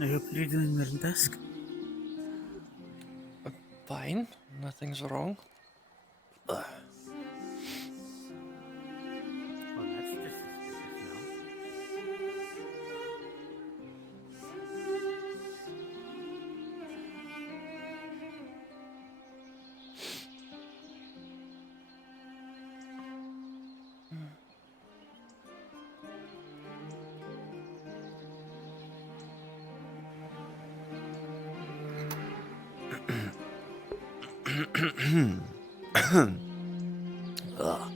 I hope you're doing your task. Fine. Nothing's wrong. Well, that's just suspicious now. Ugh.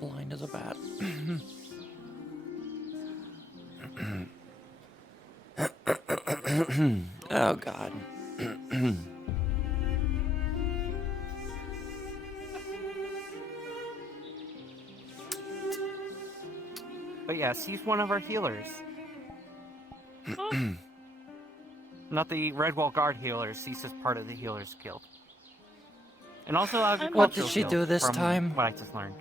Blind as a bat. Oh God. But yes, he's one of our healers. Not the Redwall Guard healers, he's just part of the Healers Guild. And also agricultural What did she guild, do this from time? what I just learned.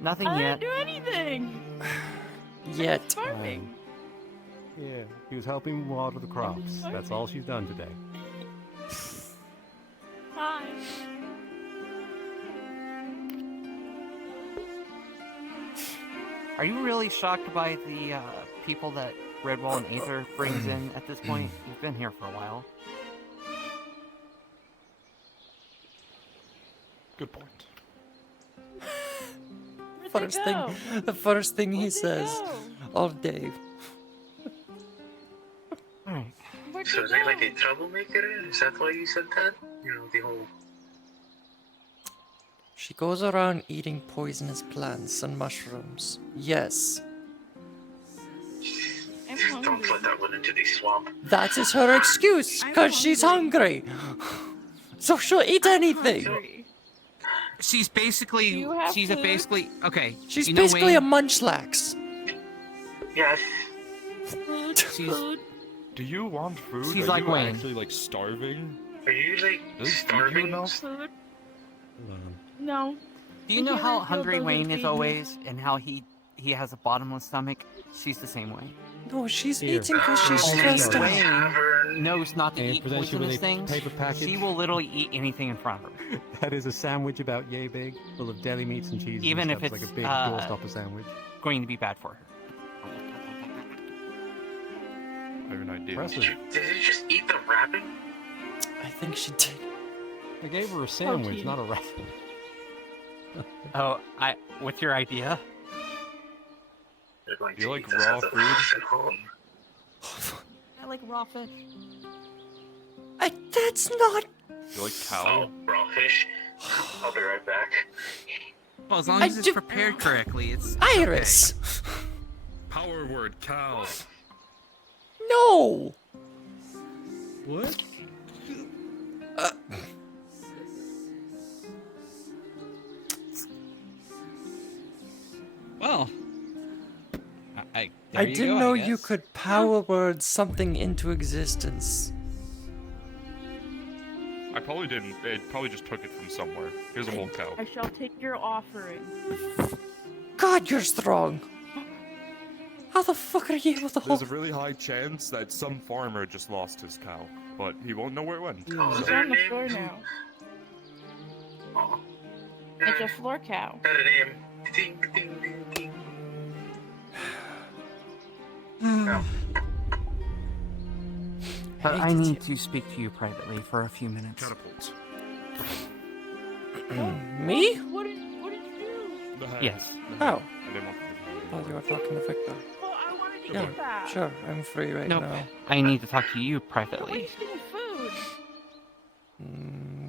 Nothing I yet. didn't do anything. Yet. Farming. Yeah, he was helping water the crops. That's all she's done today. Hi. Are you really shocked by the people that Redwall and Aether brings in at this point? You've been here for a while. Good point. The first thing he Where'd they says go? all day. Alright. Where'd So they is he like a go? troublemaker? Is that why you said that? You know, the whole... She goes around eating poisonous plants and mushrooms. Yes. I'm Don't hungry. let that one into the swamp. That is her excuse, I'm because she's hungry. So she'll eat anything. Hungry. She's basically, Do you have she's food? a basically, okay. She's you know basically a Wayne? munchlax. Yes. Food, She's- food. Do you want food? She's Are like you Wayne. actually like starving? Are you like Does he feed you starving? enough? Food. Hold on. No. Do you know The how Healers Guild hungry doesn't Wayne feed is me. always, and how he has a bottomless stomach? She's the same way. No, she's Here. eating because she's Oh, stressed Wayne. out. Wayne Tavern. knows not to And eat present you with poisonous a things. paper package. She will literally eat anything in front of her. That is a sandwich about yay big, full of deli meats and cheese. Even and if stuff. it's, like a big doorstopper sandwich. Going to be bad for her. I have an idea. Impressive. Did you just eat the wrapping? I think she did. I gave her a sandwich, Protein. not a wrap. Oh, what's your idea? You're going You to like eat this raw at the food? house at home. I like raw fish. That's not. You like cow? Oh, raw fish. I'll be right back. Well, as long I as it's do- prepared correctly, it's Iris! Power word, cow. No! What? Well, I there you didn't go, know I you guess. could power word something into existence. I probably didn't. It probably just took it from somewhere. Here's a whole cow. I shall take your offering. God, you're strong. How the fuck are you able to There's hold? a really high chance that some farmer just lost his cow, but he won't know where it went. Oh, is It's there a on the name? floor now. Oh. It's a floor cow. Got a name. Ding, ding, ding, ding. Oh. But Hey, I did need you- to speak to you privately for a few minutes. Catapult. Me? What did you do? The hand. Yes. The hand. Oh. I didn't want to give you Thought you were talking to Victor. Well, I wanted to Yeah, get that. sure. I'm free right Nope. now. I need to talk to you You're privately. wasting food.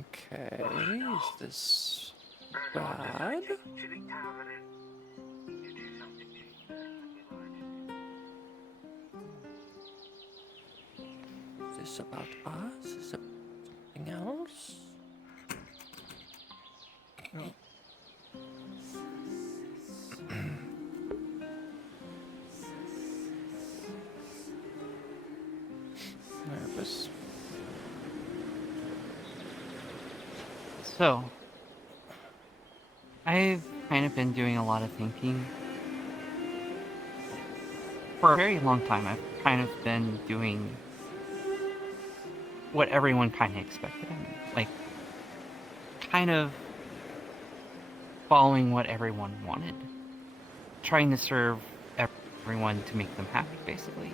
Okay, is this bad? Chilling tavern and you do something Is this about us? Is it something else? No. Nervous. So, I've kind of been doing a lot of thinking. For a very long time, I've kind of been doing what everyone kind of expected of me. Like, kind of following what everyone wanted. Trying to serve everyone to make them happy, basically.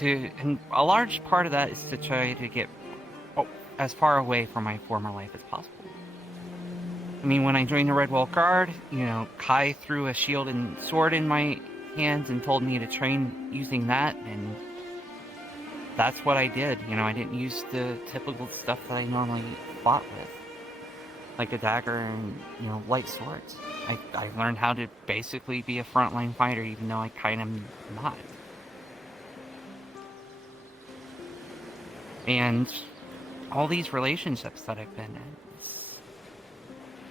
And a large part of that is to try to get as far away from my former life as possible. I mean, when I joined the Red Wall Guard, Kai threw a shield and sword in my hands and told me to train using that, and that's what I did. I didn't use the typical stuff that I normally fought with, like a dagger and, light swords. I learned how to basically be a frontline fighter, even though I kind of not. And all these relationships that I've been in,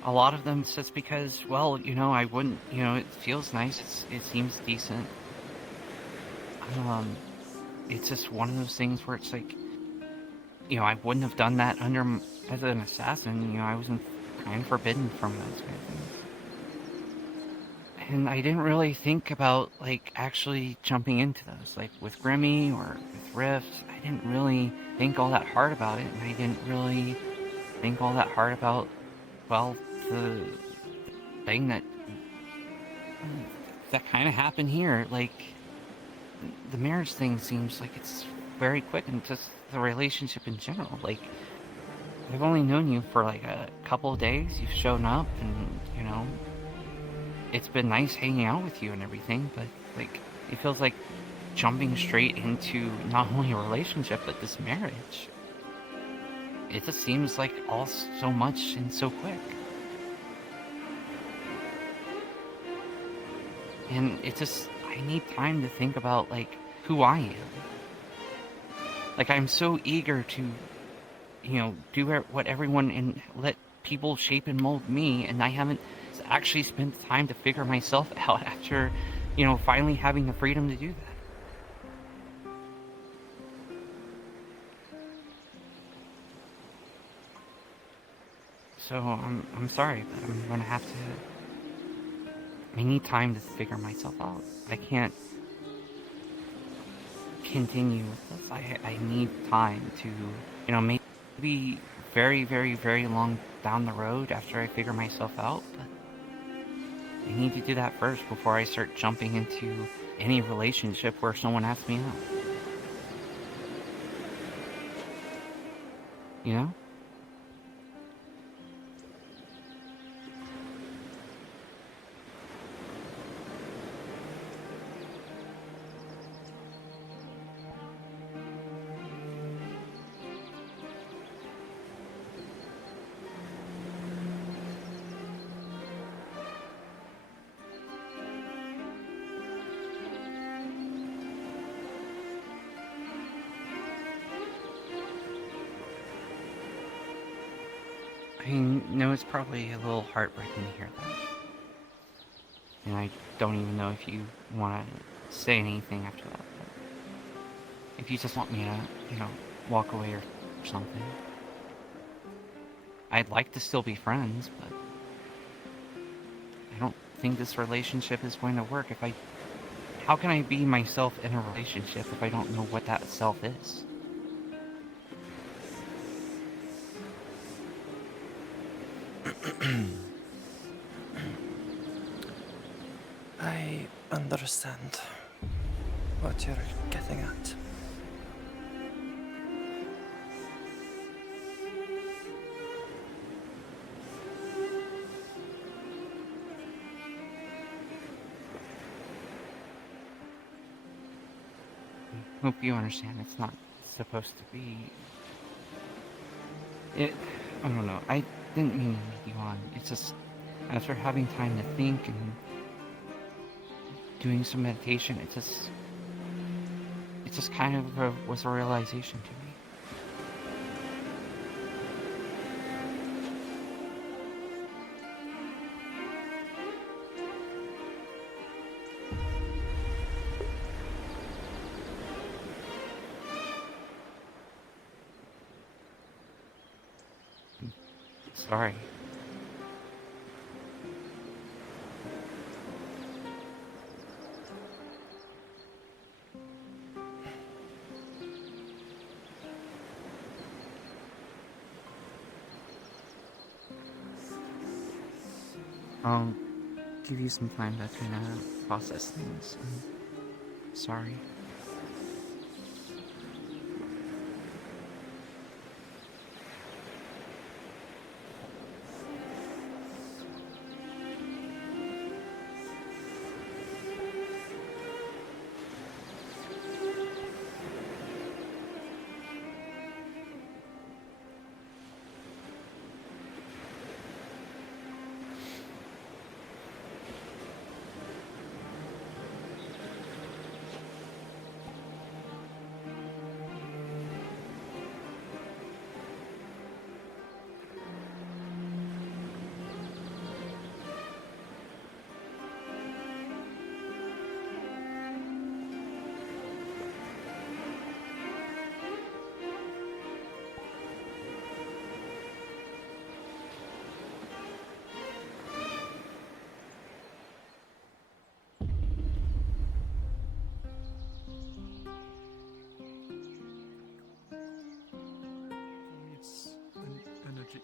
a lot of them just because, well, I wouldn't, it feels nice, it seems decent. It's just one of those things where it's like, I wouldn't have done that as an assassin, I was kind of forbidden from those kind of things. And I didn't really think about, actually jumping into those, with Grimmy or with Rifts. I didn't really think all that hard about it, and I didn't really think all that hard about, well, the thing that kind of happened here. The marriage thing seems like it's very quick, and just the relationship in general. I've only known you for a couple of days. You've shown up, and it's been nice hanging out with you and everything, but it feels like jumping straight into not only a relationship but this marriage. It just seems like all so much and so quick. And I need time to think about who I am. I'm so eager to do what everyone and let people shape and mold me, and I haven't actually spent time to figure myself out after finally having the freedom to do that. So I'm sorry, but I'm gonna have to. I need time to figure myself out. I can't continue with this. I need time to, maybe very, very, very long down the road after I figure myself out, but I need to do that first before I start jumping into any relationship where someone asks me out. You know? I know it's probably a little heartbreaking to hear that. And I don't even know if you want to say anything after that. But if you just want me to, walk away or something. I'd like to still be friends, but I don't think this relationship is going to work if I... How can I be myself in a relationship if I don't know what that self is? I understand what you're getting at. Hope you understand it's not supposed to be... I don't know. I didn't mean to lead you on. It's just, after having time to think and doing some meditation, it just kind of was a realization to me. Sorry. I'll give you some time to kind of process things. Sorry. It's an energy.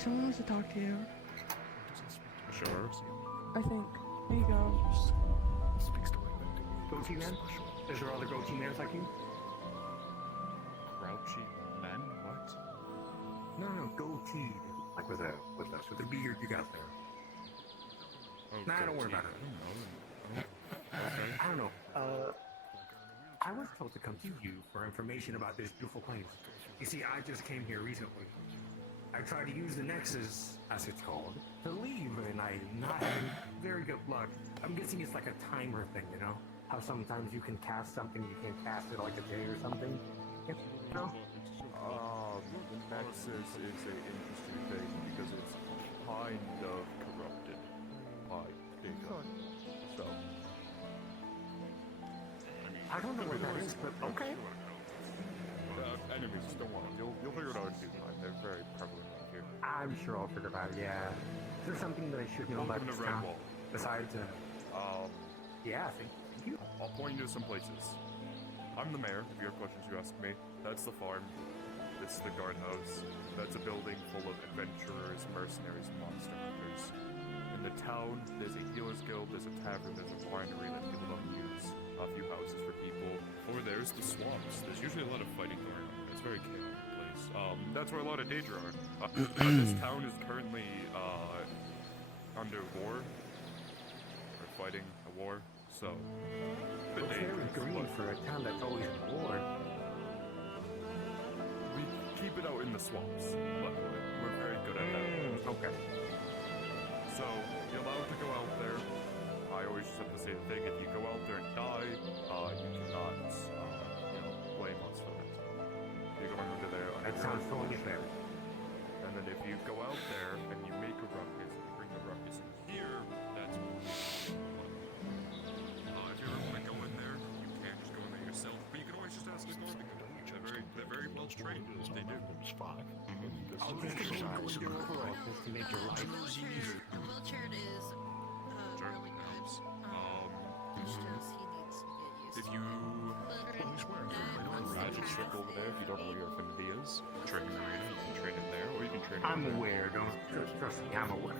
someone wants to talk to you. Sure. I think. There you go. Goatee man? Is there other goatee mans like you? Grouchy men? What? No, goatee. Like with a beard you got there. Oh, Nah, don't worry about it. Okay. I don't know. I was told to come to you for information about this beautiful place. You see, I just came here recently. I tried to use the Nexus, as it's called, to leave, and I'm not having very good luck. I'm guessing it's like a timer thing, you know? How sometimes you can cast something, you can't cast it like a day or something. You know? Nexus is an interesting thing because it's kind of corrupted by data. So. I don't know what that is, but okay. Enemies, don't worry. You'll figure it out in due time. They're very prevalent here. I'm sure I'll figure it out, yeah. Is there something that I should know about Welcome to this town? Redwall. Besides, yeah, thank you. I'll point you to some places. I'm the mayor. If you have questions, you ask me. That's the farm. This is the guardhouse. That's a building full of adventurers, mercenaries, and monster hunters. In the town, there's a healers guild, there's a tavern, there's a winery that people don't use. A few houses for people. Over there's the swamps. There's usually a lot of fighting going on. It's a very chaotic place. That's where a lot of danger are. This town is currently under war. We're fighting a war, so the What's danger very green for a town that's always in war? we keep it out in the swamps. Luckily, we're very good at that. Okay. So you're allowed to go out there. I always just have to say the thing: if you go out there and die, you cannot, blame us for it. You're going under there. That sounds totally fair. And then if you go out there and you make a ruckus, and you bring the ruckus in here, that's what we do. If you ever want to go in there, you can't just go in there yourself, but you can always just ask the guard to go in. They're very well trained. They do. I'll just go with your overall just to make your life easier. The wheelchair is Sure, really that helps. good. It's just he needs to get used If to you it. magic trick over there, if you don't know where your affinity is, training arena, you can train it there, or you can train it I'm over there. aware, don't trust me, I'm aware.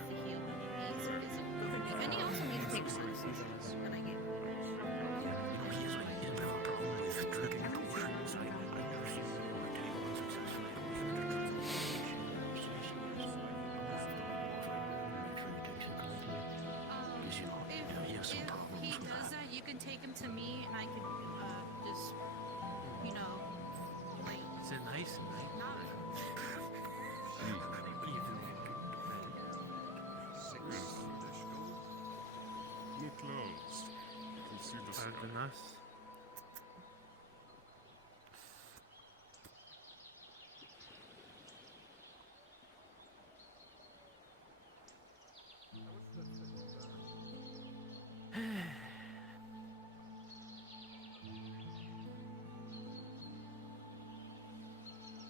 And he also needs to take classes. And I get if he does that, you can take him to me, and I can just, like, Is it nice? not. Look closed. You can see the Better than us.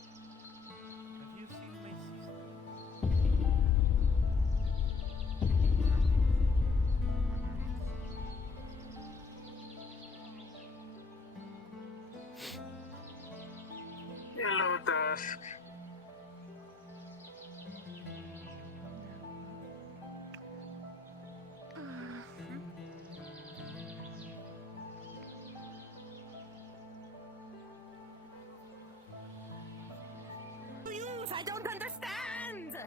Have you seen my sister? Hello, Dusk. I don't understand!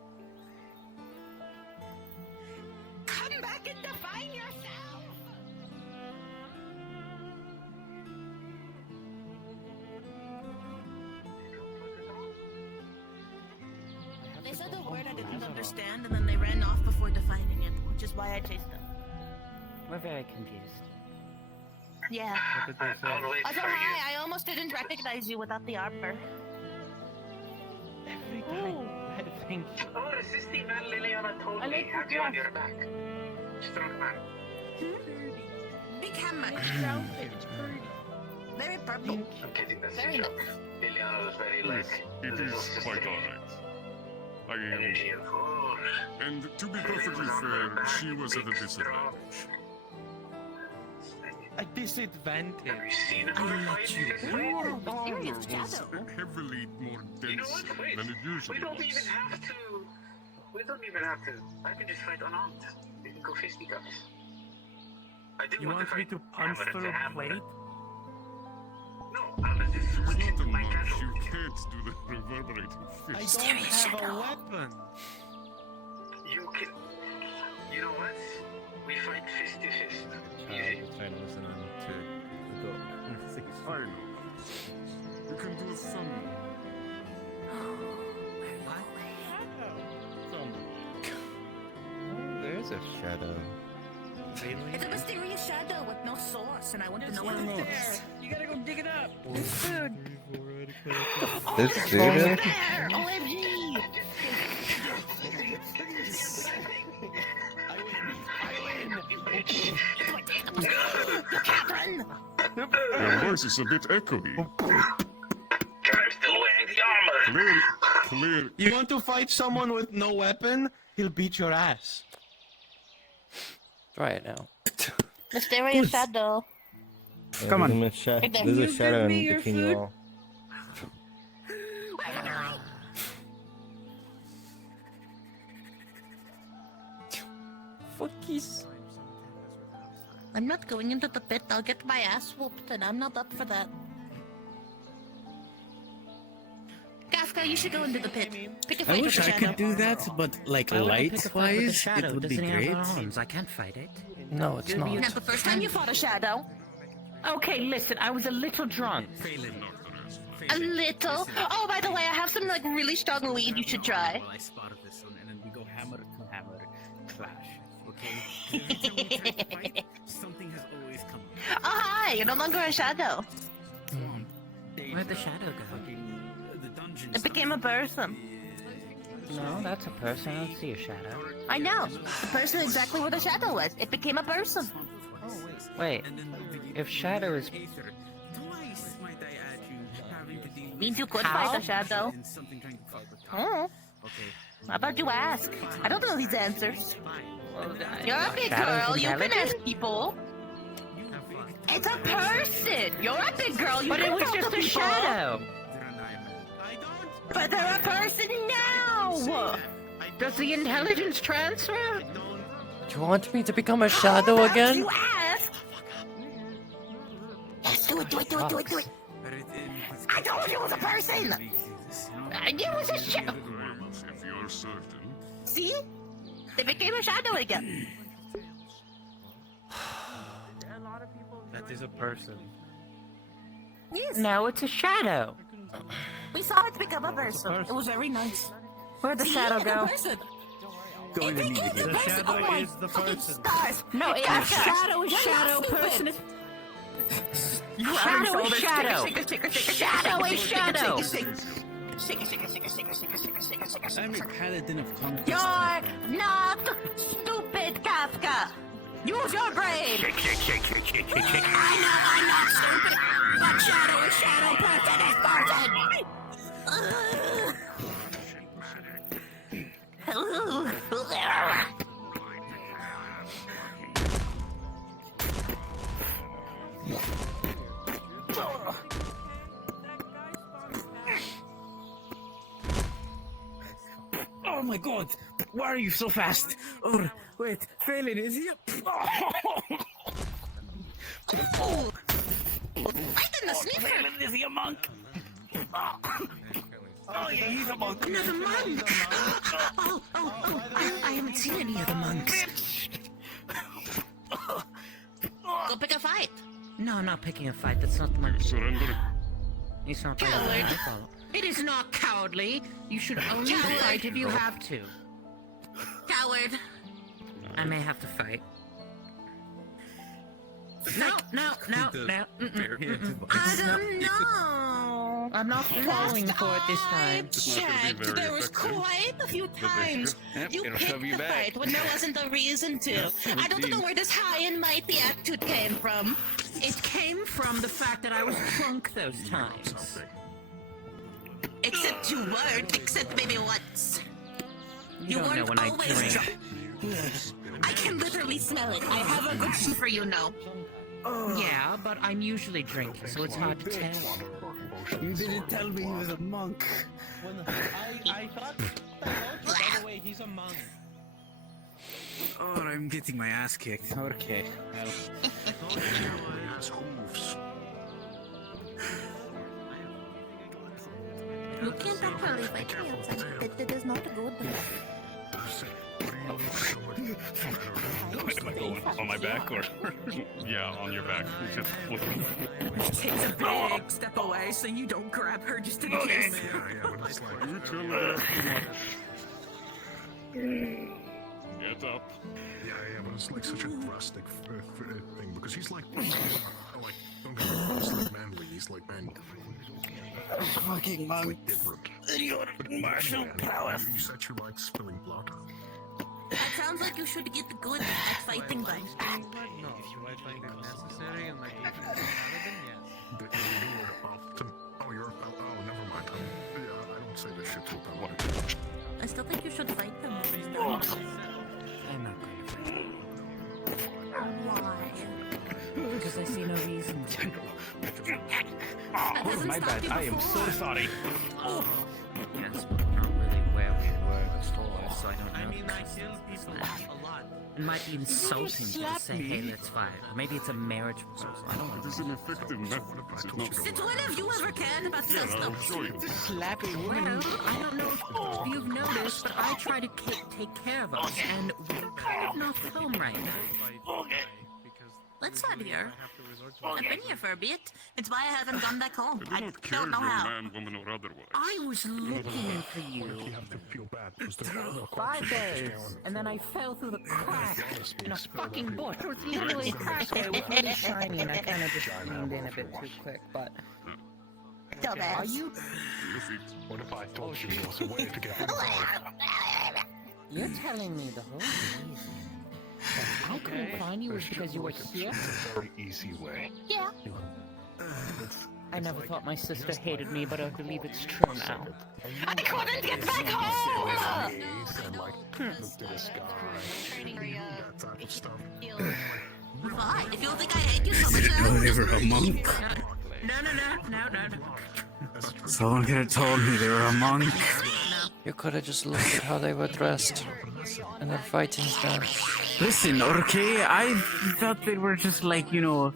Come back and define yourself! They said a word I didn't understand, and then they ran off before defining it, which is why I chased them. We're very confused. Yeah. What did they say? I'll wait Also, for you. hi, I almost didn't recognize you without the armor. Every time. Thank you. Oh, resisting man Liliana told I me. like Have the you on dress. your back? Strong man. Big hammer. Your outfit is pretty. Very purple. I'm kidding, that's Very a joke. Liliana was very like... It little is quite sister. alright. I Energy, of course. and to be perfectly fair, she was at a disadvantage. A disadvantage. Have you seen her fight? Her Serious armor was shadow. heavily more You know dense what? Wait. than it We usually don't was. even have to We don't even have to. I can just fight unarmed. We can go fisticuffs. I didn't You want want me to punch hammer through a hammer. plate? No, I'm gonna just You're switch not a my monk. casual. You can't do the reverberating fist. I don't have a weapon. You can. You know what? We fight fist to fist. Easy. Just trying to listen on to the door. I know. You can do some. There's a shadow. It's a mysterious shadow with no source, and I want to know what one it there. is. You gotta go dig it up. There's food. There's food in? There! OMG! Catherine! Your voice is a bit echoey. I'm still wearing the armor. Clear. You want to fight someone with no weapon? He'll beat your ass. Try it now. Mysterious shadow. Come on. Hey, There's a you shadow give me in your between food? you all. Fuckies. I'm not going into the pit. I'll get my ass whooped, and I'm not up for that. Kafka, you should go into the pit. Pick a I fight with wish the I shadow. could do that, but like lights-wise, it would be great. I can't fight it. No, it's not. Not the first time you fought a shadow. Okay, listen, I was a little drunk. A little. Oh, by the way, I have some like really strong weed you should try. Well, I spotted this one, and then we go hammer to hammer, clash. Okay. Every time we try to fight, something has always come up. Oh, hi! You're no longer a shadow. Where'd the shadow go? The dungeon. It became a person. No, that's a person. I don't see a shadow. I know. The person exactly where the shadow was. It became a person. Wait, if shadow is... Aether, twice might I add you having to deal with Means you could How? fight a shadow. and something trying to fight with Hmm. Okay. How about you ask? I don't know these answers. Well, You're a big girl. You can ask people. Have fun. It's a person. You're a big girl. You But can it was talk just to a people. shadow. I don't. But they're a person now. Does the intelligence transfer? Do you want me to become a shadow again? You ask. Yes, do it, do it, do it, do it, do it. I told you it was a person. It was a shadow. If you're certain. See? They became a shadow again. That is a person. Yes. No, it's a shadow. We saw it become a person. It was very nice. Where'd the shadow go? It became the person. shadow Oh my is the fucking person. stars. No, it's shadow is You're shadow, not stupid. person is... Shadow is shadow. Shadow is shadow. I'm a paladin of conquest. You're not stupid, Kafka. Use your brain. I know I'm not stupid, but shadow is shadow, person is person. Oh my god! Why are you so fast? Oh, wait, Phelan, is he? I didn't sniff her. Phelan, is he a monk? Oh yeah, he's a monk. Another monk. I haven't seen any of the monks. Go pick a fight. No, I'm not picking a fight. That's not my... Surrender. It's not Coward. It is not cowardly. You should only Coward. fight if you have to. Coward. I may have to fight. No. I don't know. I'm not falling for it this time. It's not gonna be Checked. very There was effective. quite a few times you it'll picked shove you the back. fight when there wasn't a reason to. I don't know where this high and mighty attitude came from. It came from the fact that I was drunk those times. Except you weren't, except maybe once. You don't know when I always drink. I can literally smell it. I have a good super, you know. Yeah, but I'm usually drinking, so it's hard to tell. You didn't tell me he was a monk. I thought by the way, he's a monk. Oh, I'm getting my ass kicked. Okay. Well. You can't actually fight me outside. It is not good. Am I going on my back or? Yeah, on your back. Take a big step away so you don't grab her just in case. You two are too much. Get up. Yeah, but it's like such a drastic thing because he's like, don't get me wrong, he's like manly, he's like manly. Fucking monk. Your martial prowess. You said you like spilling blood. That sounds like you should get good at fighting them. No, if you find it necessary and my agent is The word often. Oh, you're about. Oh, never mind. Yeah, I don't say this shit to about. I still think you should fight them. I'm not going to fight. Why? Because I see no reason to. Oh, my bad. I am so sorry. Yes, but not really where we were before, so I don't know. I mean, I kill people a lot. It might be insulting to say, hey, let's fight. Or maybe it's a marriage proposal. I don't want to. This is an effective method. Since when have you ever cared about that I'll stuff? show you. Slapping women. Well, I don't know if you've noticed, but I try to take care of us, and we're kind of not home right now. Let's not here. I've been here for a bit. It's why I haven't gone back home. I I do not care don't if know you're a how. man, woman, or otherwise. I was looking for you. You have to feel bad. 5 days, and then I fell through the crack in a fucking bush. It was literally a crack there. It was really shiny, and I kind of just leaned in a bit too quick, but... Are you... What if I told you there was a way to get rid of it? You're telling me the whole reason that I couldn't find you was because you were here? It's a very easy way. Yeah. I never thought my sister hated me, but I believe it's true now. I couldn't get back home! And like, look to the sky. That type of stuff. Why? If you don't think I hate you so much, Oh, they were a monk. No. Someone could have told me they were a monk. You could have just looked at how they were dressed and their fighting stance. Listen, okay, I thought they were just like, you know,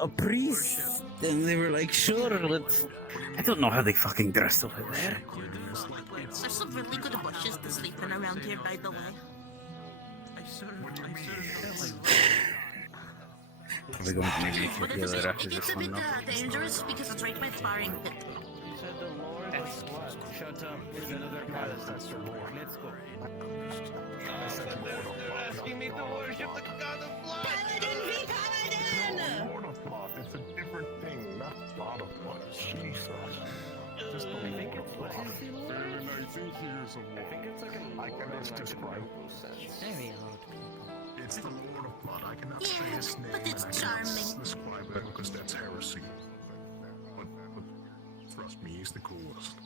a priest. And they were like, sure, let's... I don't know how they fucking dressed over there. There's some really good bushes to sleep in around here, by the way. Probably going to make me But feel better after it this gets a one, bit no? dangerous because it's right by the sparring pit. Shut up. It's another That's your lord. Let's go. Asking me to worship the god of blood. Paladin v. Paladin! Lord of blood. It's a different thing, not god of blood. Jesus. Just the Lord of blood. And I think he is a war. I cannot describe. Very old people. It's the Lord of blood. I cannot say Yeah, his name. but it's and I cannot charming. describe it because that's heresy. But trust me, he's the coolest.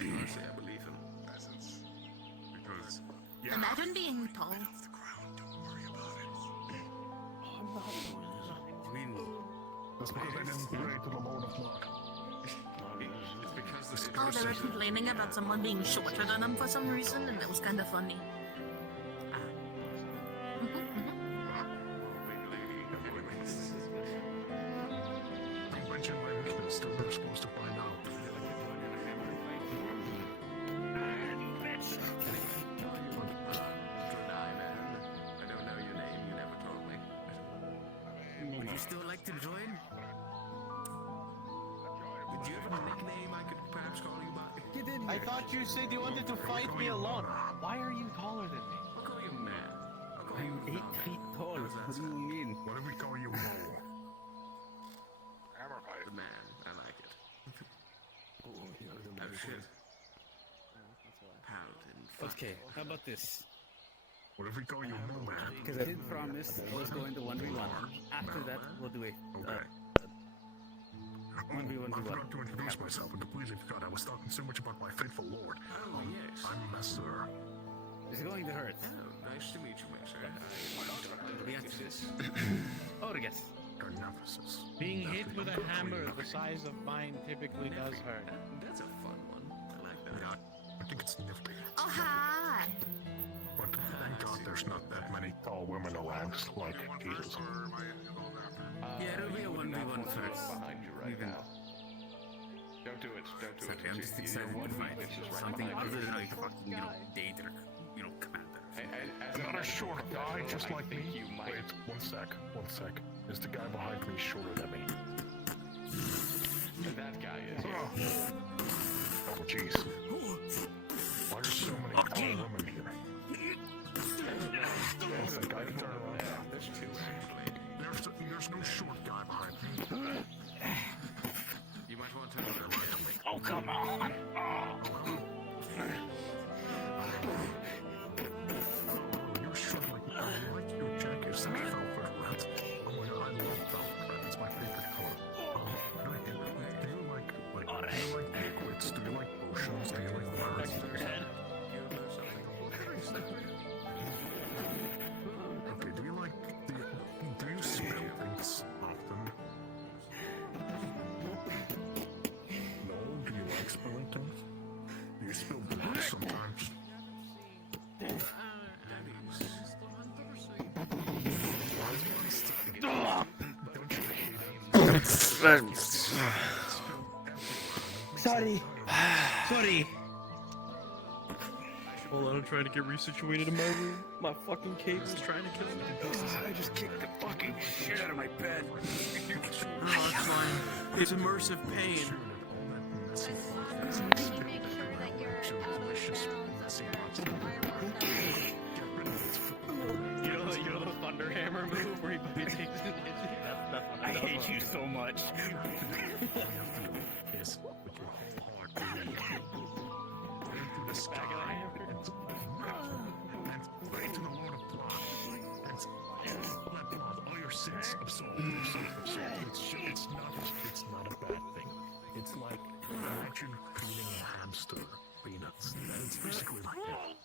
Honestly, I believe him. Because Imagine being tall. That's because I didn't pray to the Lord of blood. It's because this Oh, they were complaining about someone being shorter than them for some reason, and it was kind of funny. Don't mention my weakness, though they're supposed to find out. Would you still like to join? Did you have a nickname I could perhaps call you by? Get in here. I thought you said you wanted to fight me alone. Why are you taller than me? I'll call you man. I'll call you 8 feet tall. What do you mean? What if we call you Mo? The man. I like it. Oh shit. Paladin. Okay, how about this? What if we call you Mo, man? Because I did promise I was going to 1v1. After that, we'll do a 1v1v1. I forgot to introduce myself and completely forgot. I was talking so much about my faithful lord. Oh, yes. I'm Messer. It's going to hurt. Oh, nice to meet you, Messer. Let me ask you this. Orges, Carnificus. Being hit with a hammer the size of mine typically does hurt. That's a fun one. I like that. Yeah, I think it's nifty. Oh, hi. But thank God there's not that many tall women around like Jesus. Yeah, it'll be a 1v1 first. Behind you right now. Don't do it. Don't do Sorry, it. I'm just excited to fight something other than like fucking, Aether, commander. Another short guy just like me? Wait, one sec. Is the guy behind me shorter than me? And that guy is. Oh, jeez. Why are so many tall women here? Yes, the guy turn around. There's two. There's no short guy behind me. You might want to. Oh, come on! You're struggling. I like your jacket. Some velvet red. Oh my god, I love velvet red. It's my favorite color. Do you like liquids? Do you like potions? Do you like words? Okay, do you spill things often? No? Do you like spilling things? Do you spill blood sometimes? Sorry. Hold on, I'm trying to get resituated in my room. My fucking cave is trying to kill me. I just kicked the fucking shit out of my bed. No, it's fine. It's immersive pain. Just make sure that you're out of bounds of your You know the Thunder Hammer move where he takes it and hits you? I hate you so much. Yes, with your whole heart. Into the sky. And right to the Lord of Blood. And let blood all your sins absolved. It's not a bad thing. It's like imagine feeding a hamster peanuts. It's basically like that.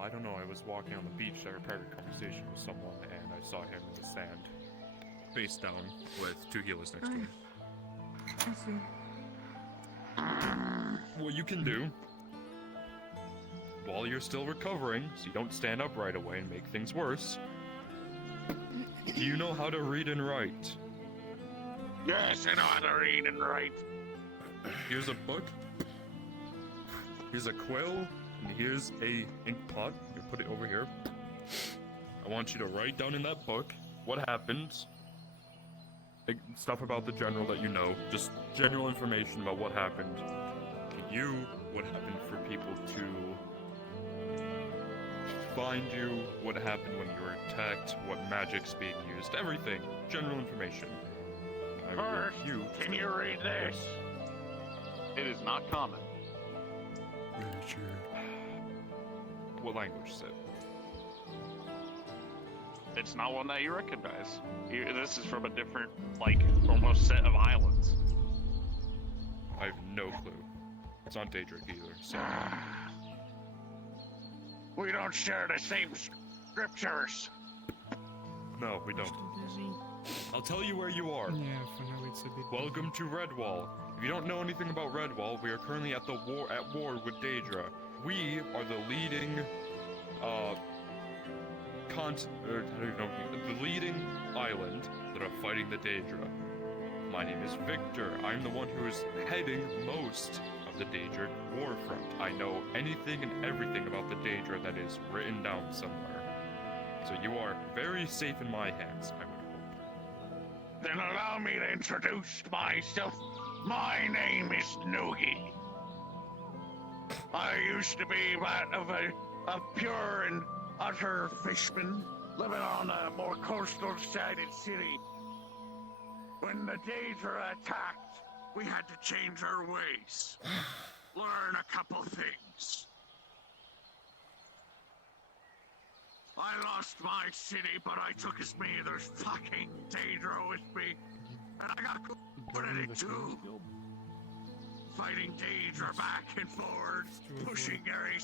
I don't know. I was walking on the beach. I had a private conversation with someone, and I saw him in the sand, face down, with two healers next to him. What you can do, while you're still recovering, so you don't stand up right away and make things worse, do you know how to read and write? Yes, I know how to read and write. Here's a book. Here's a quill. And here's a ink pot. You put it over here. I want you to write down in that book what happened. Stuff about the general that you know. Just general information about what happened to you, what happened for people to find you, what happened when you were attacked, what magic's being used, everything. General information. First, can you read this? It is not common. What language is it? It's not one that you recognize. This is from a different, almost set of islands. I have no clue. It's not Daedric either, so... We don't share the same scriptures. No, we don't. I'll tell you where you are. Yeah, for now it's a bit... Welcome to Redwall. If you don't know anything about Redwall, we are currently at war with Daedra. We are the leading, the leading island that are fighting the Daedra. My name is Victor. I'm the one who is heading most of the Daedric warfront. I know anything and everything about the Daedra that is written down somewhere. So you are very safe in my hands, I would hope. Then allow me to introduce myself. My name is Noogie. I used to be that of a pure and utter fishman living on a more coastal-sided city. When the Daedra attacked, we had to change our ways. Learn a couple things. I lost my city, but I took as many of those fucking Daedra with me. And I got good at it too. Fighting Daedra back and forward, pushing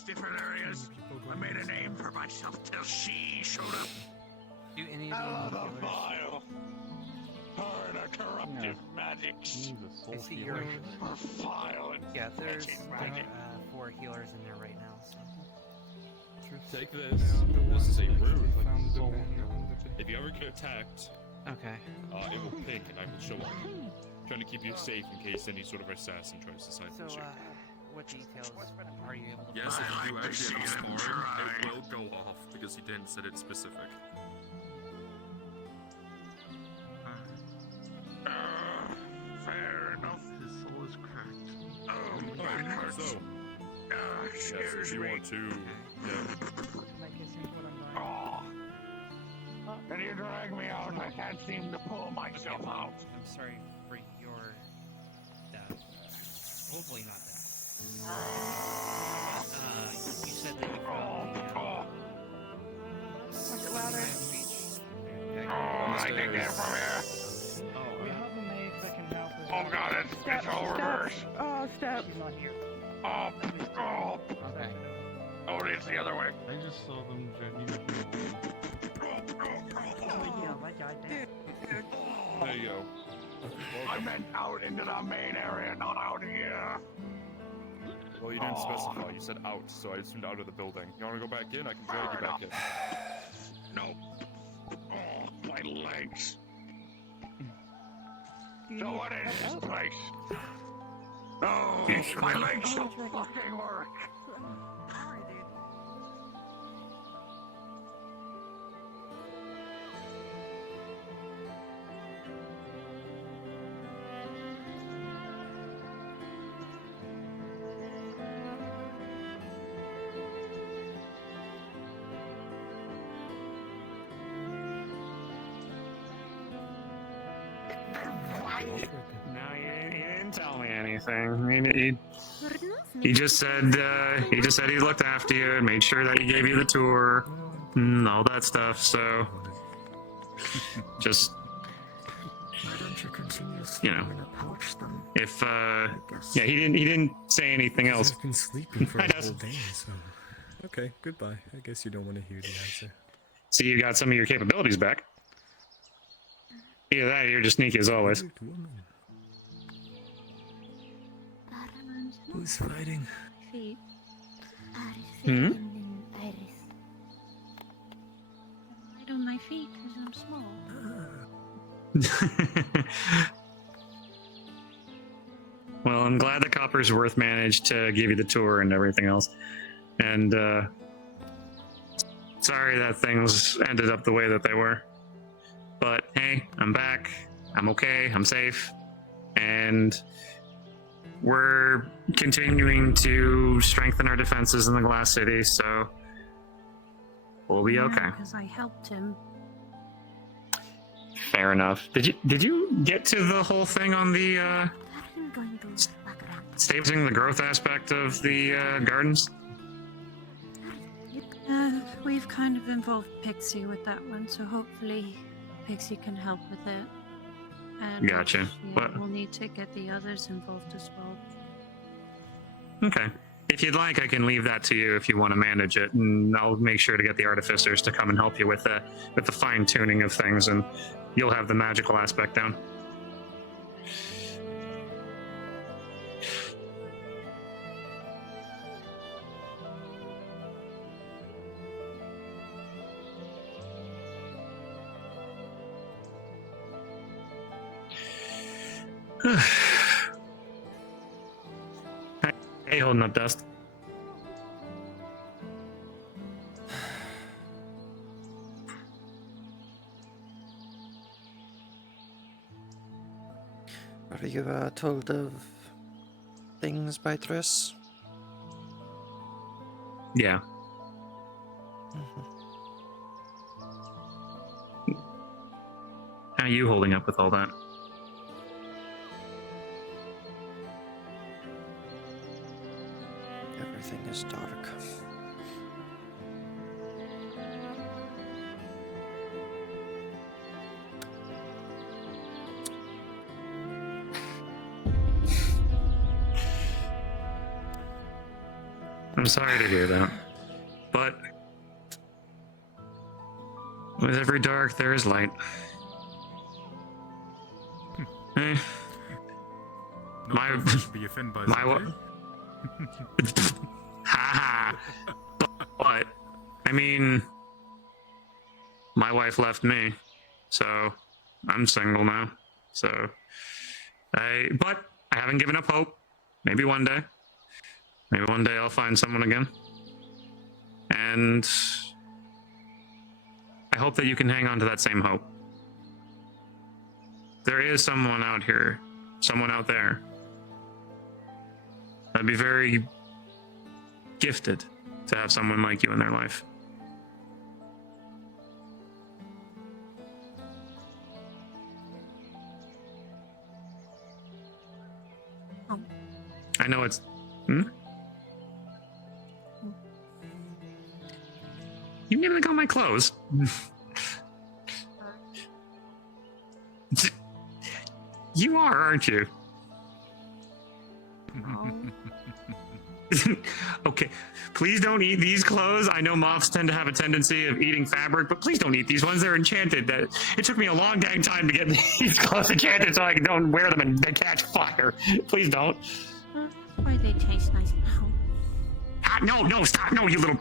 different areas. I made a name for myself till she showed up. Do any Oh, of the the vile. Her and her corruptive magics. I see your Her vile and yeah. There's magic. 4 healers in there right now. So. Take this. This is a rune. If you ever get attacked, okay, it will ping and I will show up. Trying to keep you safe in case any sort of assassin tries to silence you. What details are you able to? Yes, if you actually have a spawn, it will go off because he didn't set it specific. Fair enough. His soul is cracked. Oh, that hurts. So, yes, Scares if you me. want to, Oh. Can you drag me out? I can't seem to pull myself out. I'm sorry for your death. Hopefully not death. You said that you found I can get from here. We have a maid that can help us. Oh god, it's all reversed. Oh, step. Oh, oh. Okay. Oh, it's the other way. I just saw them genuinely. there you go. I meant out into the main area, not out here. Well, you didn't specify. You said out, so I assumed out of the building. You want to go back in? I can drag you back in. No. Oh, my legs. So what is this place? Oh, my legs don't fucking work. No, he didn't tell me anything. I mean, he just said he looked after you and made sure that he gave you the tour and all that stuff. So just if yeah, he didn't say anything else. I've been sleeping for I a know. whole day, so okay, goodbye. I guess you don't want to hear the answer. See, you got some of your capabilities back. Either that, or you're just sneaky as always. Who's fighting? Hmm? Right on my feet because I'm small. Well, I'm glad the Coppersworth managed to give you the tour and everything else. And sorry that things ended up the way that they were. But hey, I'm back. I'm okay. I'm safe. And we're continuing to strengthen our defenses in the Glass City, so we'll be okay. Because I helped him. Fair enough. Did you get to the whole thing on the stabilizing the growth aspect of the gardens? We've kind of involved Pixie with that one, so hopefully Pixie can help with it. And Gotcha. yeah, What? we'll need to get the others involved as well. Okay. If you'd like, I can leave that to you if you want to manage it, and I'll make sure to get the artificers to come and help you with the fine tuning of things, and you'll have the magical aspect down. Hey, holding up, Dust. Are you told of things by Triss? Yeah. How are you holding up with all that? Everything is dark. I'm sorry to hear that. But with every dark, there is light. Eh. Be offended by my haha. But I mean, my wife left me, so I'm single now. So but I haven't given up hope. Maybe one day I'll find someone again. And I hope that you can hang on to that same hope. There is someone out here, someone out there that'd be very gifted to have someone like you in their life. Oh. I know it's... You never got my clothes. You are, aren't you? Okay, please don't eat these clothes. I know moths tend to have a tendency of eating fabric, but please don't eat these ones. They're enchanted. It took me a long dang time to get these clothes enchanted so I don't wear them and they catch fire. Please don't. Why they taste nice now? No, stop. No, you little...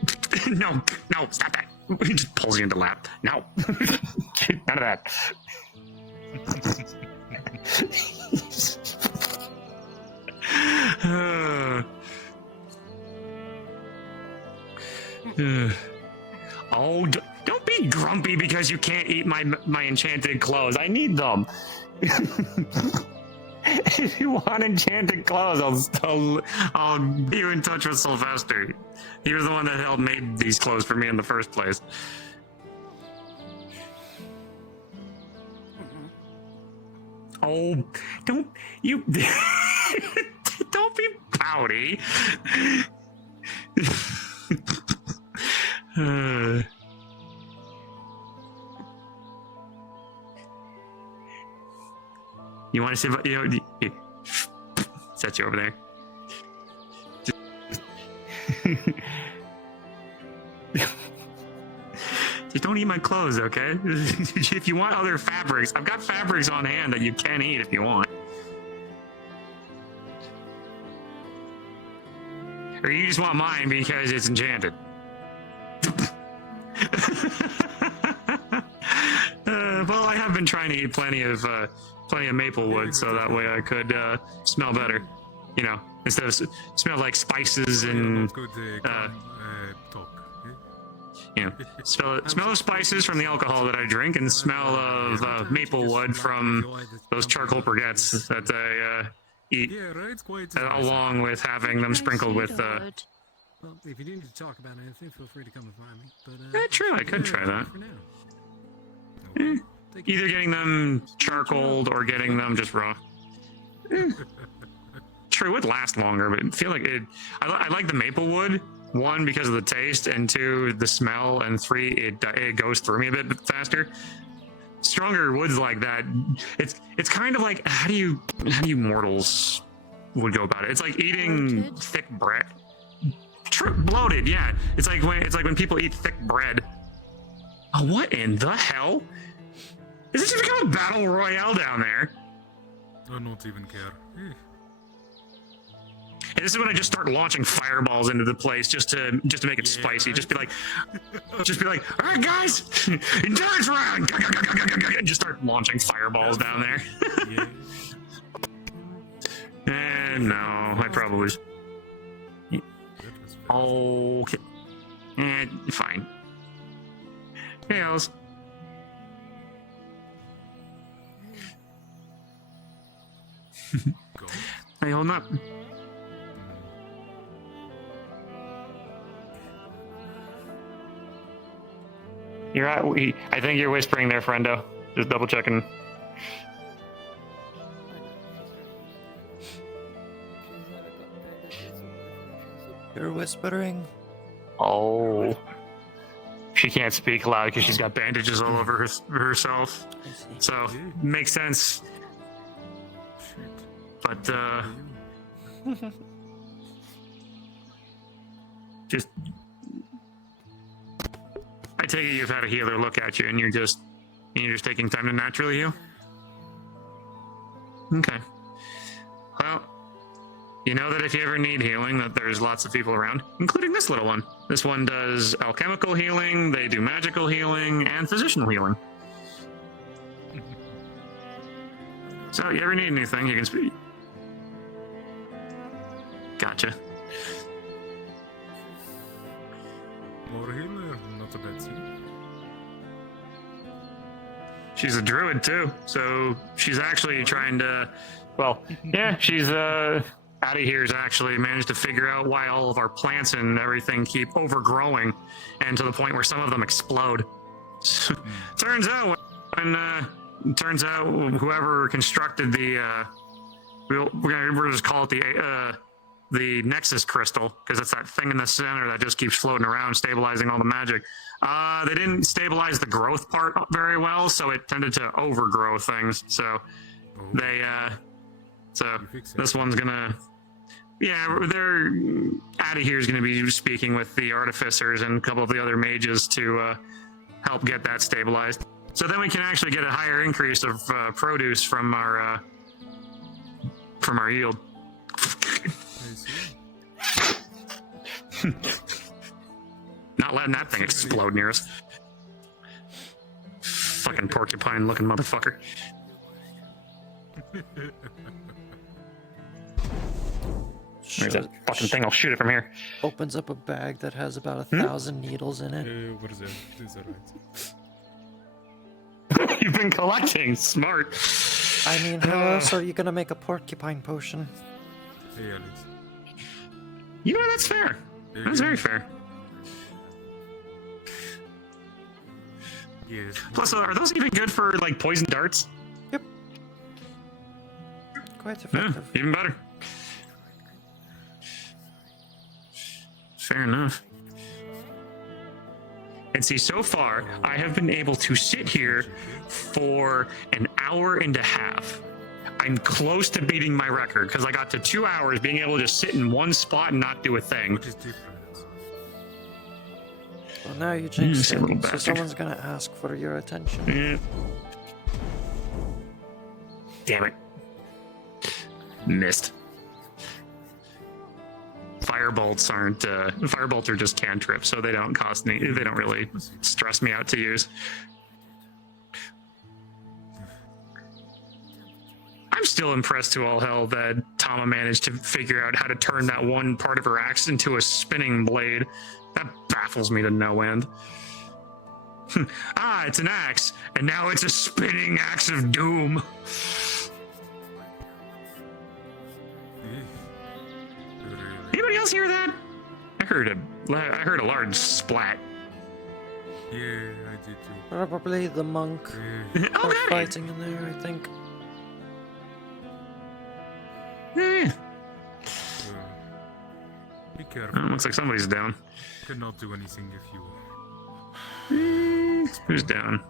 No, stop that. He just pulls you into lap. No. None of that. Oh, don't be grumpy because you can't eat my enchanted clothes. I need them. If you want enchanted clothes, I'll be you in touch with Sylvester. He was the one that helped make these clothes for me in the first place. Oh, don't you... Don't be pouty. You want to see about, set you over there. Just don't eat my clothes, okay? If you want other fabrics, I've got fabrics on hand that you can eat if you want. Or you just want mine because it's enchanted. Well, I have been trying to eat plenty of maple wood, so that way I could smell better. You know, instead of smell like spices and you know, smell of spices from the alcohol that I drink, and smell of maple wood from those charcoal briquettes that I eat, along with having them sprinkled with. Well, if you need to talk about anything, feel free to come and find me. But yeah, true, I could try that. Either getting them charcoaled or getting them just raw. True, it would last longer, but I feel like it. I like the maple wood. 1, because of the taste, and 2, the smell, and 3, it goes through me a bit faster. Stronger woods like that, it's kind of like how do you mortals would go about it? It's like eating thick bread. True, bloated, yeah. It's like when people eat thick bread. Oh, what in the hell? Is this just become a battle royale down there? I don't even care. And this is when I just start launching fireballs into the place just to make it spicy. Right. Just be like, all right, guys, endurance round, and just start launching fireballs down there. And no, I probably. Okay. Fine. Hey, Alice. How you holding up? You're at. I think you're whispering there, friendo. Just double checking. You're whispering. Oh. She can't speak loud because she's got bandages all over herself. So, makes sense. But, just... I take it you've had a healer look at you and you're just taking time to naturally heal? Okay. Well, you know that if you ever need healing, that there's lots of people around, including this little one. This one does alchemical healing, they do magical healing, and physicianal healing. So, you ever need anything, you can speak. Gotcha. More healer, not a bad thing. She's a druid too, so she's actually trying to, well, yeah, she's, Addie here's actually managed to figure out why all of our plants and everything keep overgrowing, and to the point where some of them explode. Turns out whoever constructed the, we'll just call it the Nexus crystal, because it's that thing in the center that just keeps floating around, stabilizing all the magic. They didn't stabilize the growth part very well, so it tended to overgrow things. So this one's gonna, Addie here's gonna be speaking with the artificers and a couple of the other mages to help get that stabilized. So then we can actually get a higher increase of produce from our yield. Not letting that thing explode near us. Fucking porcupine looking motherfucker. There's that fucking thing, I'll shoot it from here. Opens up a bag that has about 1,000 needles in it. What is that? Is that right? You've been collecting, smart. I mean, how else are you gonna make a porcupine potion? Yeah, you know, that's fair. That's very fair. Yes. Plus, are those even good for, like, poison darts? Yep. Quite effective. Yeah, even better. Fair enough. And see, so far, I have been able to sit here for an hour and a half. I'm close to beating my record, because I got to 2 hours being able to just sit in one spot and not do a thing. Well, now you jinxed it, so someone's gonna ask for your attention. Yeah. Damn it. Missed. Firebolts are just cantrips, so they don't cost me, they don't really stress me out to use. I'm still impressed to all hell that Tama managed to figure out how to turn that one part of her axe into a spinning blade. That baffles me to no end. It's an axe, and now it's a spinning axe of doom. Anybody else hear that? I heard a large splat. Yeah, I did too. Probably the monk. Oh, fighting in there, I think. Be careful. Looks like somebody's down. Cannot do anything if you. Who's down?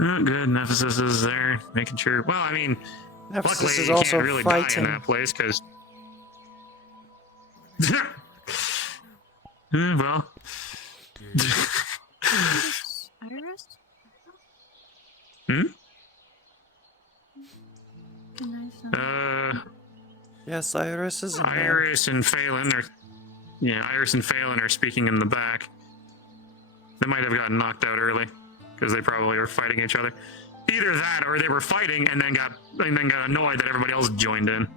Oh, good. Nephesis is there, making sure. Well, I mean, luckily is you also can't really fighting. die in that place because. Well. Iris? Hmm? Can I sound? Yes, Iris is in there. Iris and Phelan are speaking in the back. They might have gotten knocked out early because they probably were fighting each other. Either that, or they were fighting and then got annoyed that everybody else joined in.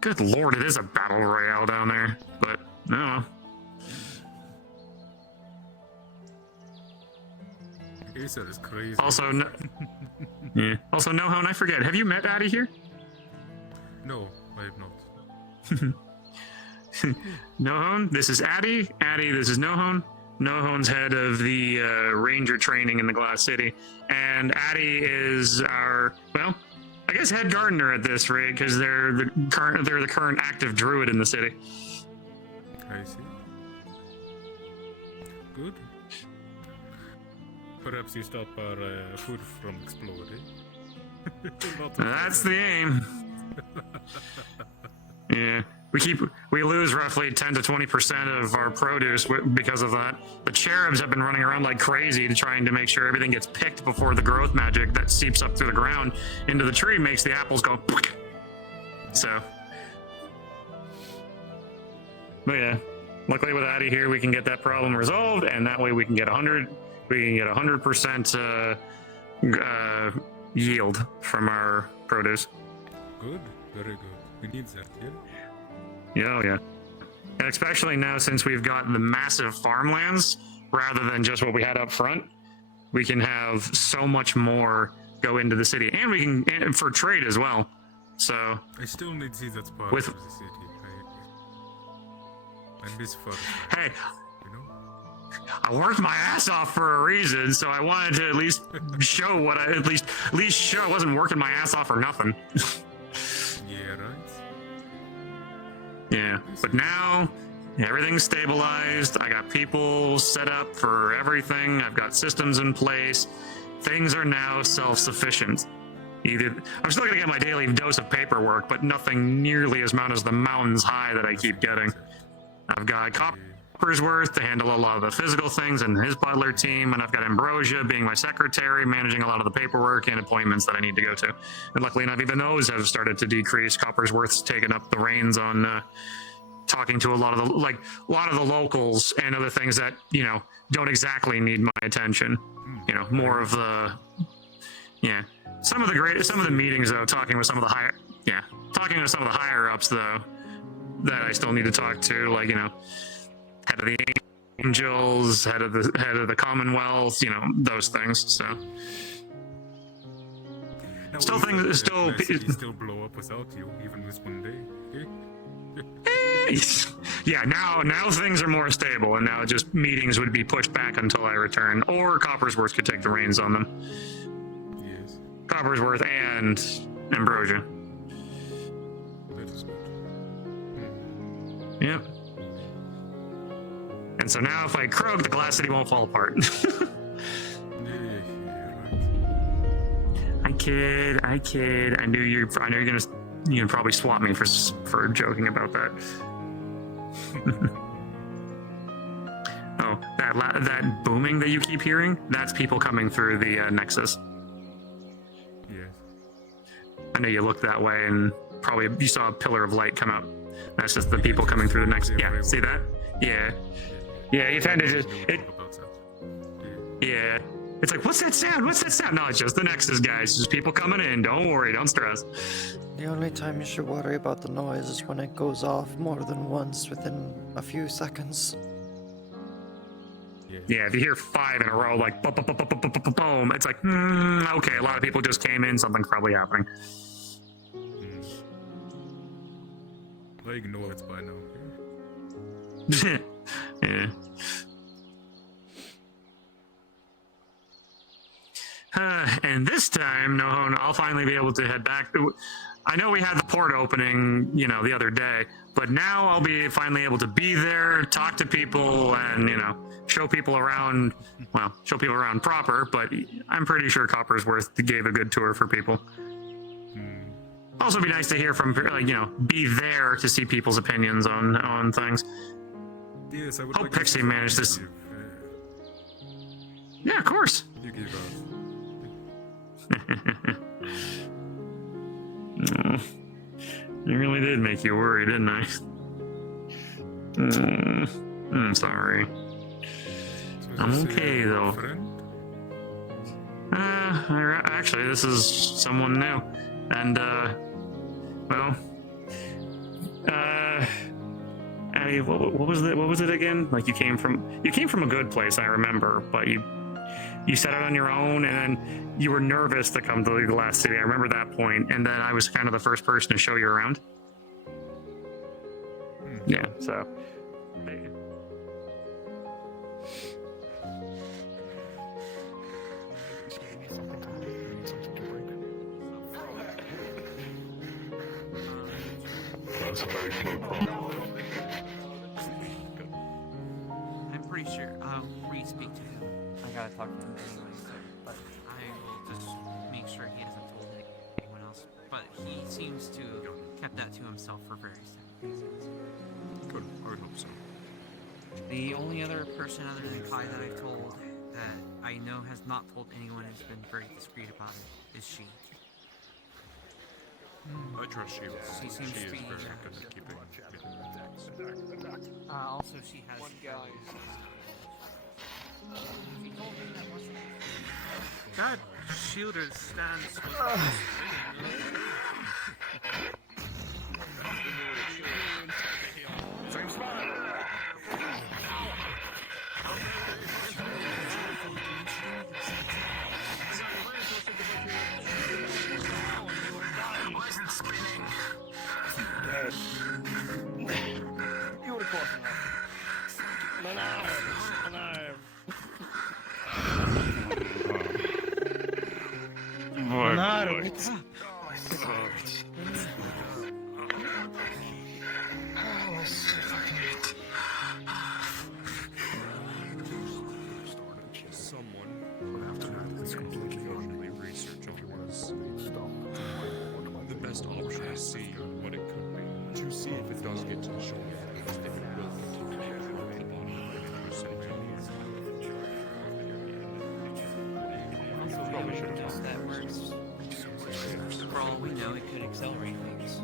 Good lord, it is a battle royale down there, but no. Aether is crazy. Also, no, yeah. Also, no, and I forget. Have you met Addie here? No, I have not. Nohon, this is Addy. Addy, this is Nohon. Nohon's head of the ranger training in the Glass City. And Addy is our, well, I guess head gardener at this rate, because they're the current active druid in the city. I see. Good. Perhaps you stop our food from exploding. That's the aim. Yeah, we lose roughly 10 to 20% of our produce because of that. The cherubs have been running around like crazy trying to make sure everything gets picked before the growth magic that seeps up through the ground into the tree makes the apples go. So, but yeah, luckily with Addy here, we can get that problem resolved, and that way we can get 100% yield from our produce. Good, very good. We need that, yeah? Yeah, yeah. And especially now since we've got the massive farmlands, rather than just what we had up front, we can have so much more go into the city. And we can, and for trade as well. So... I still need to see that part with, of the city. I miss further. Hey, I worked my ass off for a reason, so I wanted to at least show what I at least show I wasn't working my ass off for nothing. Yeah, right. Yeah, but now everything's stabilized. I got people set up for everything. I've got systems in place. Things are now self-sufficient. I'm still gonna get my daily dose of paperwork, but nothing nearly as much as the mountains high that I keep getting. I've got Coppersworth to handle a lot of the physical things and his butler team, and I've got Ambrosia being my secretary, managing a lot of the paperwork and appointments that I need to go to. And luckily enough, even those have started to decrease. Coppersworth's taken up the reins on talking to a lot of the locals and other things that, you know, don't exactly need my attention. You know, more of the, yeah. Some of the meetings though, talking with some of the higher ups though, that I still need to talk to, like, you know, head of the Angels, head of the Commonwealth, you know, those things. So still blow up without you, even this one day. Yeah, now things are more stable, and now just meetings would be pushed back until I return, or Coppersworth could take the reins on them. Yes. Coppersworth and Ambrosia. That is good. Yep. And so now if I croak, the Glass City won't fall apart. I kid. I knew you're gonna probably swap me for joking about that. Oh, that booming that you keep hearing, that's people coming through the Nexus. Yes. I know you looked that way and probably you saw a pillar of light come up. That's just the people coming through the Nexus. Yeah, see that? Yeah. Yeah, you kind of just yeah. It's like, what's that sound? What's that sound? No, it's just the Nexus guys. Just people coming in. Don't worry. Don't stress. The only time you should worry about the noise is when it goes off more than once within a few seconds. Yeah, if you hear 5 in a row, like boom, it's like, okay, a lot of people just came in. Something's probably happening. I ignore it by now. Yeah. And this time, Nohon, I'll finally be able to head back. I know we had the port opening, you know, the other day, but now I'll be finally able to be there, talk to people, and, you know, show people around proper, but I'm pretty sure Coppersworth gave a good tour for people. Also be nice to hear from, like, you know, be there to see people's opinions on things. Yes, I would hope like Pixie managed this. Yeah, of course. You give us. Oh, I really did make you worry, didn't I? I'm sorry. I'm okay though. Actually, this is someone new, and well, Eddie, what was it? What was it again? Like you came from a good place, I remember, but you set out on your own, and then you were nervous to come to the Glass City. I remember that point, and then I was kind of the first person to show you around. Yeah, so. I'm pretty sure I'll re-speak to him. I gotta talk to him anyway, but I will just make sure he hasn't told anyone else. But he seems to have kept that to himself for various reasons. Good. I would hope so. The only other person other than Kai that I've told that I know has not told anyone and has been very discreet about it is she. I trust she. She seems she to is be very good at keeping. also, she has one guy. She told me that once. That shielder stands. Same spot. Why is it spinning? Dead. You would have caught him. Alive. Alive. What's up? Someone would have to completely research what was the best option to see what it could be. To see if it does get to the shoulder. If it will get to the Probably should have that works. For all we know, it could accelerate things.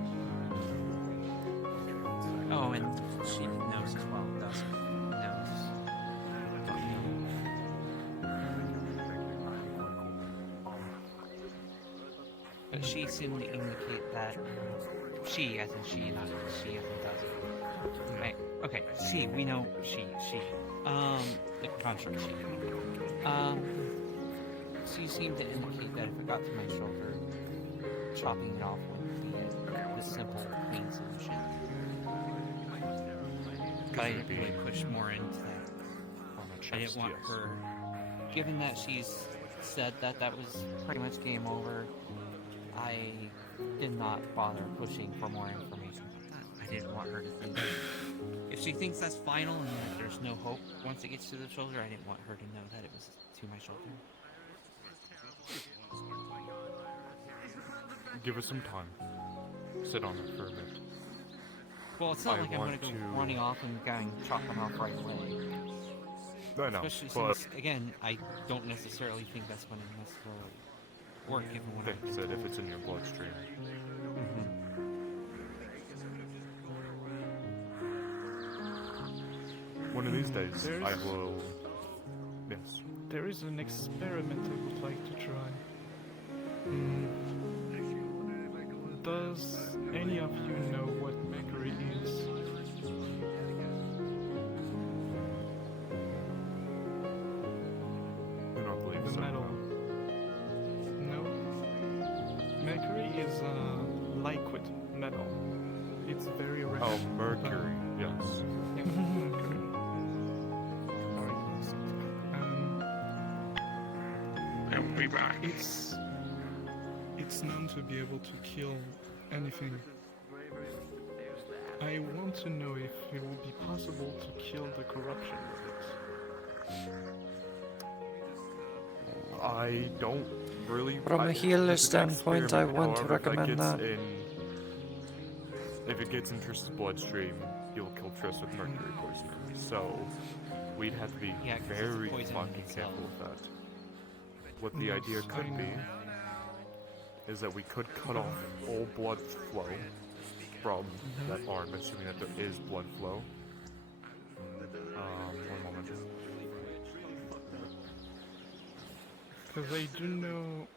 Oh, and she knows as well, doesn't knows. But she seemed to indicate that she, as in she, not she as in does. Right. Okay, she, we know she. The construct she. She seemed to indicate that if it got to my shoulder, chopping it off would be the simple, clean solution. But I didn't really push more into that. I didn't want her, given that she's said that that was pretty much game over, I did not bother pushing for more information about that. I didn't want her to think if she thinks that's final and that there's no hope once it gets to the shoulder, I didn't want her to know that it was to my shoulder. Give us some time. Sit on it for a bit. Well, it's not I like I'm going to go running off and going chopping off right away. I know, Especially but since, again, I don't necessarily think that's going to necessarily work given what I've been said if told. it's in your bloodstream. One of these days, I will. Yes. There is an experiment I would like to try. Does any of you know what mercury is? Do not believe The so. metal. No? Mercury is a liquid metal. It's very rare. Oh, mercury. Yes. Yeah, mercury. I will be back. It's known to be able to kill anything. I want to know if it will be possible to kill the corruption with it. I don't really. From a healer it's an standpoint, I experiment, won't however, recommend that. If it gets into Trist's bloodstream, he'll kill Trist with mercury poisoning. So we'd have to be very fucking careful with that. What the idea could be is that we could cut off all blood flow from that arm, assuming that there is blood flow. One moment. Because I do know,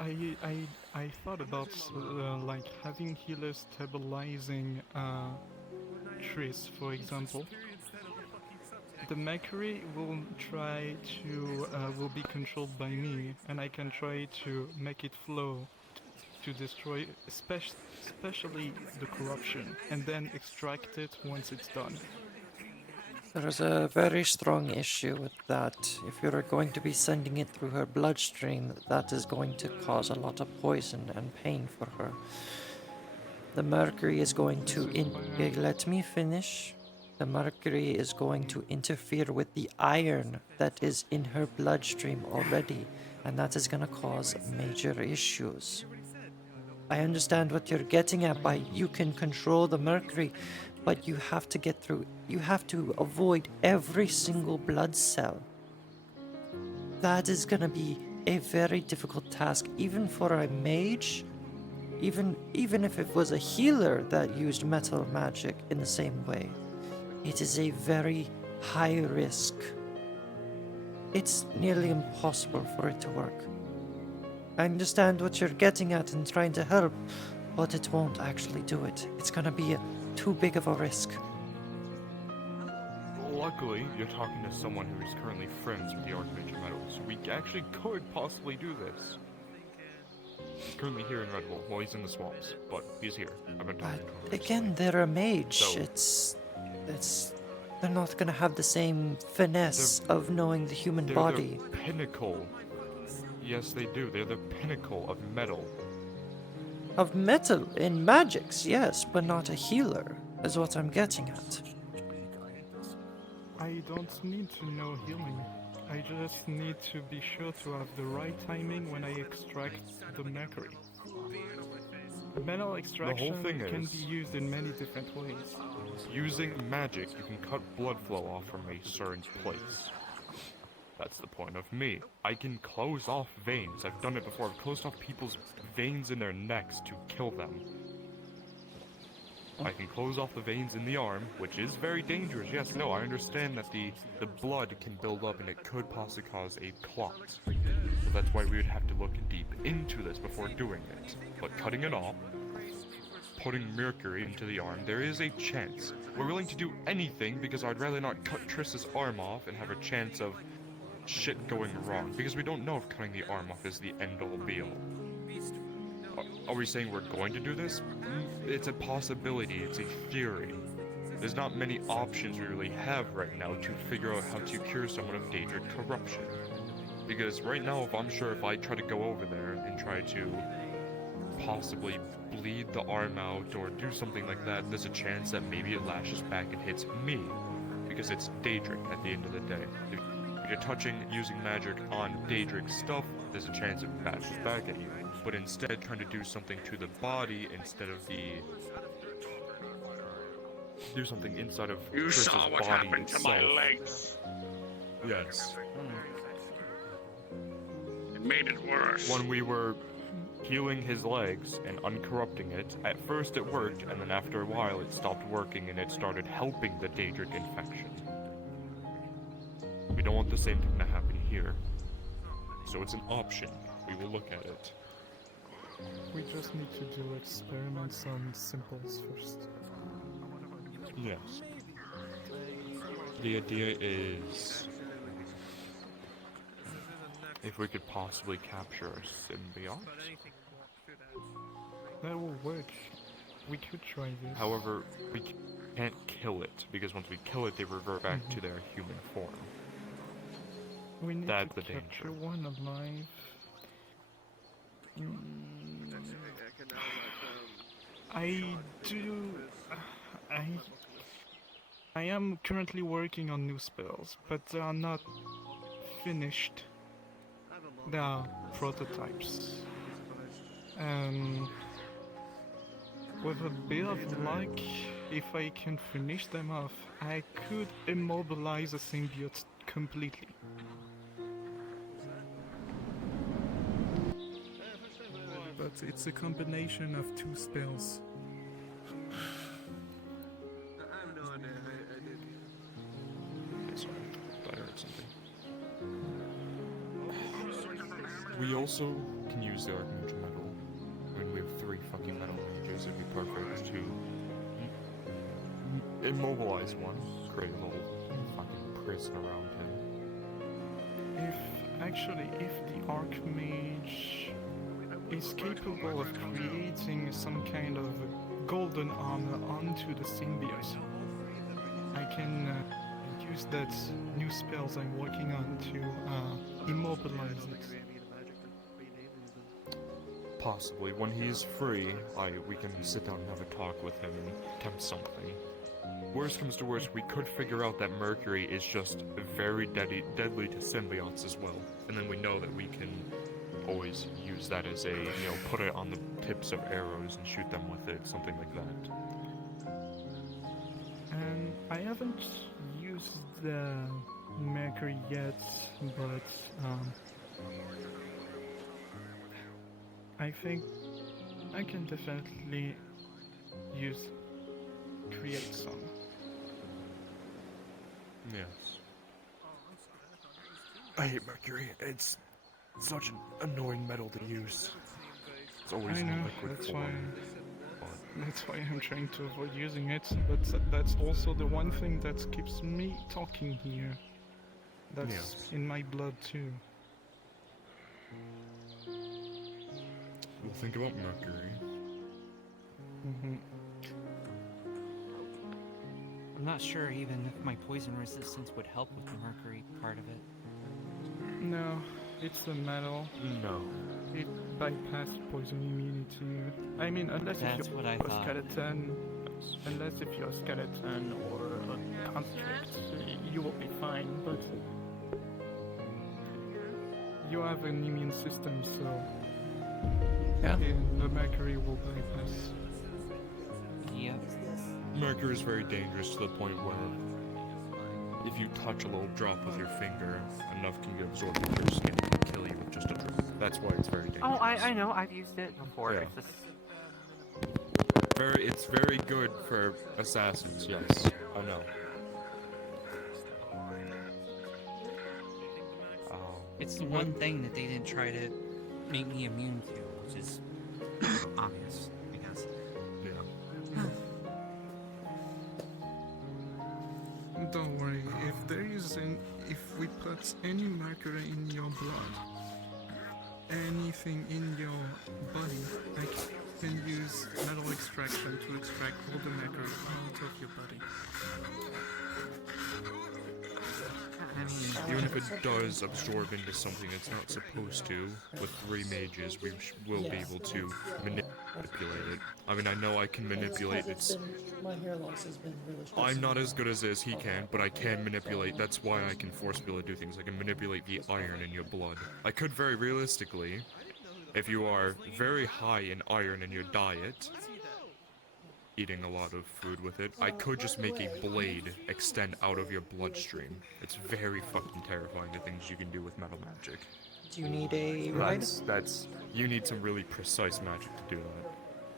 I thought about like having healers stabilizing Triss, for example. The mercury will try to will be controlled by me, and I can try to make it flow to destroy especially the corruption, and then extract it once it's done. There's a very strong issue with that. If you're going to be sending it through her bloodstream, that is going to cause a lot of poison and pain for her. The mercury is going to let me finish. The mercury is going to interfere with the iron that is in her bloodstream already, and that is going to cause major issues. I understand what you're getting at by you can control the mercury, but you have to avoid every single blood cell. That is going to be a very difficult task, even for a mage, even if it was a healer that used metal magic in the same way. It is a very high risk. It's nearly impossible for it to work. I understand what you're getting at and trying to help, but it won't actually do it. It's gonna be too big of a risk. Luckily, you're talking to someone who is currently friends with the Archmage of Metal, so we actually could possibly do this. He's currently here in Redwall. Well, he's in the swamps, but he's here. I've been talking to him. Again, they're a mage. So, they're not gonna have the same finesse of knowing the human body. They're the pinnacle. Yes, they do. They're the pinnacle of metal. Of metal in magics, yes, but not a healer, is what I'm getting at. I don't need to know healing. I just need to be sure to have the right timing when I extract the mercury. Metal extraction can be used in many different ways. Using magic, you can cut blood flow off from a certain place. That's the point of me. I can close off veins. I've done it before. I've closed off people's veins in their necks to kill them. I can close off the veins in the arm, which is very dangerous. Yes, no, I understand that the blood can build up and it could possibly cause a clot. So that's why we would have to look deep into this before doing it. But cutting it off, putting mercury into the arm, there is a chance. We're willing to do anything because I'd rather not cut Triss's arm off and have a chance of shit going wrong. Because we don't know if cutting the arm off is the end-all be-all. Are we saying we're going to do this? It's a possibility, it's a theory. There's not many options we really have right now to figure out how to cure someone of Daedric corruption. Because right now, I'm sure if I try to go over there and try to possibly bleed the arm out or do something like that, there's a chance that maybe it lashes back and hits me. Because it's Daedric at the end of the day. If you're touching, using magic on Daedric stuff, there's a chance it lashes back at you. But instead, trying to do something to the body instead of do something inside of You Chris's saw what body happened to my itself. legs. Yes. It made it worse. When we were healing his legs and uncorrupting it, at first it worked, and then after a while it stopped working and it started helping the Daedric infection. We don't want the same thing to happen here. So it's an option. We will look at it. We just need to do experiments on simples first. Yes. The idea is if we could possibly capture a symbiote. That will work. We could try this. However, we can't kill it, because once we kill it, they revert back to their human form. We need That's to the capture danger. one alive. I am currently working on new spells, but they are not finished. They are prototypes. With a bit of luck, if I can finish them off, I could immobilize a symbiote completely. But it's a combination of two spells. Sorry, thought I heard something. We also can use the Archmage of Metal. When we have 3 fucking metal mages, it'd be perfect to immobilize one, create a little fucking prison around him. If the Archmage is capable of creating some kind of golden armor onto the symbiote. I can use that new spells I'm working on to immobilize it. Possibly. When he's free, we can sit down and have a talk with him and attempt something. Worst comes to worst, we could figure out that Mercury is just very deadly to symbionts as well. And then we know that we can always use that as a, put it on the tips of arrows and shoot them with it, something like that. I haven't used the Mercury yet, but I think I can definitely create some. Yes. I hate Mercury. It's such an annoying metal to use. It's always I in know, liquid that's form. That's why I'm trying to avoid using it, but that's also the one thing that keeps me talking here. That's in my blood too. We'll think about Mercury. I'm not sure even if my poison resistance would help with the mercury part of it. No, it's the metal. No. It bypassed poison immunity. I mean, unless That's if you're what I a thought. skeleton, unless if you're a skeleton or a construct, you will be fine. But you have an immune system, so yeah, the mercury will bypass. Yep. Mercury is very dangerous to the point where if you touch a little drop with your finger, enough can get absorbed into your skin and kill you with just a drop. That's why it's very dangerous. Oh, I know. I've used it before. Yeah. It's just... It's very good for assassins, yes. I know. It's the one thing that they didn't try to make me immune to, which is obvious, I guess. Yeah. Don't worry, if we put any mercury in your blood, anything in your body, I can use metal extraction to extract all the mercury out of your body. Even if it does absorb into something it's not supposed to, with 3 mages, we will be able to manipulate it. I mean, I know I can manipulate it. My hair loss has been really I'm not as good as he can, but I can manipulate. That's why I can force people to do things. I can manipulate the iron in your blood. I could very realistically, if you are very high in iron in your diet, eating a lot of food with it, I could just make a blade extend out of your bloodstream. It's very fucking terrifying the things you can do with metal magic. Do you need a ride? You need some really precise magic to do that.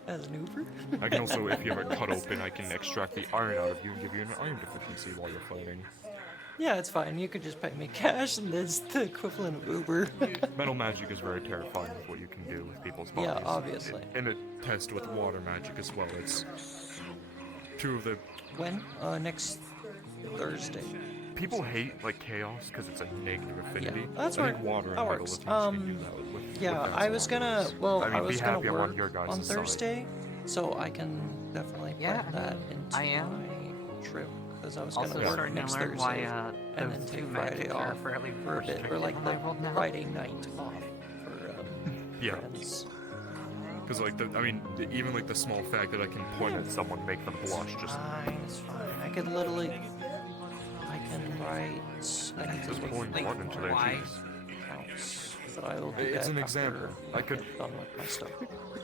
As an Uber? I can also, if you ever cut open, I can extract the iron out of you and give you an iron deficiency while you're fighting. Yeah, it's fine. You could just pay me cash and it's the equivalent of Uber. Metal magic is very terrifying with what you can do with people's bodies. Yeah, obviously. And a test with water magic as well. It's 2 of the... When? Next Thursday. People hate, chaos because it's a negative affinity. Yeah, that's I right. think water and That metal works. can do that with Yeah, that I was gonna, well, I mean, I was be gonna happy I'm on work your guys' on side. Thursday, so I can definitely put that into my trip, because I was gonna Also work starting to next learn Thursday, why and then those take two Friday magics are off fairly for a bit, or restricted like on the my world now. Friday night off for Yeah. friends. Because, even, the small fact that I can point at someone and make them blush just... Fine, it's fine. I could literally, I can write, I need to Just pouring blood into their cheeks. counts, but I will do It's that an after example. I could get done with my stuff.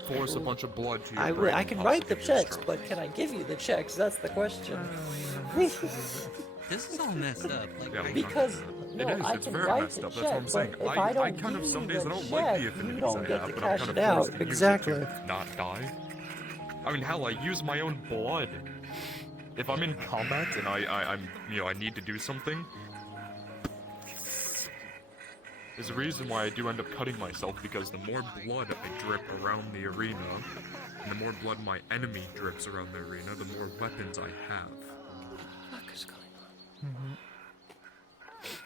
force a bunch of blood to your I brain I and can write the possibly give you a checks, stroke. but can I give you the checks? That's the question. This is all messed up. Because no, it is. I It's can very write messed the up. That's what I'm check, saying. but if I don't I kind of give some you days the I don't check, like the you affinities don't I get have, to but I'm cash kind of it out. forced to use it Exactly. to not die. I mean, hell, I use my own blood. If I'm in combat and I need to do something, there's a reason why I do end up cutting myself, because the more blood I drip around the arena, and the more blood my enemy drips around the arena, the more weapons I have.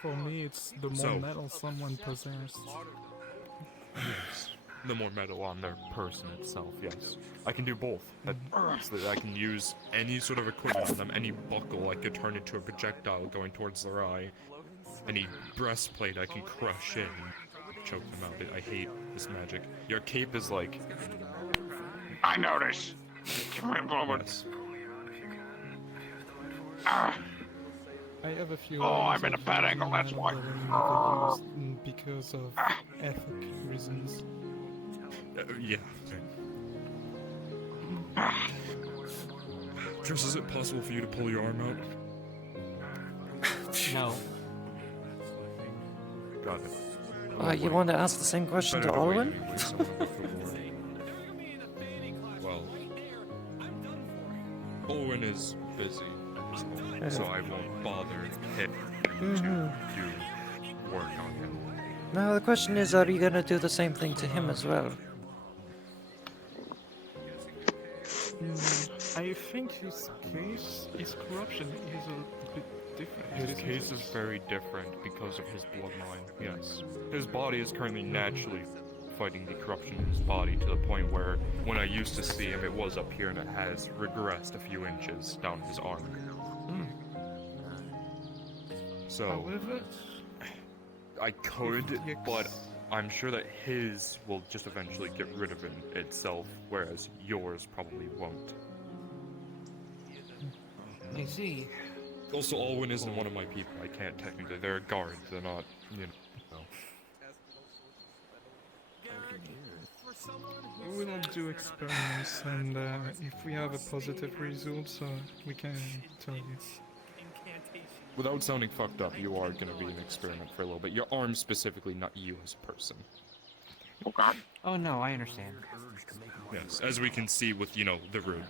For me, it's the more metal someone possessed. Yes. the more metal on their person itself, yes. I can do both. So that I can use any sort of equipment on them, any buckle I could turn into a projectile going towards their eye, any breastplate I can crush in and choke them out. I hate this magic. Your cape is like... I notice. Come here, forward. I have a few. Oh, I'm in a bad angle, that's why. Because of ethic reasons. Yeah. Triss, is it possible for you to pull your arm out? No. Got it. You want to ask the same question to Alwyn? Well, Alwyn is busy, so I won't bother him to do work on him. Now the question is, are you gonna do the same thing to him as well? I think his case, his corruption is a bit different. His case is very different because of his bloodline, yes. His body is currently naturally fighting the corruption in his body to the point where when I used to see him, it was up here and it has regressed a few inches down his arm. So, However, I could, but I'm sure that his will just eventually get rid of itself, whereas yours probably won't. I see. Also, Alwyn isn't one of my people. I can't technically. They're a guard. They're not, you know. we'll do experiments, and if we have a positive result, we can tell you. Without sounding fucked up, you are going to be an experiment for a little bit. Your arm specifically, not you as a person. Oh God. Oh no, I understand. Yes, as we can see with, you know, the rune.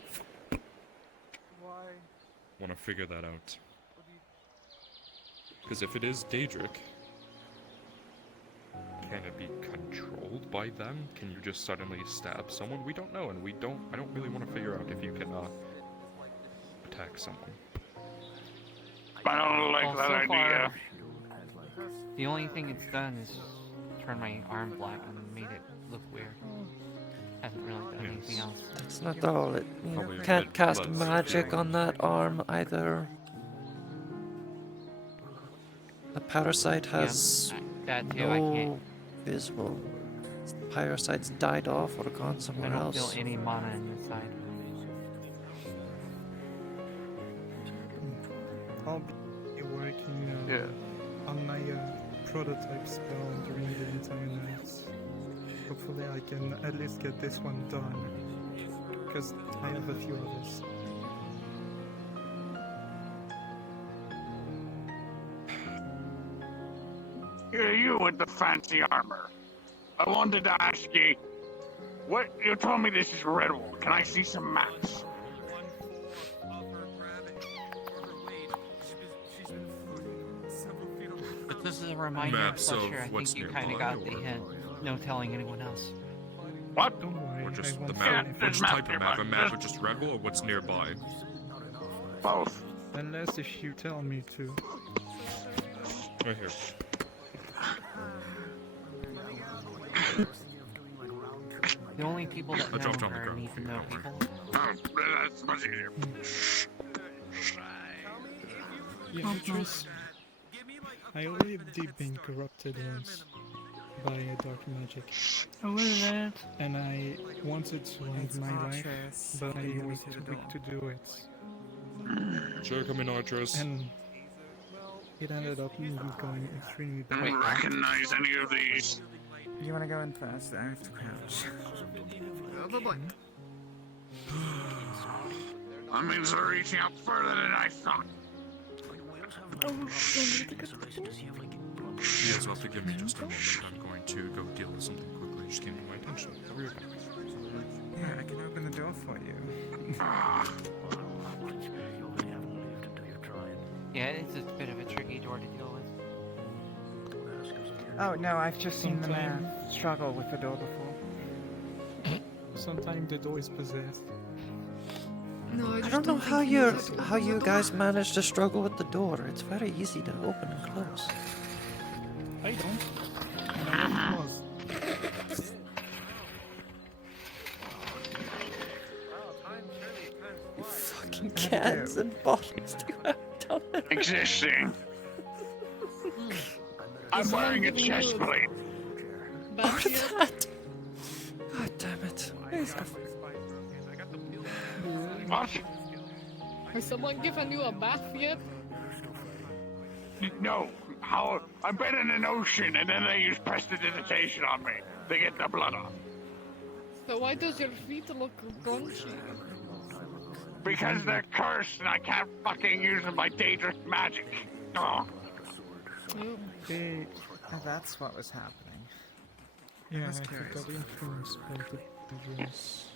Want to figure that out. Because if it is Daedric, can it be controlled by them? Can you just suddenly stab someone? We don't know, and I don't really want to figure out if you can, attack someone. I don't like that idea. The only thing it's done is turn my arm black and made it look weird. Hasn't really done anything else. It's not all. You can't cast magic on that arm either. The parasite has that too, I no can't. visible. The parasite's died off or gone somewhere I don't else. feel any mana inside. I'll be working on my prototype spell during the entire night. Hopefully I can at least get this one done, because I have a few others. You with the fancy armor. I wanted to ask you, what you told me this is Redwall. Can I see some maps? But this is a reminder, Maps of Fletcher. I what's think you nearby kind of got or the whatever. hint. No telling anyone else. What? Don't worry, Or just I the won't map? say Which anything. type of map? A map of just Redwall or what's nearby? Both. Unless if you tell me to. Right here. The only people that I dropped know on the her ground. need to know people. That's much easier. Yeah, Triss, I already did been corrupted once by a dark magic. Oh, was that? And I wanted to end my life, but I was too weak to do it. Sure, come in, Archers. And it ended up going extremely bad. I don't recognize any of these. You want to go in first? I have to crouch. That means they're reaching out further than I thought. You guys will have to give me just a moment. I'm going to go deal with something quickly. Just came to my attention. I'll be right back. Yeah, I can open the door for you. Yeah, it's a bit of a tricky door to deal with. Oh no, I've just seen the man struggle with the door before. Sometimes the door is possessed. No, I don't know how you guys manage to struggle with the door. It's very easy to open and close. I don't. And I was. cans and bottles to have done it. Existing. I'm wearing a chest plate. Or that. God damn it. What? Has someone given you a bath yet? No. How? I've been in an ocean and then they use prestidigitation on me. They get the blood off. So why does your feet look crunchy? Because they're cursed and I can't fucking use my dangerous magic. Oh. That's what was happening. Yeah, That's I curious. forgot influence by the Beggars.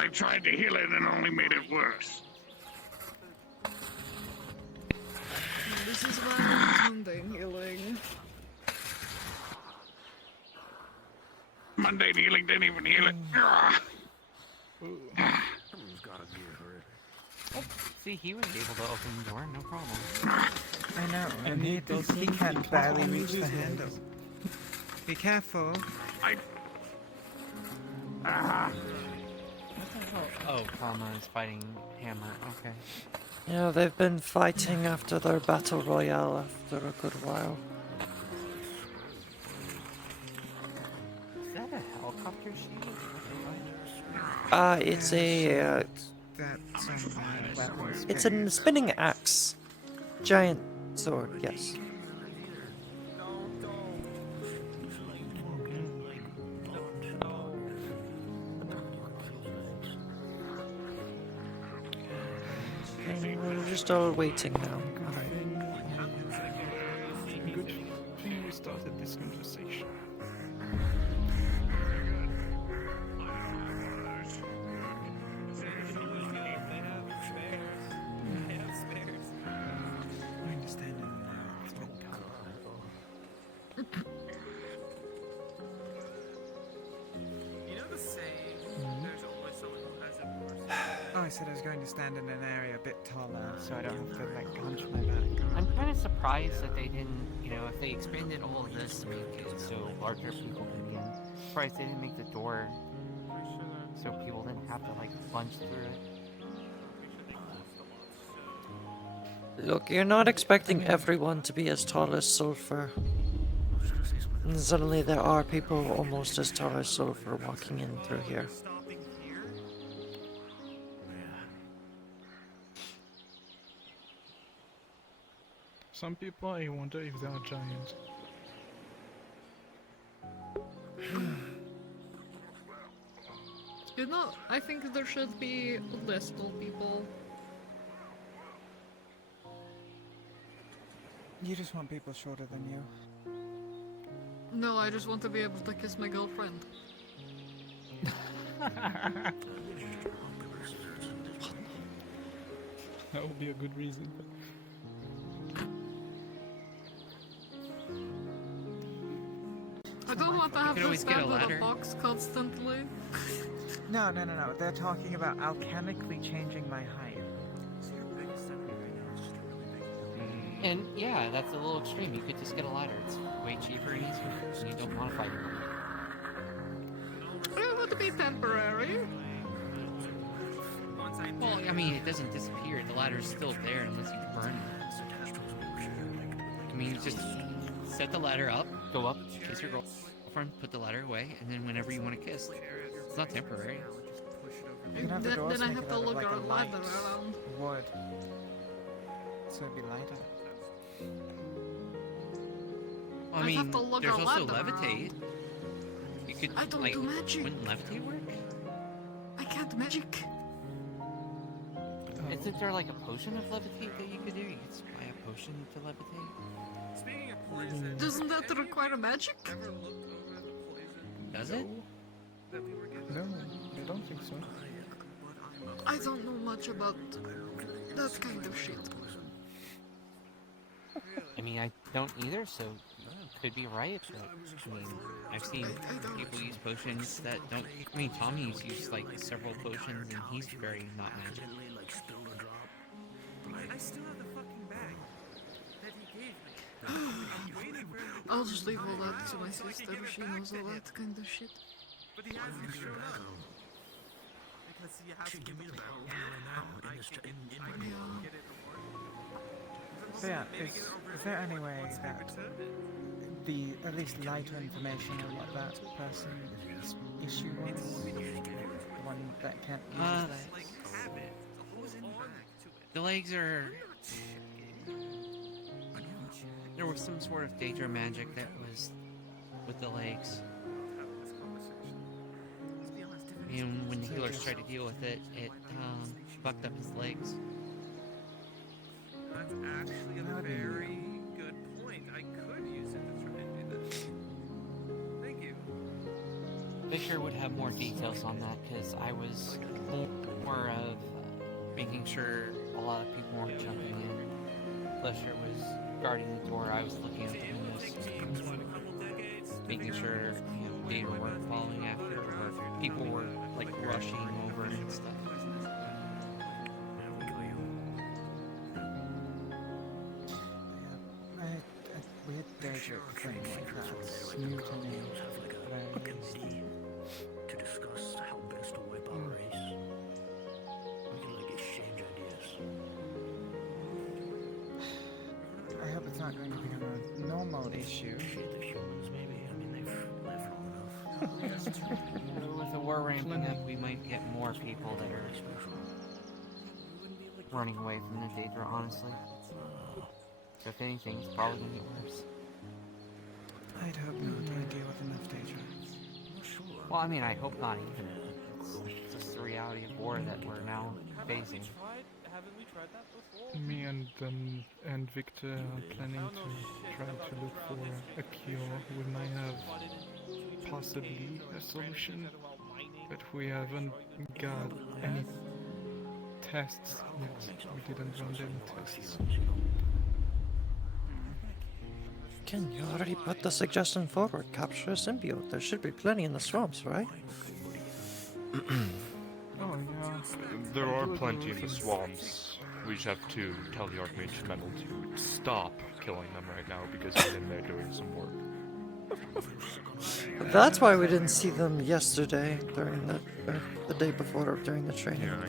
They tried to heal it and only made it worse. This is why I'm mundane healing. Mundane healing didn't even heal it. See, he was able to open the door, no problem. I know, and he can barely reach the handle. Be careful. Oh, Karma is fighting Hammer, okay. Yeah, they've been fighting after their battle royale after a good while. Is that a helicopter shield? It's a it's a spinning axe. Giant sword, yes. And we're just all waiting now. Good thing we started this conversation. I understand it now. Oh, I said I was going to stand in an area a bit taller, so I don't have to like hunch my back. I'm kind of surprised that they didn't, if they expanded all of this to make it so larger people can be in. Surprised they didn't make the door so people didn't have to like plunge through it. Look, you're not expecting everyone to be as tall as Sulfur. And suddenly there are people almost as tall as Sulfur walking in through here. Some people, I wonder if they are giant. I think there should be less tall people. You just want people shorter than you. No, I just want to be able to kiss my girlfriend. That would be a good reason. I don't want to have could to always get a stand in ladder. a box constantly. No. They're talking about alchemically changing my height. And yeah, that's a little extreme. You could just get a ladder. It's way cheaper and easier. And you don't modify it. I want to be temporary. Well, I mean, it doesn't disappear. The ladder's still there unless you burn it. I mean, you just set the ladder up, go up, kiss your girlfriend, put the ladder away, and then whenever you want to kiss. It's not temporary. You can have the doors Then I make have it to out of look like a around light ladder around. wood. So it'd be lighter. I I'd mean, have to lug there's a also ladder levitate. You could, I don't like, do magic. wouldn't levitate work? I can't magic. Isn't there like a potion of levitate that you could do? You could just buy a potion to levitate. Doesn't that require magic? Does it? No, I don't think so. I don't know much about that kind of shit. I mean, I don't either, so could be right, but I mean, I've seen people use potions that don't. I mean, Tommy's used like several potions, and he's very not magic. I still have the fucking bag that he gave me. I'll just leave all that to my sister. She knows all that kind of shit. But he hasn't shown up. Actually, give me the battle right now in So yeah, is there any way that the at least lighter information on what that person's issue was? The one that can't use his legs? The legs are... There was some sort of Daedra magic that was with the legs. And when the healers tried to deal with it, it fucked up his legs. That's actually a very good point. I could use it to try and do this. Thank you. Fisher would have more details on that because I was more of making sure a lot of people weren't jumping in. Fisher was guarding the door. I was looking at the windows, making sure Data weren't following after, or people were like rushing over and stuff. We had Daedra thing like that. It's new to me. To discuss how best to wipe our race. We can like exchange ideas. I hope it's not going to become a normal issue. The humans, maybe. I mean, they've lived long enough. With the war ramping up, we might get more people that are running away from the Daedra, honestly. So if anything, it's probably gonna get worse. I'd hope not to deal with enough Daedra. Well, I mean, I hope not even. It's just the reality of war that we're now facing. Haven't we tried that before? Me and Victor are planning to try to look for a cure. We might have possibly a solution, but we haven't got any tests yet. We didn't run any tests. Ken, you already put the suggestion forward. Capture a symbiote. There should be plenty in the swamps, right? Oh, yeah. There are plenty in the swamps. We just have to tell the Archmage Metal to stop killing them right now because he's in there doing some work. That's why we didn't see them yesterday during the day before during the training. Yeah,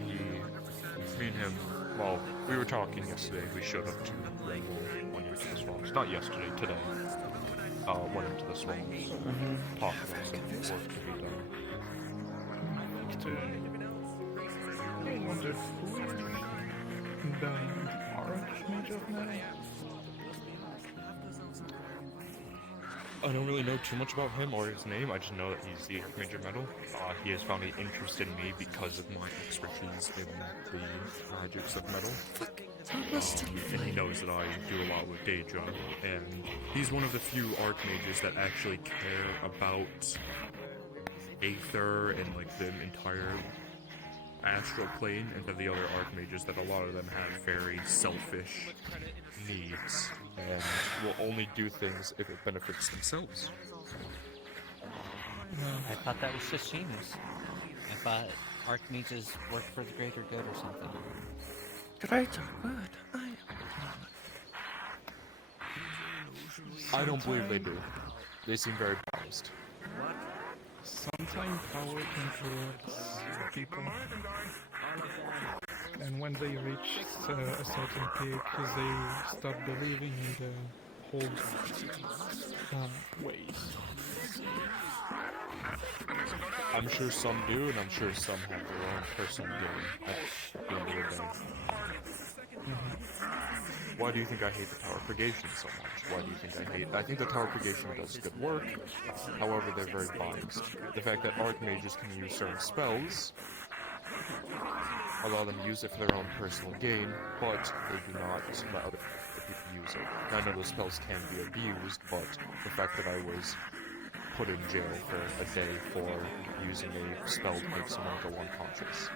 me and him, well, we were talking yesterday. We showed up to Red Bull, went into the swamps. Not yesterday, today. Went into the swamps. Talked about some work to be done. I wonder who the Archmage of Metal? I don't really know too much about him or his name. I just know that he's the Archmage of Metal. He has found an interest in me because of my expertise in the magics of metal. And he knows that I do a lot with Daedra. And he's one of the few Archmages that actually care about Aether and like the entire astral plane, and to the other Archmages that a lot of them have very selfish needs and will only do things if it benefits themselves. I thought that was Sashin's. I thought Archmages work for the greater good or something. Greater good? I don't believe they do. They seem very biased. Sometimes power controls people, and when they reach a certain peak, they stop believing in the whole ways. I'm sure some do, and I'm sure some have their own personal gain at the end of the day. Why do you think I hate the Tower Purgation so much? Why do you think I hate... I think the Tower Purgation does good work, however they're very biased. The fact that Archmages can use certain spells allow them to use it for their own personal gain, but they do not let other people use it. Now, I know those spells can be abused, but the fact that I was put in jail for a day for using a spell to make someone go unconscious.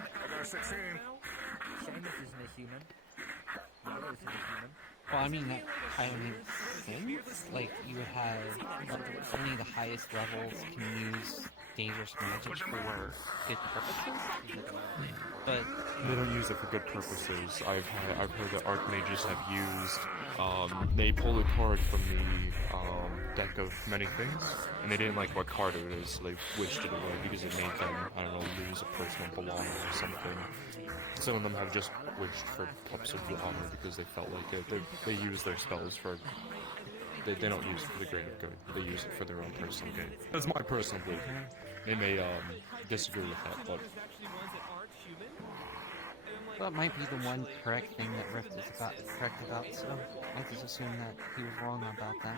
Well, I mean, things like you have only the highest levels can use dangerous magic for good purposes, but They don't use it for good purposes. I've heard that archmages have used. They pulled a card from the deck of many things, and they didn't like what card it is, so they wished it away because it made them, I don't know, lose a personal belonging or something. Some of them have just wished for cups of honor because they felt like it. They use their spells for. They don't use it for the greater good. They use it for their own personal gain. That's my personal belief. They may disagree with that, but that might be the one correct thing that Rift is correct about, so I'll just assume that he was wrong about that.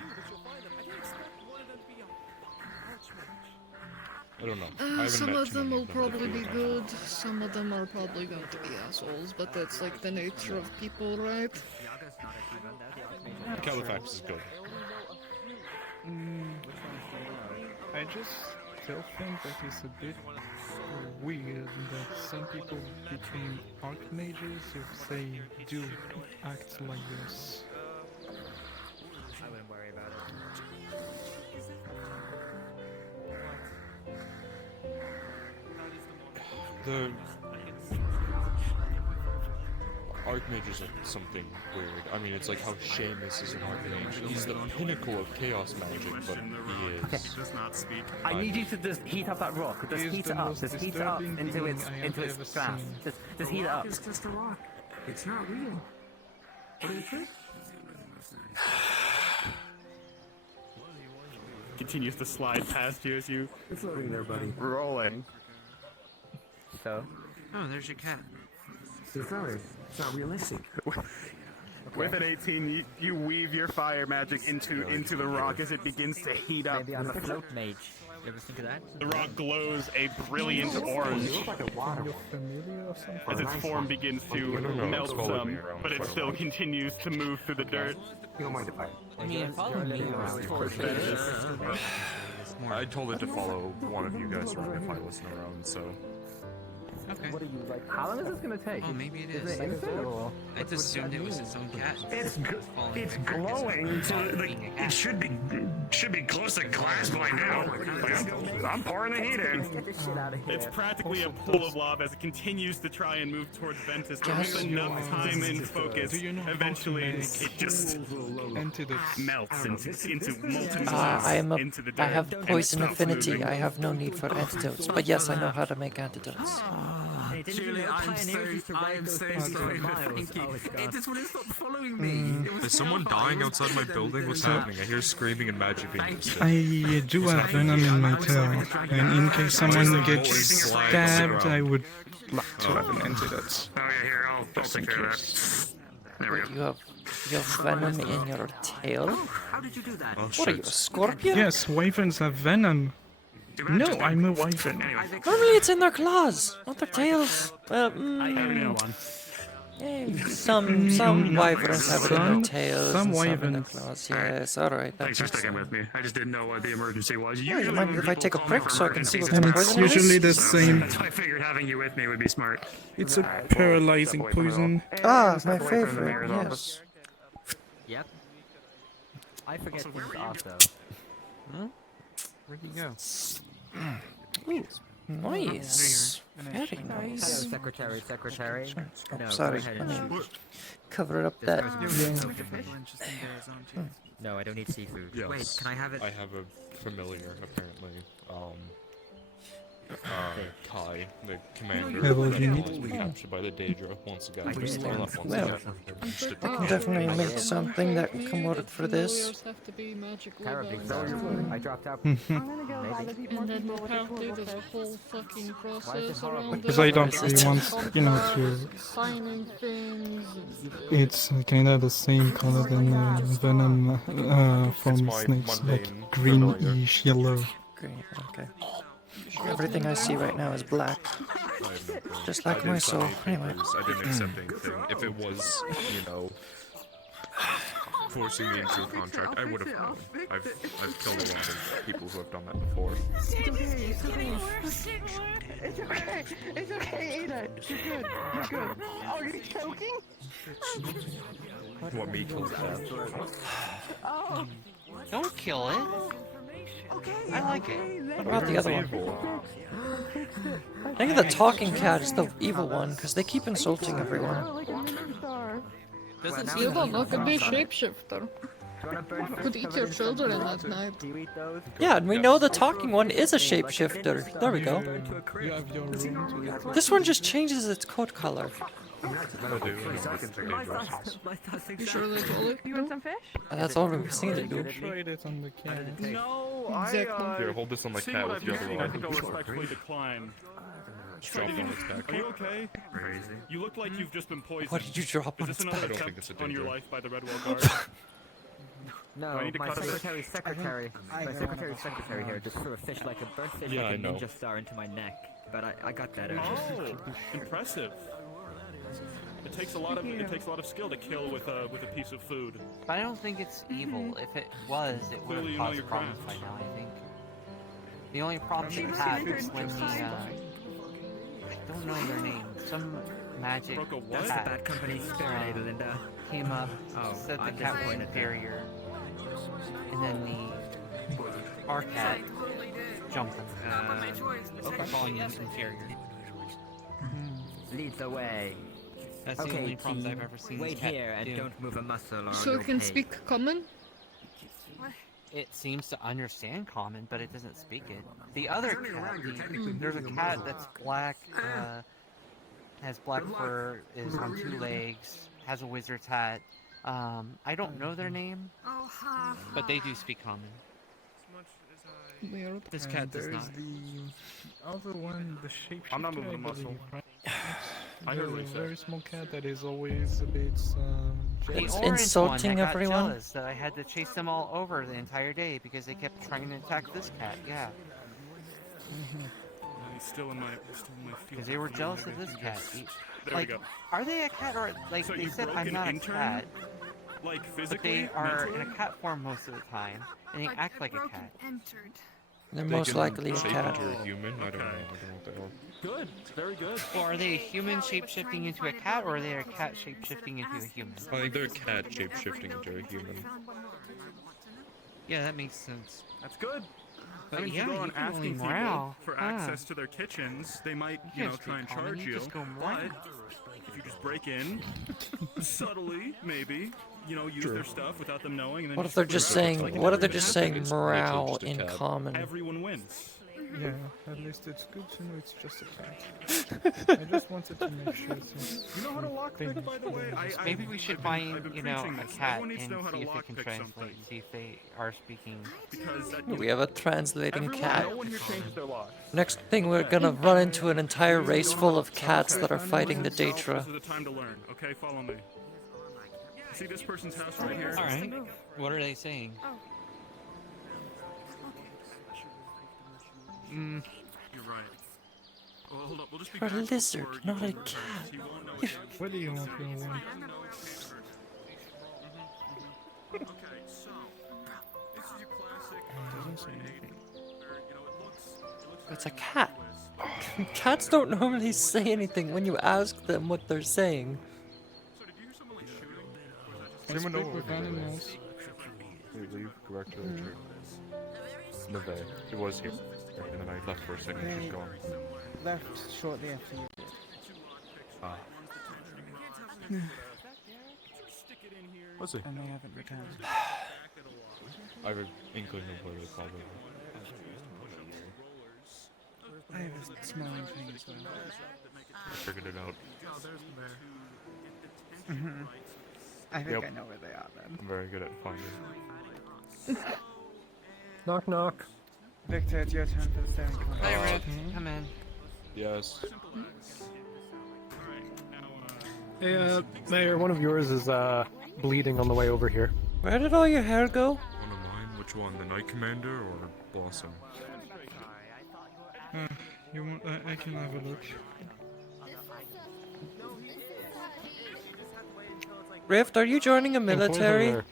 I don't know. Some of them will probably be good, some of them are probably going to be assholes, but that's like the nature of people, right? Califax is good. I just still think that it's a bit weird that some people became archmages if they do act like this. I wouldn't worry about it. The archmages are something weird. I mean, it's like how Seamus is an archmage. He's the pinnacle of chaos magic, but he is. Does not speak. I need you to just heat up that rock. Just heat it up. Just heat it up into its glass. Just heat it up. It's just a rock. It's not real. What do you think? Continues to slide past you as you. You're floating there, buddy. Rolling. So. Oh, there's your cat. It's not realistic. With an 18, you weave your fire magic into the rock as it begins to heat up. Maybe I'm a float mage. You ever think of that? The rock glows a brilliant orange as its form begins to melt some, but it still continues to move through the dirt. You don't mind if I mean, follow me around for I told it to follow one of you guys around if I wasn't around, so. Okay. What are you like? How long is this gonna take? Oh, maybe it Isn't is. it instant or? I just assumed it was its own cat. It's glowing, so it should be close to glass by now. I'm pouring the heat in. It's practically a pool of lava as it continues to try and move towards Ventus, but with enough time and focus, eventually it just melts into molten I have poison affinity. I have no need for antidotes, but yes, I know how to make antidotes. Julie, I'm so sorry, but thank you. It just wouldn't stop following me. Is someone dying outside my building? What's happening? I hear screaming and magic being used. I do have venom in my tail, and in case someone gets stabbed, I would like to have an antidote. Oh yeah, here, I'll take care of that. There we go. You have venom in your tail? How did you do that? What are you, a scorpion? Yes, wyverns have venom. No, I'm a wyvern. Normally it's in their claws, not their tails. Well, some wyverns have it in their tails, some and some in their wyverns. claws. Yes, alright. Thanks for sticking with me. I just didn't know what the emergency was. Yeah, you mind if I take a prick so I can see what And the it's poison is? usually the same. That's why I figured having you with me would be smart. It's a paralyzing poison. Ah, my favorite, yes. Yep. I forget things also. Huh? Where'd he go? Ooh, nice. Very Hello, nice. secretary. Oh, No, sorry. go ahead Let and me shoot. cover up that. No, I don't need seafood. Yes. Wait, can I have it? I have a familiar, apparently. Kai, the commander, Yeah, well, you was need- captured by the Daedra once again. Well, Not once well, again. I can definitely make something that can come out for this. Have to be magically I dropped out. And then apparently there's a whole fucking process around it. Because I don't really want, to... Signing things. It's kind of the same color than venom from my snakes, but mundane greenish yellow. Green, okay. Everything I see right now is black. I have no clue. Just like I didn't my sign soul. any Anyway. papers. I didn't accept anything. If it was, forcing me into a contract, I would have known. I've killed a lot of people who have done that before. It's okay. It's okay, Ada. You're good. You're good. Oh, you're choking? What me killed that? Oh. Don't kill it. I like it. What about the other one? I think the talking cat is the evil one, because they keep insulting everyone. Doesn't You don't know, could be a shapeshifter. Could eat your children at night. Yeah, and we know the talking one is a shapeshifter. There we go. You have your room to This one just changes its coat color. You sure they told it? You want some fish? That's all we've seen it do. tried it on the cat. No, Exactly. Here, hold this on the seeing cat what with I've your seen, other I think I'll arm. respectfully decline. Drop it on its back. Are you okay? Crazy. You look like you've just been poisoned. What did you drop on Is its this back? another I don't think it's attempt a on your danger. life by the Redwall Guard? No, Do I need to my cut this? secretary's secretary. My secretary's secretary here just threw a fish like a birdfish Yeah, like I a know. ninja star into my neck. But I got that out. Oh, impressive. It takes a lot of skill to kill with a piece of food. But I don't think it's evil. If it was, it would Clearly have you know caused your problems by craft. now, I think. The only problem it had was when the, I don't know their name, some magic Broke a what? That's the cat bad company spirit, Linda. came up, Oh, said the I'm cat was disappointed there. inferior, and then our cat jumped him, calling him inferior. Lead the way. That's the Okay, only problems team, I've ever seen wait this cat here and do. don't move a muscle or So you'll it can pay. speak common? It seems to understand common, but it doesn't speak it. The other cat, there's a cat that's black, has black fur, is on 2 legs, has a wizard's hat. I don't know their name, but they do speak common. Weird. This cat does There's not. the other one, the shapeshifter. I'm not moving I a muscle. believe, right? I heard what The he said. very small cat that is always a bit The jealous. orange insulting one, I got everyone? jealous that I had to chase them all over the entire day because they kept trying to attack this cat. Yeah, He's still in my field. because they were jealous of this cat. There Like, we go. are they a cat or like So they you said? broke I'm an not a intern? cat, Like but physically, they are in mentally? a cat form most of the time, and they act like a cat. They're They most can likely a shape cat. into a human. I don't know. Okay. I don't know what they are. Good, very good. Well, are they a human shape-shifting into a cat, or are they a cat shape-shifting into a human? I think they're a cat shape-shifting into a human. Yeah, that makes sense. That's good. But I mean, yeah, if you go on you can only asking people morale. for Huh. access to their kitchens, they might, You can't try and speak common, charge you you. just go But morale. if you just break in subtly, maybe, use their stuff without them knowing, and then What if they're just saying? What if they're just saying morale in cat. common? Everyone wins. Yeah, at least it's good to know it's just a cat. I just wanted to make sure since You know how to lockpick, by the way? Maybe we should I've find, been you know, preaching a this. cat Everyone and needs to know how to see if it can lockpick translate, something. see if they are speaking. Because that, We have a translating everyone, cat. no one here changes their locks. Next thing, we're gonna run into an entire race full of cats that are fighting the This Daedra. is the time to learn. Okay, follow me. See this person's house right here? All right. What are they saying? Mm, you're right. Well, hold up. We'll just be You're a back lizard, before not you a learn cat. this. He won't know You- it. What do you want, little one? Okay, so this is your classic. Doesn't say anything. Where, it looks It's a cat. Cats don't normally say anything when you ask them what they're saying. I speak with animals. Wait, leave. Go back to the church. Neve. It was here. And then I left for a second. She's gone. Left shortly after you did. Ah. Was he? And they haven't returned. I have an inkling of where they called it. I have a smelling thing as well. Figured it out. I think Yep. I know where they are then. I'm very good at finding. Knock knock. Victor, it's your turn for the staring contest. Hey, Rick, come in. Yes. Hey, Mayor, one of yours is bleeding on the way over here. Where did all your hair go? One of mine? Which one? The Night Commander or Blossom? You want? I can have a look. Rift, are you joining a military?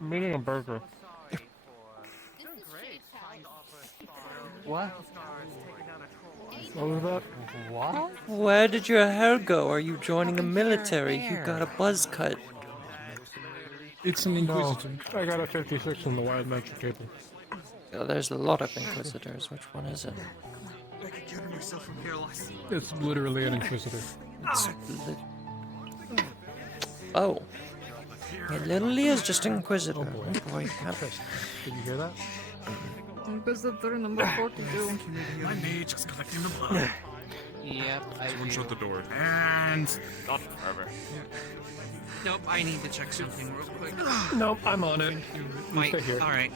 I'm eating a burger. What? What was that? What? Where did your hair go? Are you joining a military? You got a buzz cut. It's an Inquisitor. No, I got a 56 on the Wild Magic table. Yeah, there's a lot of Inquisitors. Which one is it? I can carry myself from here, Lost. It's literally an Inquisitor. Oh. It literally is just Inquisitor. Oh boy. Did you hear that? Inquisitor number 42. My mage is collecting the blood. Yep, Someone shut the door. And... Not forever. Nope, I need to check something real quick. Nope, I'm on it. Wait, Stay here. alright.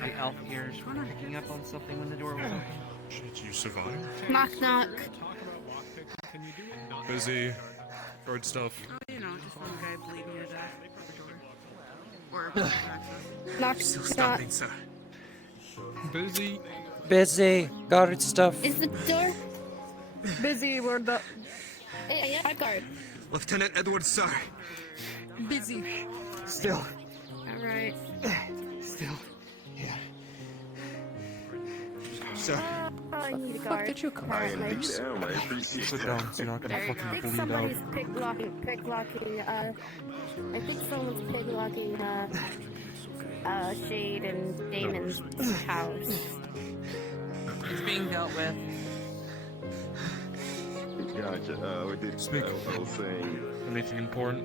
My elf ears were picking up on something when the door was open. Shit, you survived? Knock knock. Busy. Guard stuff. Oh, you know, just one guy bleeding to death at the door. Or Knock Still knock. stopping, sir. Busy. Busy. Guard stuff. Is the door busy? Where the? Yeah, I guard. Lieutenant Edwards, sir. Busy. Still. Alright. Still. Yeah. Sir. I need a Fuck guard. did you come Alright, from? Sit down, so you're not gonna I fucking think bleed somebody's out. picklocking, I think someone's picklocking, Shade and Damon's house. It's being dealt with. Gotcha. We did. Speak. I was saying. Anything important?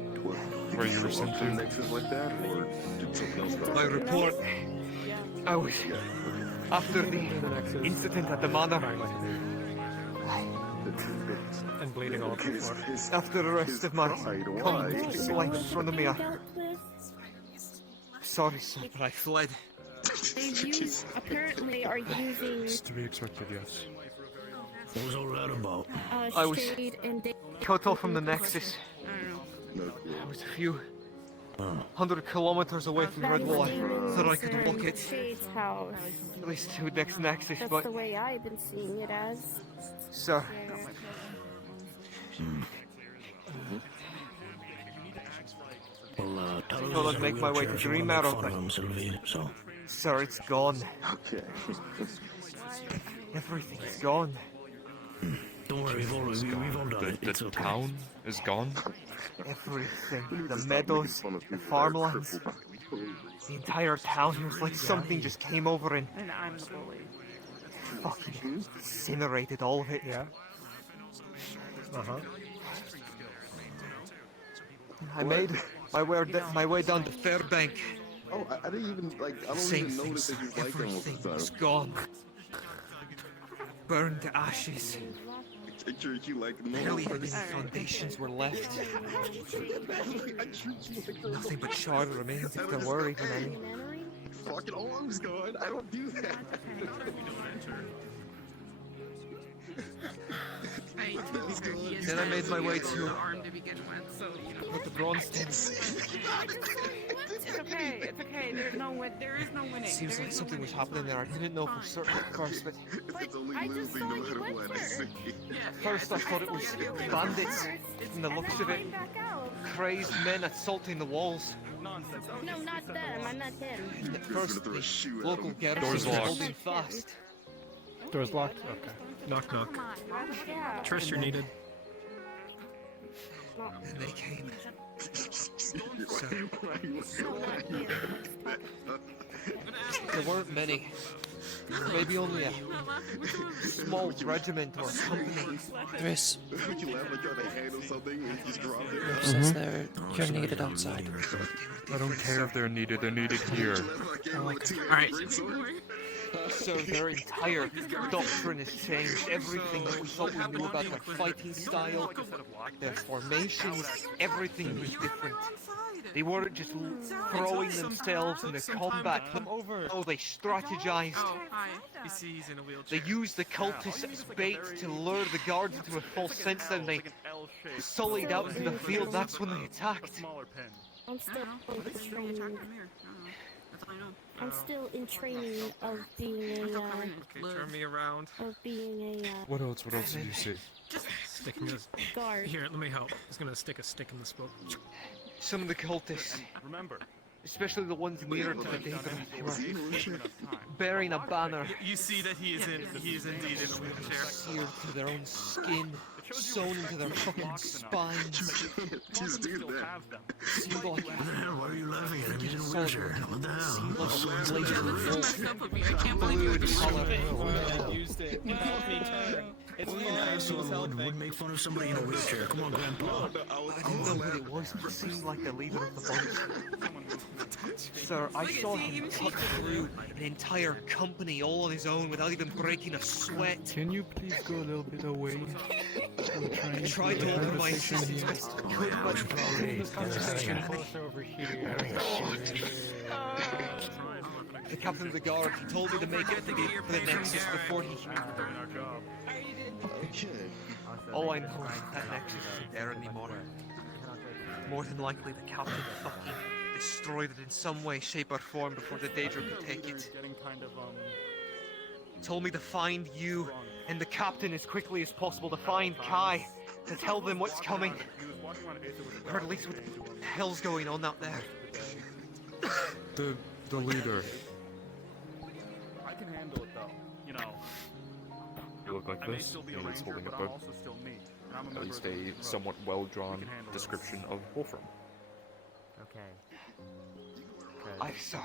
Where you were sent to? Nexus like that, or did something else go? My report. I was after the incident at the manor. And bleeding all over the floor. After the rest of my colleagues lying in front of me, sorry, sir, but I fled. They apparently are using It's to be expected, yes. What was all that about? I was Shade and Damon's cut off from the Nexus. I was a few hundred kilometers away from Redwall. I thought I could walk it. Shade's house. At least to the next Nexus, That's but the way I've been seeing it as. sir, Well, tell us thought I'd make my way to Dream Arrow, but so. sir, it's gone. Okay. Everything's gone. Don't worry, we've all done it. The It's okay. town is gone? Everything. The meadows, the farmlands, the entire town was like something just came over and And I'm the bully. fucking incinerated all of it. Yeah. Uh-huh. I made my way down to Fairbank. Oh, I didn't even like. I don't Same even thing, notice sir. that he's like Everything that was most gone. Burned to ashes. I treat you like Barely any foundations were left. Nothing but charred remains, if there were even any. Fucking arms gone. I don't do that. Then I made my way to arm to begin with, so you know. the Bronstein. It's okay. It's okay. There's no win. There is no winning. Seems like something was happening there. I didn't know for certain at first, but It's only losing no matter what I see. at first I thought it was bandits. From the looks of it, crazed men assaulting the walls. No, not them. I'm not them. At first, the local garrison Doors was locked. holding fast. Door's locked? Okay. Knock, knock. Yeah. Trish, you're needed. And they came. There weren't many. Maybe only a small regiment or company. Chris, Would you laugh like you're trying to handle something and you just drop it? since you're needed outside. I don't care if they're needed here. Alright. So their entire doctrine has changed. Everything that we thought we knew about their fighting style, their formations, everything was different. They weren't just throwing themselves into combat. Oh, they strategized. Oh, hi. You see he's in a wheelchair. They used the cultists as bait to lure the guards into a false sense, and they sullied out into the field. That's when they attacked. I'm still in training. I'm still in training of being a Turn me around. of being a What else did you see? Stick him in his... guard. Here, let me help. He's gonna stick a stick in the smoke. Some of the cultists, Remember, especially the ones nearer to the Daedra, they were bearing a banner You see that he is indeed in a wheelchair. seared to their own skin. sewn into their fucking spines. Just do that. Seemed like Why are you laughing at him? He's in a solid wheelchair. What the hell? seemed like a What's blazing that? wolf. I can't believe you Blue would in do color. something. Used it. It helped me turn. It's Only an fine. He was asshole helping. would make fun of somebody in a wheelchair. Come on, Grandpa. I didn't know who it was, but it seemed like the leader of the bunch. Sir, I saw him cut through an entire company all on his own without even breaking a sweat. Can you please go a little bit away? I tried to offer my assistance best I could, but the captain of the guard, he told me to make it for the Nexus before he... All I know is that Nexus isn't there anymore. More than likely the captain fucking destroyed it in some way, shape or form before the Daedra could take it. Told me to find you and the captain as quickly as possible, to find Kai, to tell them what's coming. Or at least what the hell's going on out there. The leader. I can handle it though. You know. You look like I may this, still be and a he's ranger, holding but a I'm book. also still me. And I'm a At member least of the a group. somewhat We well-drawn can handle this. description of Wolfram. Okay. I saw.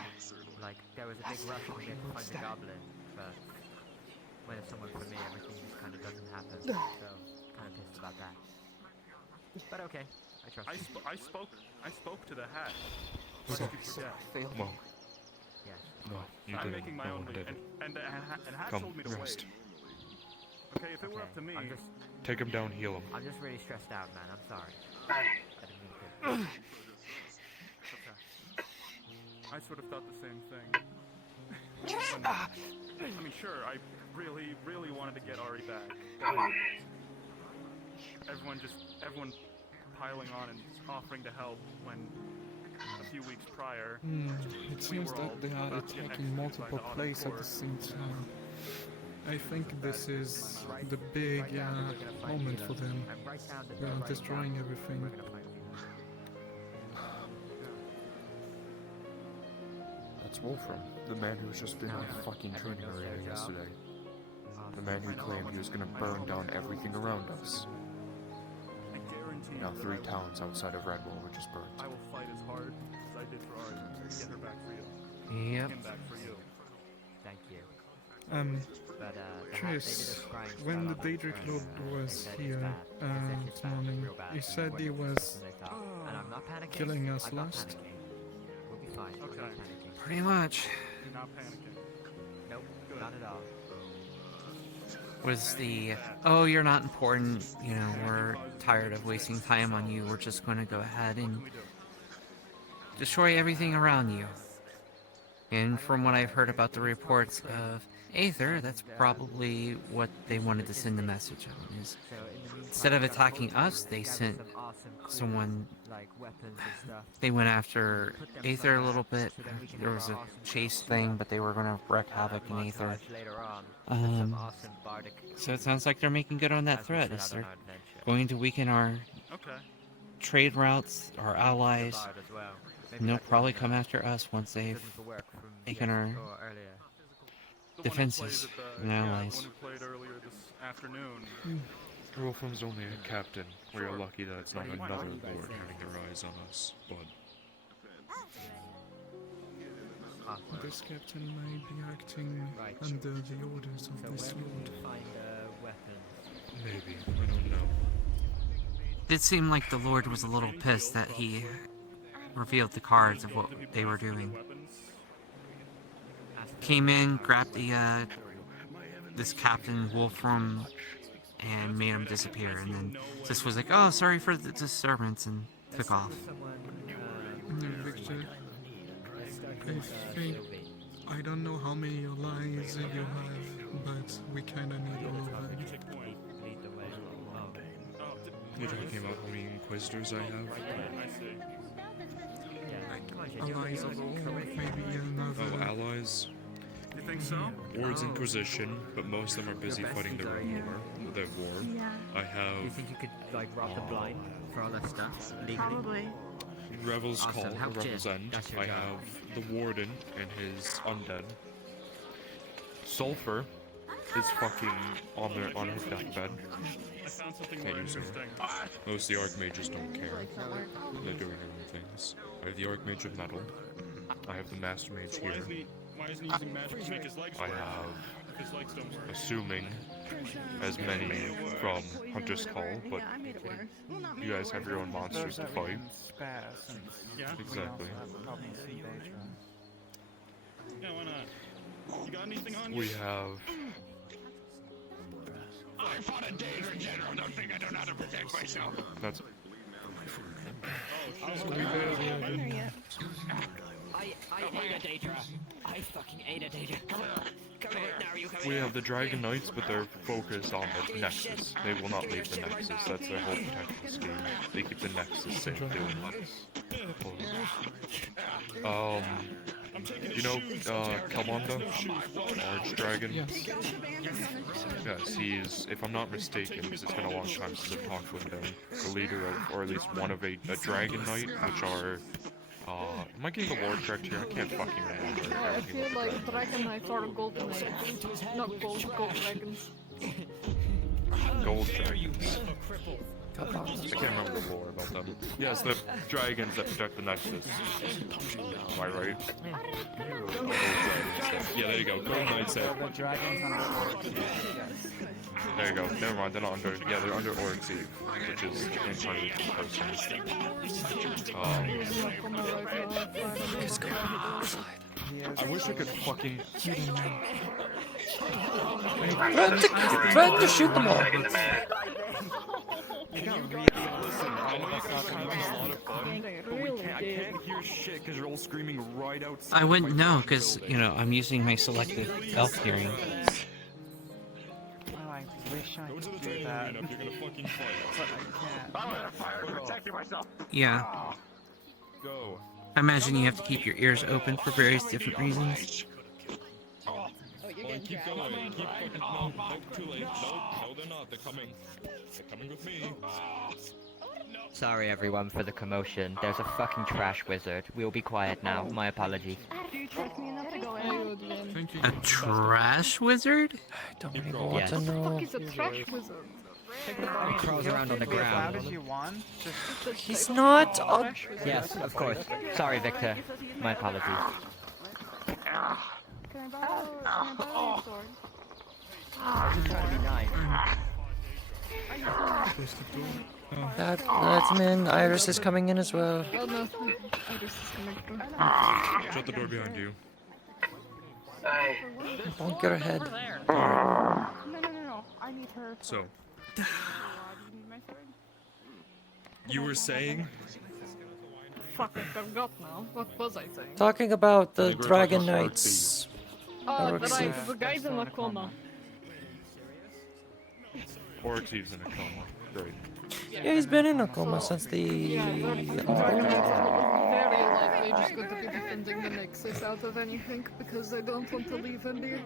Like, there was a big rush to get to find the goblin, but when it's someone for me, everything just kind of doesn't happen. So, kind of pissed about that. But okay, I trust you. I spoke to the hat. What did you forget? Well, Yes. no, you I'm didn't. making my No own one did. and hat Come, told me to rest. wait. Okay, if it were up to me, I'm just, Take him down, heal him. I'm just really stressed out, man. I'm sorry. I didn't mean to. I sort of thought the same thing. I mean, sure, I really wanted to get Ari back. But everyone piling on and offering to help when a few weeks prior, It seems that they are attacking multiple places at the same time. I think this is the big moment for them. They are destroying everything. That's Wolfram, the man who's just been in a fucking training area yesterday. The man who claimed he was gonna burn down everything around us. I guarantee Now that 3 towns outside of Redwall were just burned. I will fight as hard as I did for Ari to get her back for you. Yep. Him back for you. Thank you. But, Chris, when the Daedric Lord was here this morning, he said he was killing us last. We'll be fine. Okay. We're not panicking. Pretty much. You're not panicking. Nope, not at all. Was the, oh, you're not important, you know, we're tired of wasting time on you, we're just going to go ahead and destroy everything around you. And from what I've heard about the reports of Aether, that's probably what they wanted to send the message on, is instead of attacking us, they sent someone, they went after Aether a little bit. There was a chase thing, but they were going to wreak havoc in Aether. So it sounds like they're making good on that threat. Is they're going to weaken our trade routes, our allies, and they'll probably come after us once they've taken our defenses and allies. Wolfram's only a captain. We're lucky that it's not another lord having their eyes on us, but... This captain may be acting under the orders of this lord. Maybe, I don't know. It seemed like the Lord was a little pissed that he revealed the cards of what they were doing. Came in, grabbed the this Captain Wolfram, and made him disappear. And then just was like, "Oh, sorry for the disturbance," and took off. Victor, I don't know how many allies you have, but we kinda need all of them. You're talking about how many Inquisitors I have? Allies of all, maybe another... Oh, allies? You think so? Ward's Inquisition, but most of them are busy fighting their own war. Their war. Yeah. I have... Do you think you could, like, rob the blind for all that stuff? Legally? Probably. Revel's Awesome. Call, How or Revel's legit? End. That's your I job. have the Warden and his undead. Sulfur, is fucking on his deathbed. I found something Can't more use it. interesting. Most of the Archmages don't care. They're doing their own things. I have the Archmage of Metal. I have the Master Mage So here. why isn't he using magic to make his legs I work? have, If his legs don't work. assuming, as many from Hunter's Call, but you guys have your own monsters to fight. Yeah? Exactly. Yeah, why not? You got anything on you? We have I fought a Daedra general. Don't think I don't know how to protect myself. that's I ate a Daedra. I fucking ate a Daedra. Come here, now you come we here. have the Dragon Knights, but they're focused on the Nexus. They will not leave the Nexus. That's their whole protection scheme. They keep the Nexus safe. They will not. You know, Kalmanda, Archdragon? Yes, he's, if I'm not mistaken, because it's been a long time since I've talked with him, the leader of, or at least one of a Dragon Knight, which are, am I getting the lore correct here? I can't fucking remember. I feel like Dragon Knights are golden knights. Not gold dragons. Gold dragons. I can't remember the lore about them. Yes, the dragons that protect the Nexus. Am I right? Yeah, there you go. Golden Knights there. The dragons on the There you go. Never mind, they're not under, yeah, they're under Oryx Eve, which is entirely composed. I wish I could fucking... Threaten to shoot them all. I can't hear shit because you're all screaming right outside. I wouldn't know, because, you know, I'm using my selective elf hearing. Oh, I wish I could do that. You're gonna fucking fight. But I can't. I'm gonna fire protecting myself. Yeah. Go. I imagine you have to keep your ears open for various different reasons. Well, keep going. Keep fucking. No, too late. No, they're not. They're coming. They're coming with me. Sorry everyone for the commotion. There's a fucking trash wizard. We'll be quiet now. My apologies. A trash wizard? I don't really want to know. What the fuck is a trash wizard? He crawls around on the ground. He's not a... Yes, of course. Sorry, Victor. My apologies. I'm just trying to be nice. That's in. Iris is coming in as well. Oh no, Iris is coming through. Shut the door behind you. Don't get her head. No. I need her. So, you were saying? Fuck, I forgot now. What was I saying? Talking about the Dragon Knights. Oh, the guy's in a coma. Oryx Eve's in a coma. Great. Yeah, he's been in a coma since the... Yeah, very likely just going to be defending the Nexus out of anything because they don't want to leave India.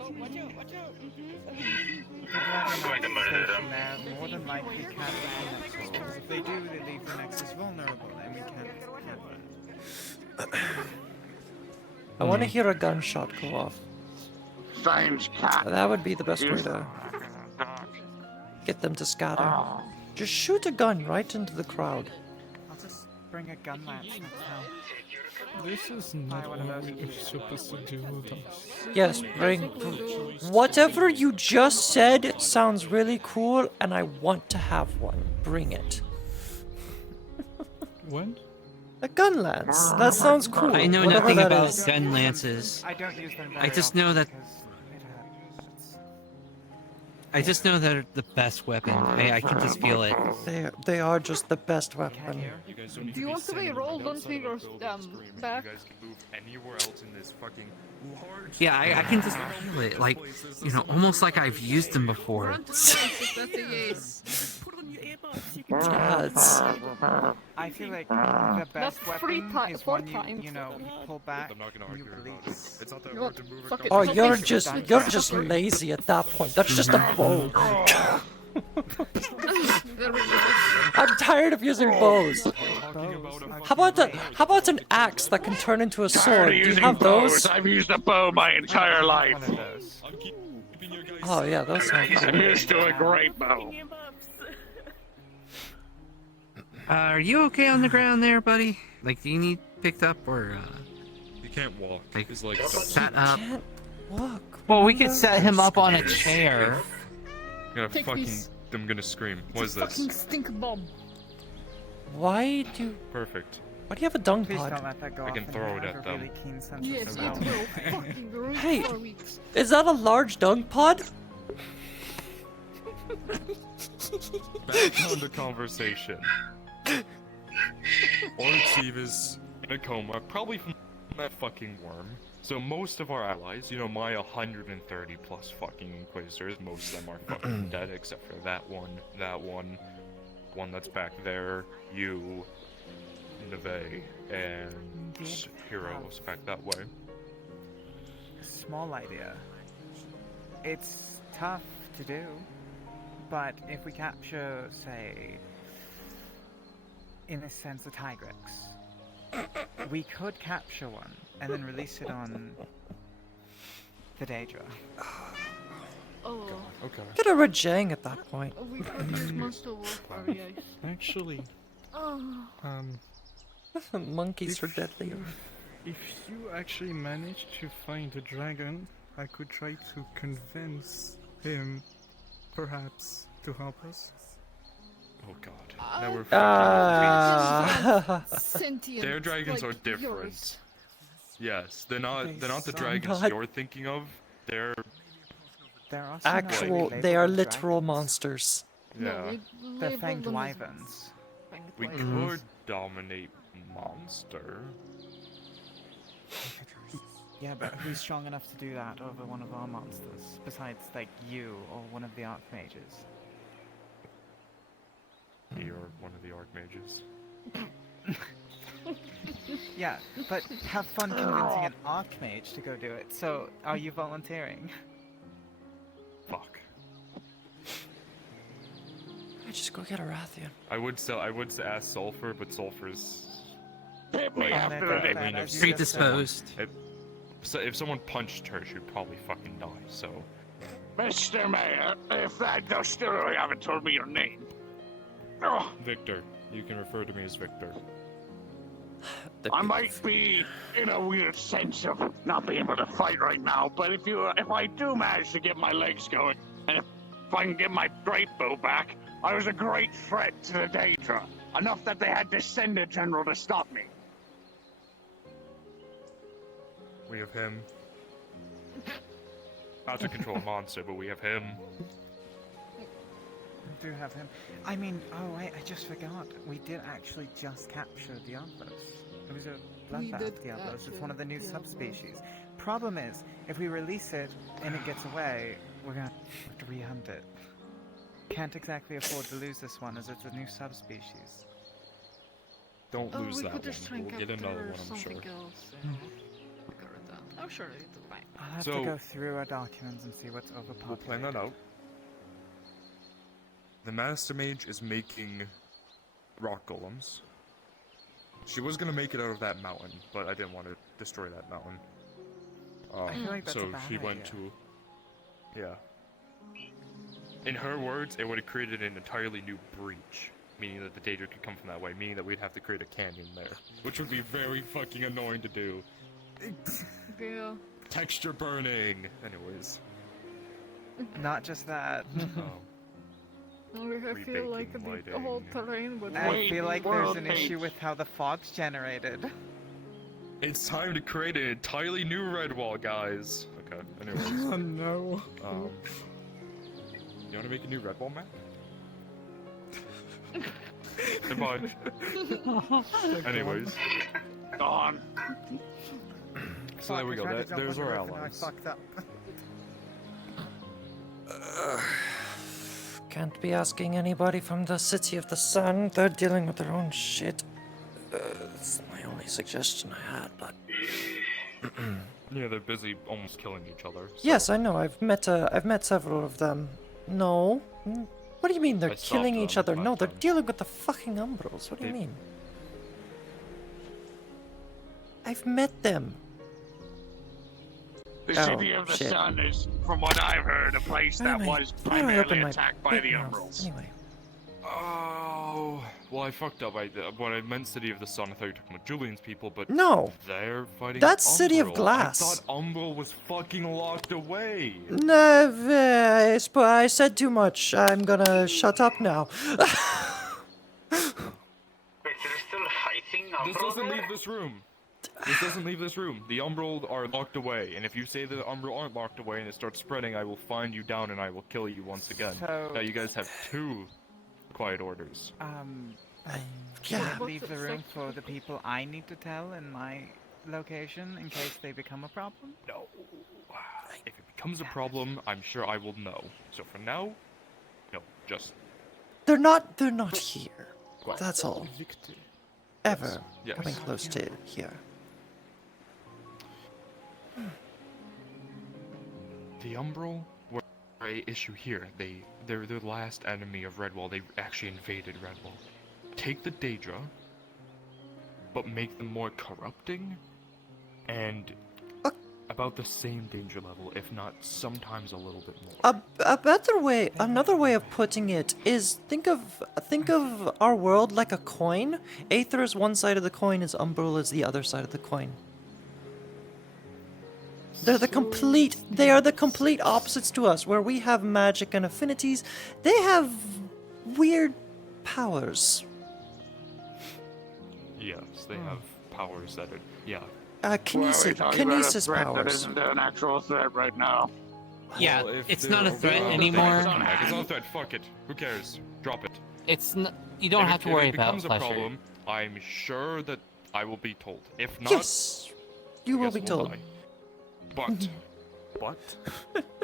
Oh, watch out! The Dragon Knights station there more than likely can't leave the Nexus, because if they do, they leave the Nexus vulnerable, and we can't I want to hear a gunshot go off. That would be the best way to get them to scatter. Just shoot a gun right into the crowd. I'll just bring a gun lance next time. This is not what you're supposed to do. Yes, bring... Whatever you just said sounds really cool, and I want to have one. Bring it. When? A gun lance. That sounds cool. I know Whatever nothing that about is. gun lances. I don't use them very I just often know that... because it hurts. I just know they're the best weapon. I can just feel it. They are just the best weapon. Do you want to be rolled onto your back? You guys can move anywhere else in this fucking large... Yeah, I can just feel it. Like, you know, almost like I've used them before. I feel like the best That's weapon is when you times. know, you pull back, I'm not gonna you argue bleed. about it. It's not that You hard know to move what? a Fuck it. Oh, Fuck you're just lazy at that point. That's just a bow. There we go. I'm tired of using bows. How about an axe that can turn into a sword? Do you have those? I've used a bow my entire life. Oh yeah, those sound cool. Here's to a great bow. Are you okay on the ground there, buddy? Like, do you need picked up or He can't walk. like His legs sat don't. up? Can't walk. Well, we could set him up on a chair. I'm gonna Take fucking. these. I'm gonna scream. What is Fucking this? stink bomb. Why do Perfect. why do you have a dung Please pod? don't let that go I off. can and throw have it a at them. really keen sense Yes, of it smell. will fucking ruin Hey. 4 weeks. Is that a large dung pod? Back on the conversation. Orcheve is in a coma, probably from that fucking worm. So most of our allies, you know, my 130 plus fucking Inquisitors, most of them are fucking dead except for that one, one that's back there, you, Neve, and Heroes back that way. Small idea. It's tough to do, but if we capture, say, in a sense, a Tigrex, we could capture one and then release it on the Daedra. Oh. Okay. Get a Rajang at that point. We could use Monster Wolf REAs. Actually, Oh. Monkeys are deadlier. If you actually manage to find a dragon, I could try to convince him, perhaps, to help us. Oh god. Now we're Sentient, Their dragons like are different. yours. Yes, they're not the I'm dragons not- you're thinking of. They're They're also not Actual, really they are labeled as literal dragons. monsters. yeah. No, we They're label fanged them as wyverns. fanged We wyverns. could dominate monster. Yeah, but who's strong enough to do that over one of our monsters? Besides, like, you or one of the Archmages? You're one of the archmages. Yeah, but have fun convincing an Archmage to go do it. So, are you volunteering? Fuck. I just go get a Rathian. I would ask Sulfur, but Sulfur's Hit me after the I day. mean, if Predisposed. So if someone punched her, she'd probably fucking die. So Mr. Mayor, if that does still you haven't told me your name. Oh, Victor, you can refer to me as Victor. I might be in a weird sense of not being able to fight right now, but if I do manage to get my legs going, and if I can get my great bow back, I was a great threat to the Daedra. Enough that they had to send a general to stop me. We have him. Not to control a monster, but we have him. We do have him. I mean, oh wait, I just forgot. We did actually just capture Diablos. It was a We bloodbath did Diablos. It's one of the new capture Diablos. subspecies. Problem is, if we release it and it gets away, we're gonna have to rehunt it. Can't exactly afford to lose this one as it's a new subspecies. Don't Oh, lose we that could just try one. and We'll get another capture one, I'm sure. something else. And figure it out. Oh, sure, it's fine. I'll have So- to go through our documents and see what's overpopulated. We'll plan that out. The Master Mage is making rock golems. She was gonna make it out of that mountain, but I didn't want to destroy that mountain. I feel like that's so a bad she went idea. to, yeah. In her words, it would have created an entirely new breach, meaning that the Daedra could come from that way, meaning that we'd have to create a canyon there, which would be very fucking annoying to do. Yeah. Texture burning. Anyways. Not just that. I feel like the whole terrain would. I feel like there's an issue with how the fog's generated. It's time to create an entirely new red wall, guys. Okay, anyways. Oh no. You wanna make a new red wall map? Come on. Anyways. Gone. So there we go. There's our I allies. fucked up. Can't be asking anybody from the City of the Sun. They're dealing with their own shit. That's my only suggestion I had, but... Yeah, they're busy almost killing each other. So. Yes, I know. I've met several of them. No. What do you mean they're I stopped killing each them other? No, last they're time. dealing with the fucking Umbrals. What do you They- mean? I've met them. The city of the shit. sun is, from what I've heard, a place that was Why do I open primarily my attacked by big the mouth? Umbrals. Anyway. Oh, well, I fucked up. When I meant City of the Sun, I thought you were talking about Julian's people, but No. they're fighting That's City of Umbral. Glass. I thought Umbral was fucking locked away. No, I said too much. I'm gonna shut up now. This doesn't leave this room. This doesn't leave this room. The Umbral are locked away, and if you say that the Umbral aren't locked away and it starts spreading, I will find you down and I will kill you once again. So- Now you guys have 2 quiet orders. Can I leave the room for the people I need to tell in my location in case they become a problem? No. If it becomes a problem, I'm sure I will know. So for now, no, just... They're not here. Quiet. That's all. Ever Yes. coming close to here. The Umbral were a issue here. They're the last enemy of Redwall. They actually invaded Redwall. Take the Daedra, but make them more corrupting, and about the same danger level, if not sometimes a little bit more. Another way of putting it is think of our world like a coin. Aether is one side of the coin, as Umbral is the other side of the coin. They are the complete opposites to us. Where we have magic and affinities, they have weird powers. Yes, they have powers that are, yeah. Kinesis That powers. isn't an actual threat right now. Yeah, Well, if it's they're not a threat anymore. It's not a threat, fuck it. Who cares? Drop it. It's not. You don't have to worry about If it becomes a pleasure. problem, I'm sure that I will be told. If not, Yes, you will be guess we'll told. die. But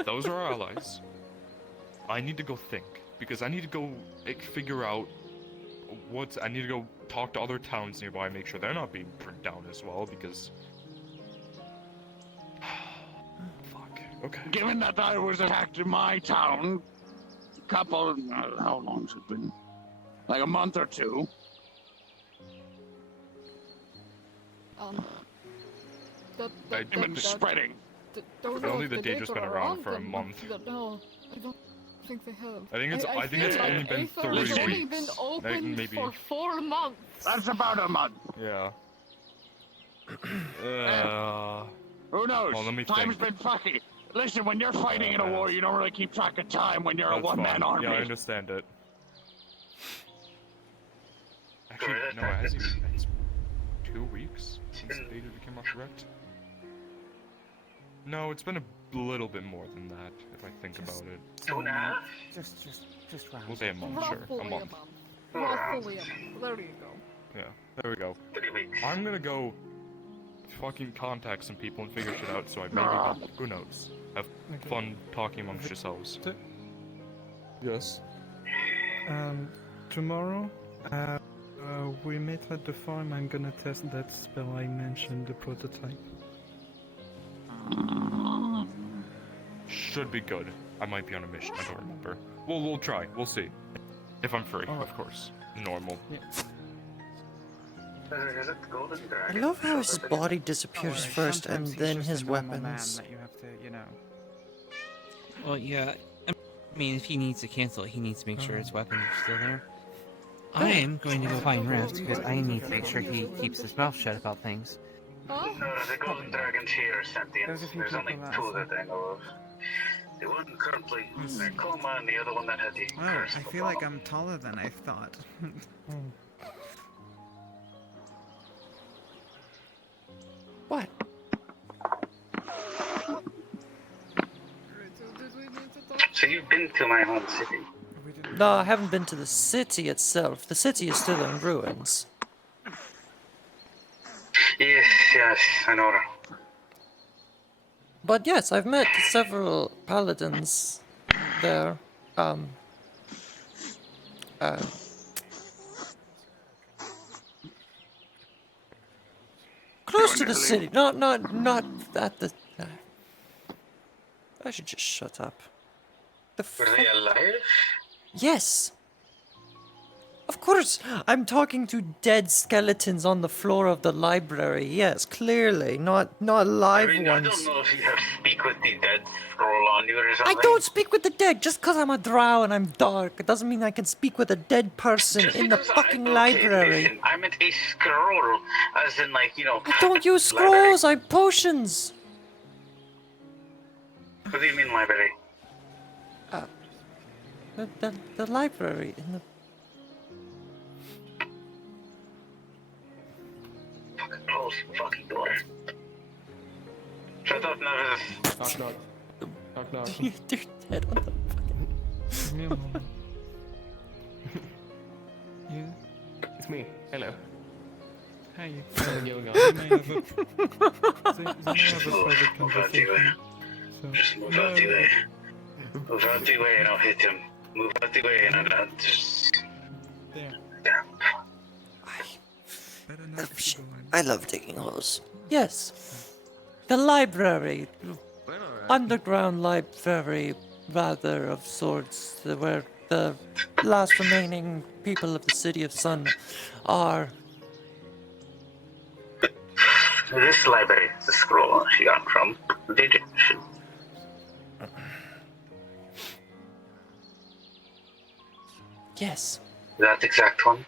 those are our allies. I need to go think because I need to go figure out I need to go talk to other towns nearby, make sure they're not being burnt down as well because. Fuck. Okay. Given that I was attacked in my town, how long's it been? Like a month or 2. It's been spreading. Only the Daedra's been around for a month. No, I don't think they have. I think it's feel only like been Aether 3 has weeks. only been open Maybe. for 4 months. That's about a month. Yeah. Who knows? Well, let me Time's think. been fucky. Listen, when you're fighting in a war, you don't really keep track of time when you're a That's one-man fine. army. Yeah, I understand it. Actually, no, it hasn't even been 2 weeks since the data became a threat. No, it's been a little bit more than that, if I think about it. 2.5? Just round. We'll say a month, sure. A month. Roughly a month. There you go. Yeah, there we go. I'm gonna go fucking contact some people and figure shit out, so I maybe, who knows, have fun talking amongst yourselves. Yes. Tomorrow, we meet at the farm. I'm gonna test that spell I mentioned, the prototype. Should be good. I might be on a mission, I don't remember. We'll try, we'll see. If I'm free, of course. Normal. I love how his body disappears first and then his weapons. That you have to, you know. Well, yeah. I mean, if he needs to cancel it, he needs to make sure his weapons are still there. I am going to go find Rift because I need to make sure he keeps his mouth shut about things. Oh? No, the golden dragons here are sentient. There's only 2 that I know of. The one currently in a coma and the other one that had the Oh, curse I of feel like I'm taller than I thought. What? So you've been to my home city? No, I haven't been to the city itself. The city is still in ruins. Yes, I know that. But yes, I've met several paladins there. Close to the city. Not at the. I should just shut up. Were they alive? Yes. Of course, I'm talking to dead skeletons on the floor of the library. Yes, clearly, not live I ones. don't know if you have speak speak with the dead scroll on you or something? I don't speak with the dead. Just because I'm a drow and I'm dark, it doesn't mean I can speak with a dead person in the fucking library. Listen, I meant a scroll, as in like, you know... I don't use scrolls, I have potions. What do you mean library? The library in the... Fucking close the fucking door. Shut up, nervous. Knock, knock. Knock, knock. They're dead on the fucking... Yeah. It's me. Hello. Hi. Something going on. They may have a private conversation. So. Just move out the way. Move out the way and I'll hit him. Move out the way and I'll just... There. I love digging holes. Yes. The library. Underground library, rather, of sorts, where the last remaining people of the City of Sun are. This library, the scroll she got from the Egyptian. Yes. That exact one?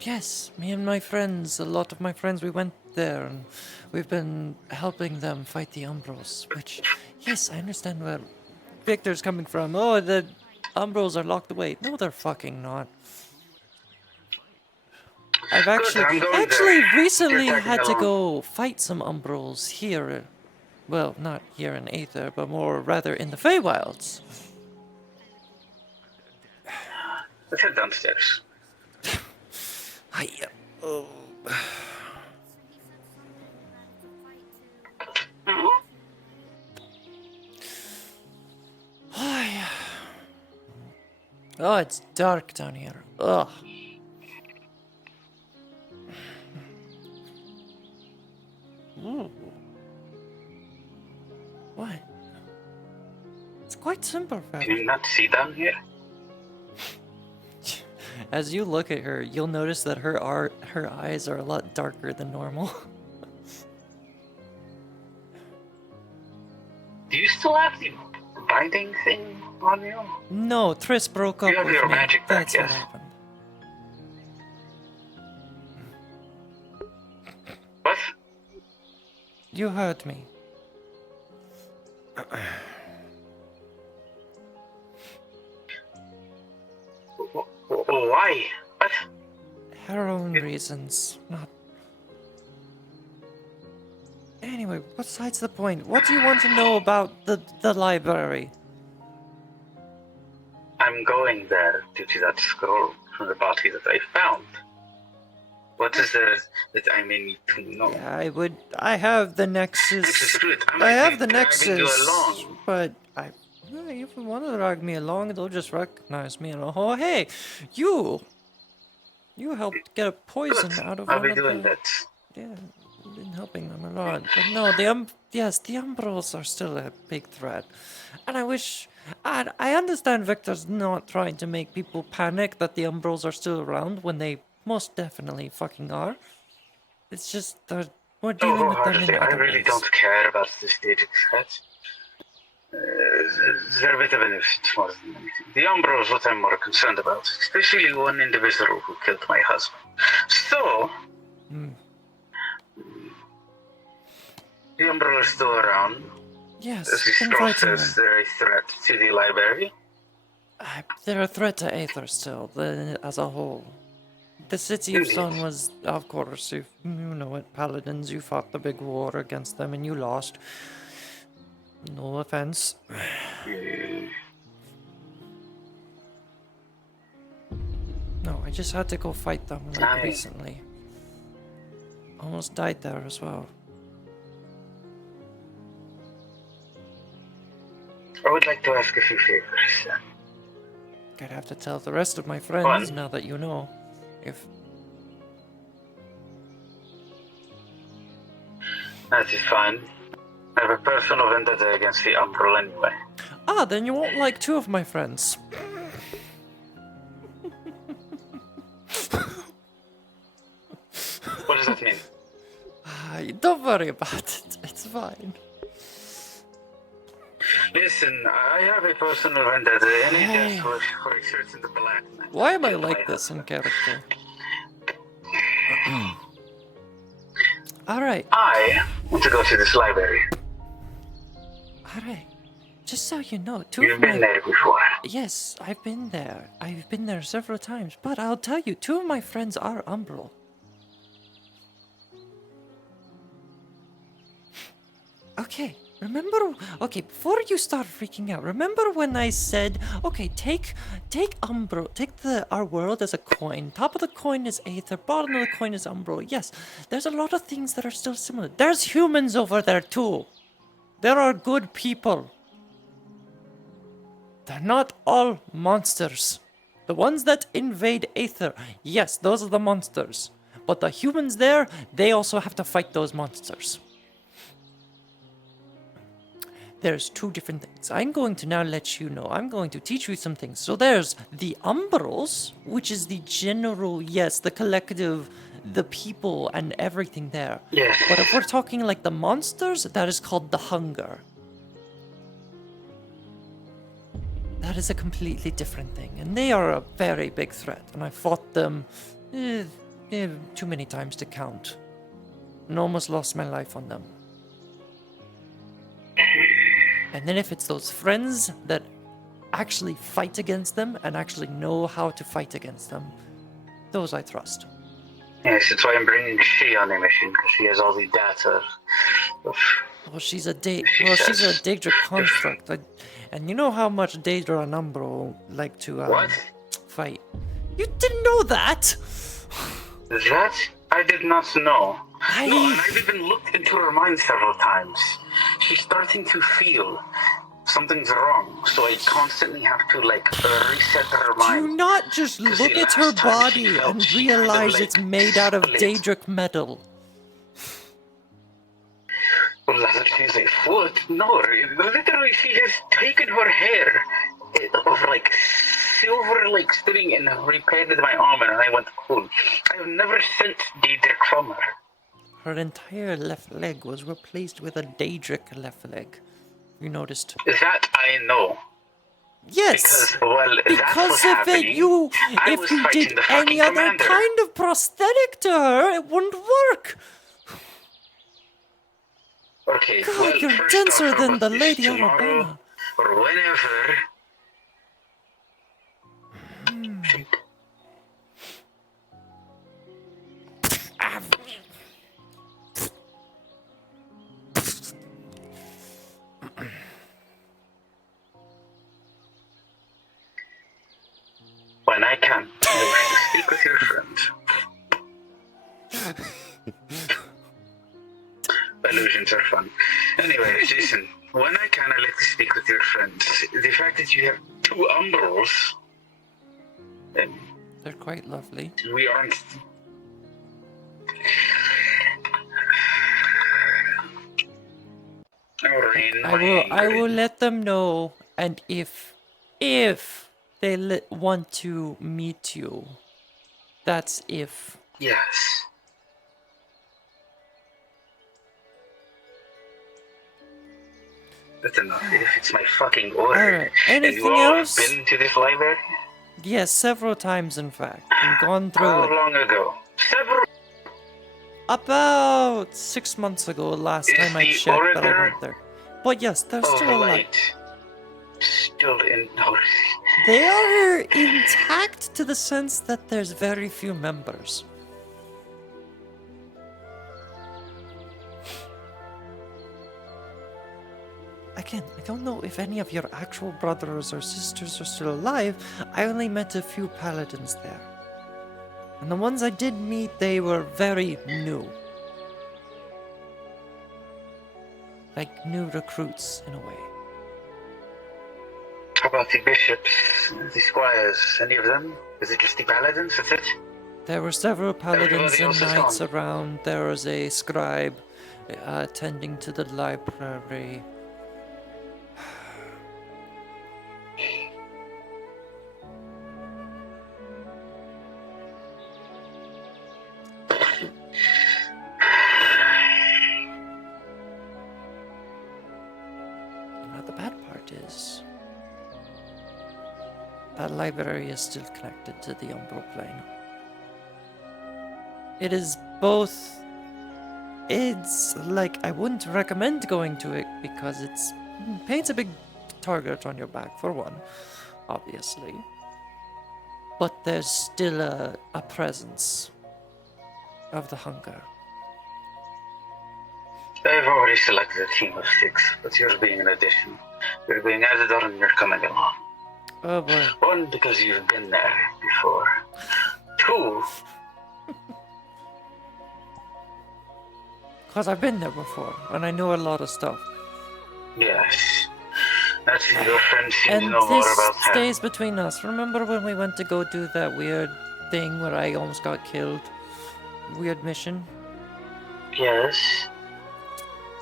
Yes, me and my friends, a lot of my friends, we went there and we've been helping them fight the Umbros, which, yes, I understand where Victor's coming from. Oh, the Umbros are locked away. No, they're fucking not. I've actually recently had to go fight some Umbros here. Well, not here in Aether, but more rather in the Feywilds. Let's head downstairs. Oh. Oh, it's dark down here. Ugh. Ooh. What? It's quite simple, Can you not see down here? As you look at her, you'll notice that her eyes are a lot darker than normal. Do you still have the binding thing on you? No, Triss broke up You have with your me. magic back, That's yes? what happened. What? You heard me. Why? What? Her own reasons, not... Anyway, besides the point, what do you want to know about the library? I'm going there due to that scroll from the body that I found. What is there that I may need to know? Yeah, I have the Nexus. This is good. I have the dragging you Nexus, along. but if you want to drag me along, they'll just recognize me and oh, hey, you helped get a poison out of I'll one be of doing the... that. Yeah, been helping them a lot. But no, the Umbros are still a big threat. And I understand Victor's not trying to make people panic that the Umbros are still around when they most definitely fucking are. It's just that we're dealing with them in I other really ways. don't care about the stage threat. They're a bit of a nuisance more than anything. The Umbro is what I'm more concerned about, especially one individual who killed my husband. So, the Umbro is still around. Yes, As the been scroll fighting says, them. they're a threat to the library. They're a threat to Aether still, as a whole. The City of Sun was, of course, you know it, Paladins, you fought the big war against them and you lost. No offense. No, I just had to go fight them, like, recently. Almost died there as well. I would like to ask a few favors. I'd have to tell the rest of my friends now that you know. If... That is fine. I have a personal vendetta against the Umbral anyway. Ah, then you won't like two of my friends. What does that mean? Don't worry about it. It's fine. Listen, I have a personal vendetta. Any death for a search in the black. Why am I like this in character? Alright. I want to go to this library. Alright. Just so you know, You've been there before. Yes, I've been there. I've been there several times. But I'll tell you, 2 of my friends are umbral. Okay, remember... Okay, before you start freaking out, remember when I said, okay, take umbral, take our world as a coin. Top of the coin is Aether, bottom of the coin is umbral. Yes, there's a lot of things that are still similar. There's humans over there too. There are good people. They're not all monsters. The ones that invade Aether, yes, those are the monsters. But the humans there, they also have to fight those monsters. There's 2 different things. I'm going to now let you know. I'm going to teach you some things. So there's the umbrals, which is the general, yes, the collective, the people and everything there. Yes. But if we're talking like the monsters, that is called the hunger. That is a completely different thing. And they are a very big threat. And I fought them too many times to count. And almost lost my life on them. And then if it's those friends that actually fight against them and actually know how to fight against them, those I trust. Yes, that's why I'm bringing she on a mission, because she has all the data. Well, she's a Daedra construct. And you know how much Daedra and Umbro like to fight. You didn't know that? That I did not know. No, and I've even looked into her mind several times. She's starting to feel something's wrong, so I constantly have to reset her mind. Do not just look at her body and realize it's made out of Daedric metal. Well, that she's a foot. No, literally, she has taken her hair of silver sitting and repaired my arm, and I went cool. I have never sent Daedric from her. Her entire left leg was replaced with a Daedric left leg. You noticed? That I know. Yes. Because if you did any other kind of prosthetic to her, it wouldn't work. Okay. God, you're denser than the Lady Arabella. Or whenever. When I can, I speak with your friends. Illusions are fun. Anyway, Jason, when I can, I like to speak with your friends. The fact that you have 2 umbrals, they're quite lovely. We aren't. I will let them know, and if they want to meet you, that's if. Yes. That's enough. If it's my fucking order. Alright, anything and you all else? Been to this library? Yes, several times in fact. And gone through How it. long ago? Several. About 6 months ago, last time I checked that I went there. But yes, they're still alive. Still in. No. They are intact to the sense that there's very few members. Again, I don't know if any of your actual brothers or sisters are still alive. I only met a few paladins there. And the ones I did meet, they were very new. Like new recruits, in a way. How about the bishops, the squires, any of them? Is it just the paladins, that's it? There were several paladins Everybody and else is knights gone. around. There was a scribe attending to the library. The bad part is that library is still connected to the umbral plane. It is both. It's like I wouldn't recommend going to it because it's paints a big target on your back for one, obviously. But there's still a presence of the hunger. I've already selected a team of 6, but yours being an addition. You're being added on and you're coming along. Oh boy. 1, because you've been there before. 2, because I've been there before, and I know a lot of stuff. yes. That's your friend seems And to know more this about that. stays between us. Remember when we went to go do that weird thing where I almost got killed? Weird mission? Yes.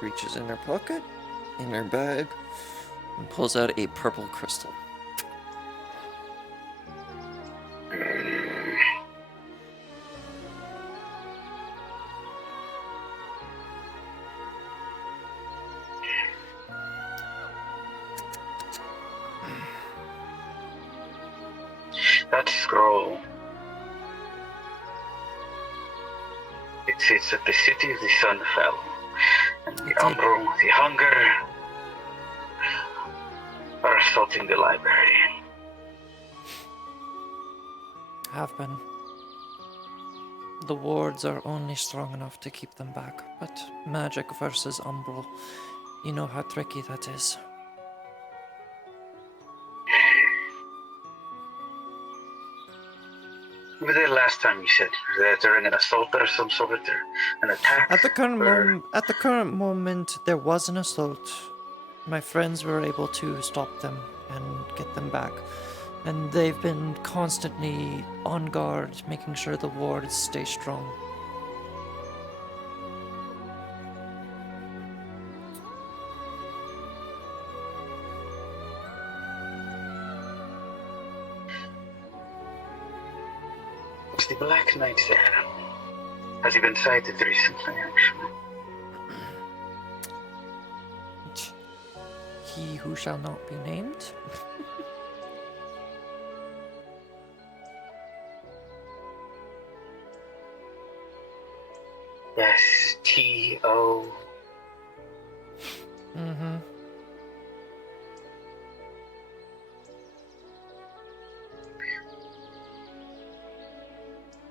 Reaches in her pocket, in her bag, and pulls out a purple crystal. That scroll. It sits at the city of the sun fell. And the umbral, the hunger, are assaulting the library. Have been. The wards are only strong enough to keep them back, but magic versus umbral, you know how tricky that is. Was the last time you said during an assault or some sort of an attack? At the current moment, there was an assault. My friends were able to stop them and get them back, and they've been constantly on guard, making sure the wards stay strong. Was the Black Knight there? Has he been sighted recently, actually? He who shall not be named. Yes, T.O. Mm-hmm.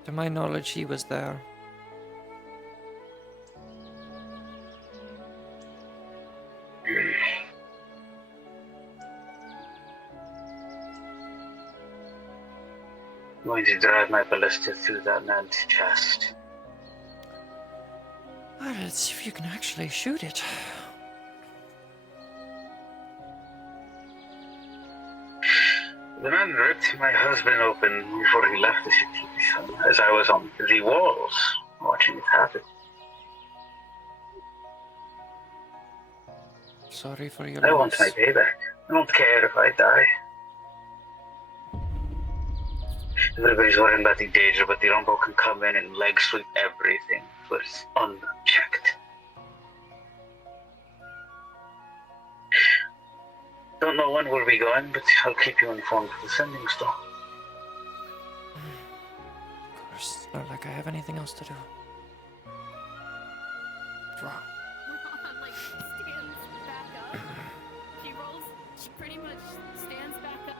To my knowledge, he was there. I'm going to drive my ballista through that man's chest. Alright, let's see if you can actually shoot it. The man ripped my husband open before he left the city, as I was on the walls, watching it happen. Sorry for your I loss. want my payback. I don't care if I die. Everybody's worrying about the danger, but the Rumble can come in and leg sweep everything but it's unchecked. Don't know when we'll be going, but I'll keep you informed of the sending stone. Of course, not like I have anything else to do. Draw. Like, stands back up. She rolls, she pretty much stands back up.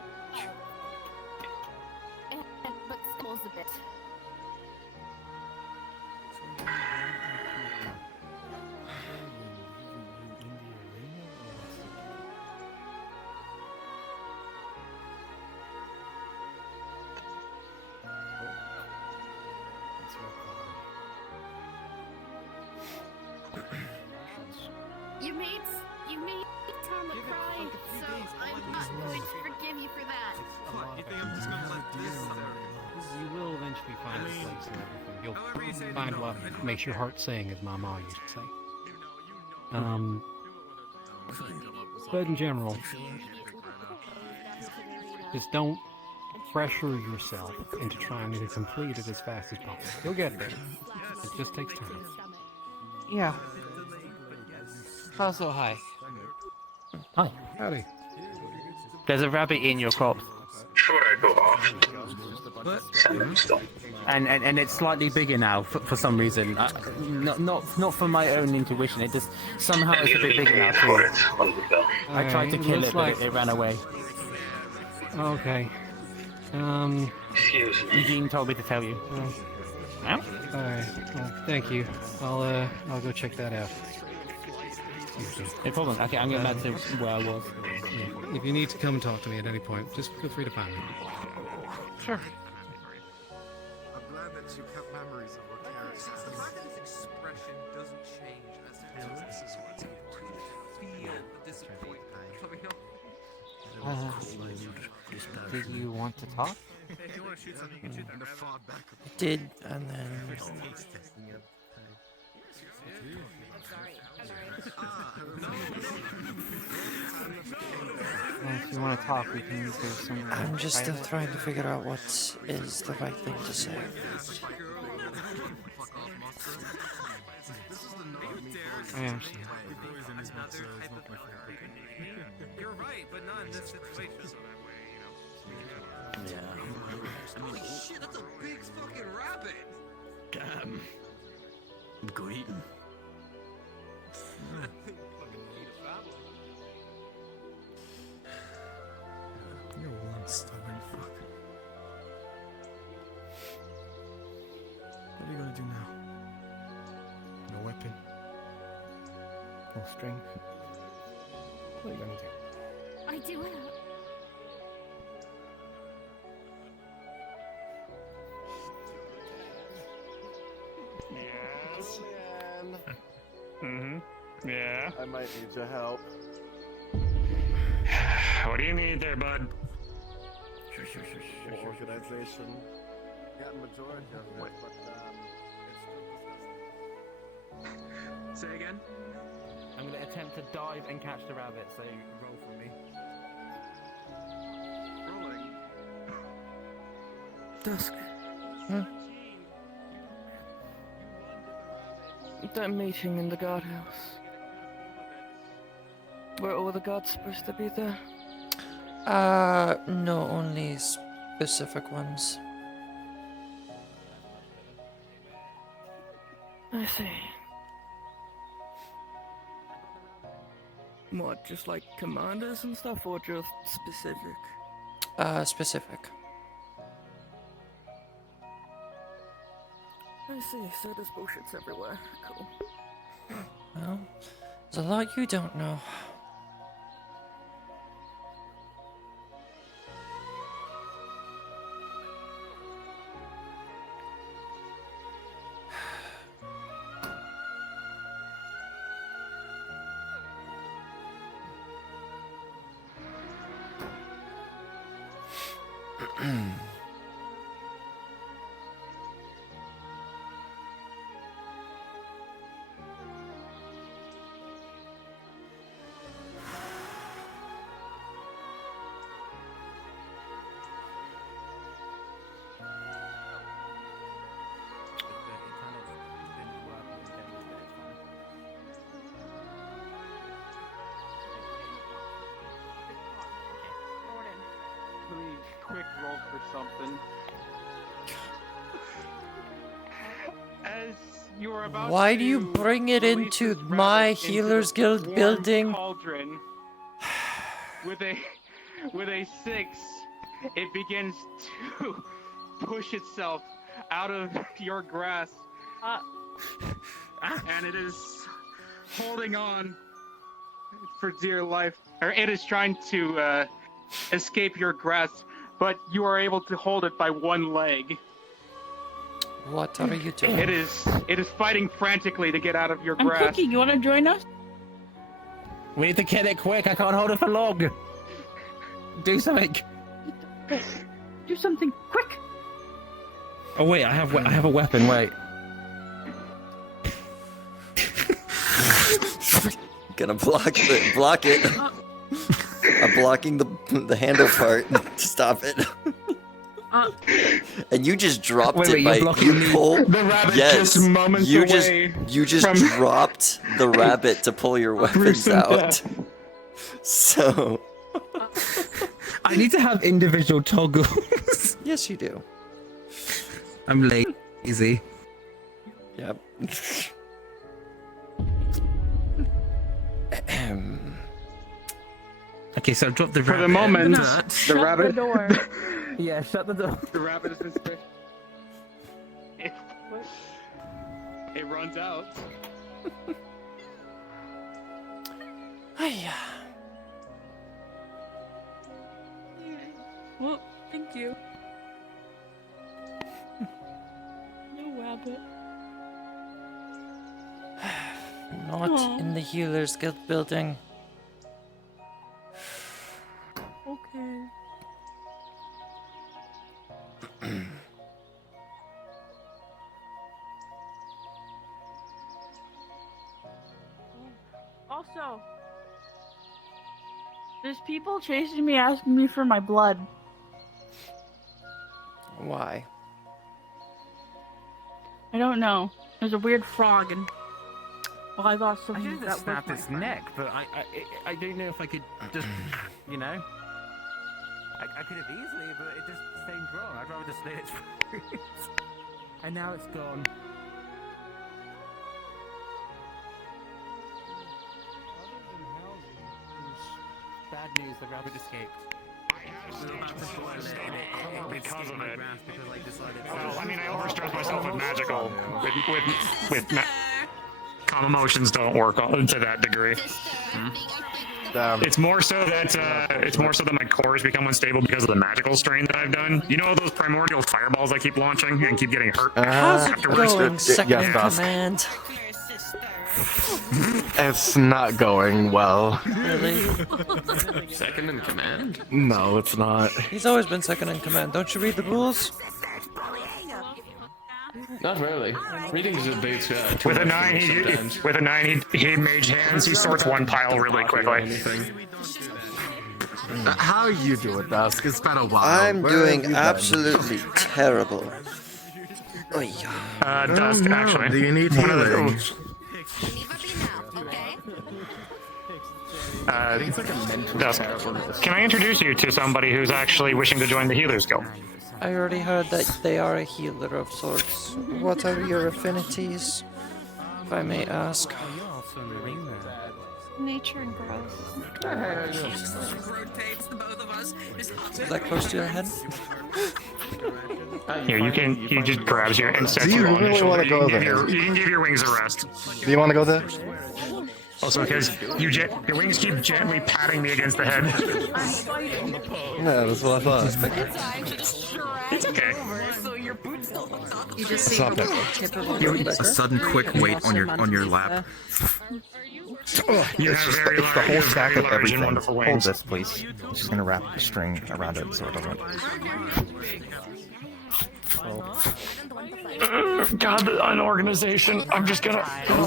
But stumbles a bit. You made Tama cry, so I'm not going to forgive you for that. You think I'm just gonna let this You will eventually find a place and everything. You'll find what makes your heart sing, as my mom used to say. But in general, just don't pressure yourself into trying to complete it as fast as possible. You'll get there. It just takes time. Yeah. Also, hi. Hi. Howdy. There's a rabbit in your crops. Sure, I go off. Send them still. And it's slightly bigger now for some reason. Not for my own intuition. It just somehow it's a bit bigger now For too. it when we go. I tried to kill looks it, but like- it ran away. Okay. Excuse me. Eugene told me to tell you. Alright, well, thank you. I'll go check that out. No problem. Okay, I'm going back to where I was. Yeah. If you need to come and talk to me at any point, just feel free to find me. Sure. I'm glad that you kept memories of what Carrot said. The fact that his expression doesn't change as he tells this is what's important. Feel the disappointment coming up. Do you want to talk? If you want to shoot something, you can shoot that far back. I did, and then Well, if you want to talk, we can go somewhere. I'm just still private. trying to figure out what is the right thing to say. I understand. You're right, but not in this situation. Holy shit, that's a big fucking rabbit! Damn. Go eating. You're one stubborn fuck. What are you gonna do now? No weapon. No strength. What are you gonna do? I do it. Yes, man. Mm-hmm. Yeah. I might need your help. What do you need there, bud? More organization. Got a majority of it, but Say again? I'm going to attempt to dive and catch the rabbit, so roll for me. Rolling. Dusk. Hmm? That meeting in the guardhouse. Were all the guards supposed to be there? No, only specific ones. I see. What, just like commanders and stuff, or just specific? Specific. I see, so there's bullshits everywhere. Cool. Well, there's a lot you don't know. Please, quick roll for something. As you are about Why do you bring it into my Healers Guild building? Cauldron, with a 6, it begins to push itself out of your grasp, and it is holding on for dear life, or it is trying to escape your grasp, but you are able to hold it by one leg. What are you doing? It is fighting frantically to get out of your I'm grasp. cooking. You want to join us? We need to kill it quick. I can't hold it for long. Do something. Do something quick. Oh wait, I have a weapon. Wait. Gonna block it. I'm blocking the handle part to stop it. And you just dropped Wait, it you're by blocking you me? pull. The rabbit yes, just moments you away just from- dropped the rabbit to pull your weapons gruesome out. death. So. I need to have individual toggles. Yes, you do. I'm lazy. Yep. Okay, so I've dropped the For rabbit. the moment, but- the rabbit. door. Yeah, shut the door. The rabbit has been spared. It runs out. Well, thank you. No rabbit. Not Aw. in the Healers Guild building. Okay. Also, there's people chasing me asking me for my blood. Why? I don't know. There's a weird frog and well, I lost I something should that have was snapped my its friend. neck, but I don't know if I could just, you know. I could have easily, but it just seemed wrong. I'd rather just let it freeze. And now it's gone. Bad news, the rabbit escaped. Because of it. Well, I mean, I overstress myself with magical. Calm emotions don't work to that degree. It's more so that my cores become unstable because of the magical strain that I've done. You know those primordial fireballs I keep launching and keep getting hurt How's it afterwards? going, second in Dusk. command? It's not going well. Really? Second in command? No, it's not. He's always been second in command. Don't you read the rules? Not really. Reading is a big With a 9, he mage hands. He sorts one pile really quickly. How are you doing, Dusk? It's been a while. I'm Where have you doing been? absolutely terrible. Oy. Dusk, no. actually. Do you need One of the- healing? Dusk, can I introduce you to somebody who's actually wishing to join the Healers Guild? I already heard that they are a healer of sorts. What are your affinities, if I may ask? Nature and growth. Is that close to your head? Here, he just grabs you and sets Do you you on his really shoulder. wanna You go can give there? you can give your wings a rest. Do you want to go there? Also, because your wings keep gently patting me against the head. Yeah, that's what I thought. It's okay. You just see Stop her it. tip of her A sudden quick weight on your lap. You have very It's the whole stack very of large and everything. wonderful Hold wings. this, please. I'm just gonna wrap the string around it so it doesn't. God, the unorganization. I'm just gonna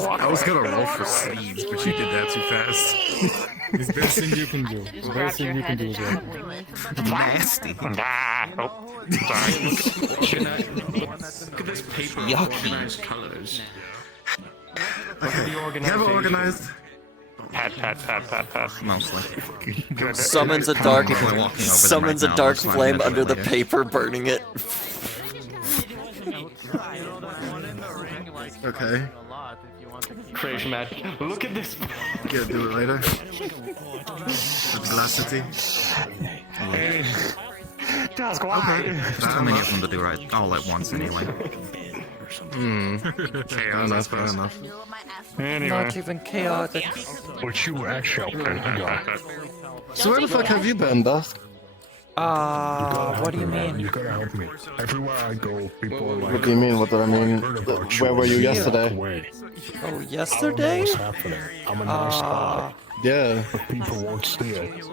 walk I was away. gonna roll for sleeves, but you did that too fast. It's the best thing you can do. It's the best thing you can do is that. Nasty. Oh, sorry. Look at this paper of organized colors. Have organized. Pat, pat, pat, pat, pat. Mostly. Good. Summons a People dark, are walking over them summons right a now, dark that's why I'm flame gonna under do the it later. paper, burning it. Okay. Creation magic. Look at this. Yeah, do it later. Velocity. Dusk, why? There's too many of them to do right all at once anyway. Fair enough, fair enough. Anyway. Not even chaotic. But you actually So where the fuck have you been, Dusk? What do you mean? You gotta help me. Everywhere I go, people are like. What do you mean? What do I mean? Where were you yesterday? Oh, yesterday? What's happening? I'm a nice guy. Yeah. But people won't see it.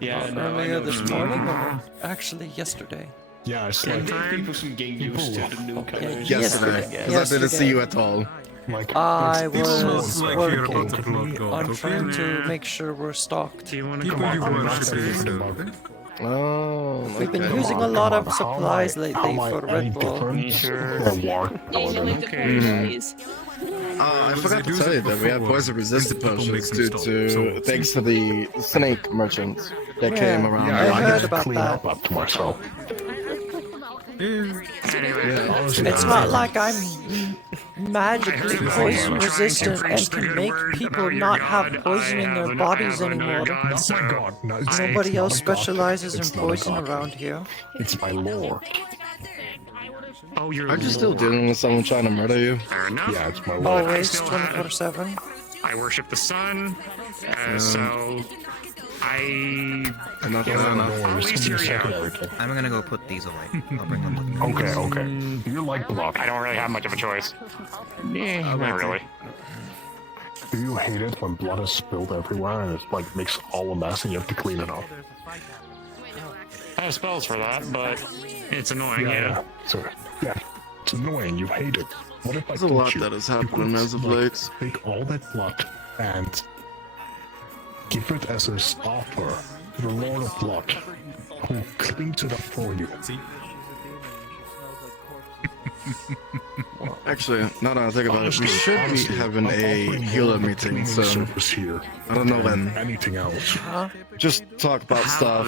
Yeah, Earlier this morning or actually yesterday? Yeah, it's It like. takes people some getting used to the new colors. Yesterday. Because I didn't see you at all. Like, I was like you're working about to blood gold, on okay? trying to make sure we're stocked. Do you want to come on? Oh, We've been okay. using a lot of supplies lately for Red Bull. Or war. Usually the Okay. please. I forgot to tell you that we have poison resistant potions due to thanks to the snake merchant that came around. I heard about that. Up to myself. It's not like I'm magically poison resistant and can make people not have poison in their bodies anymore. Oh my god, no, Nobody else not a god. specializes in It's not a poison god. around here. It's my lore. Oh, you're Aren't you still dealing with someone trying to murder you? Fair enough. Yeah, it's my lore. Always, still 24/7. I worship the sun, so I. Enough, I'll at least hear you out. I'm gonna go put these away. I'll bring them with me. Okay. You like blood. I don't really have much of a choice. Yeah, not really. Do you hate it when blood is spilled everywhere and it like makes all a mess and you have to clean it up? I have spells for that, but it's annoying, yeah. So, yeah, it's annoying. You hate it. What if I There's a told lot you that has you happened could, as of like, late. take all that blood and give it as a offer to the Lord of Blood, who cleans it up for you. Actually, now that I think about it, we should be having a healer meeting soon. I don't know when. Anything else? Just talk about stuff.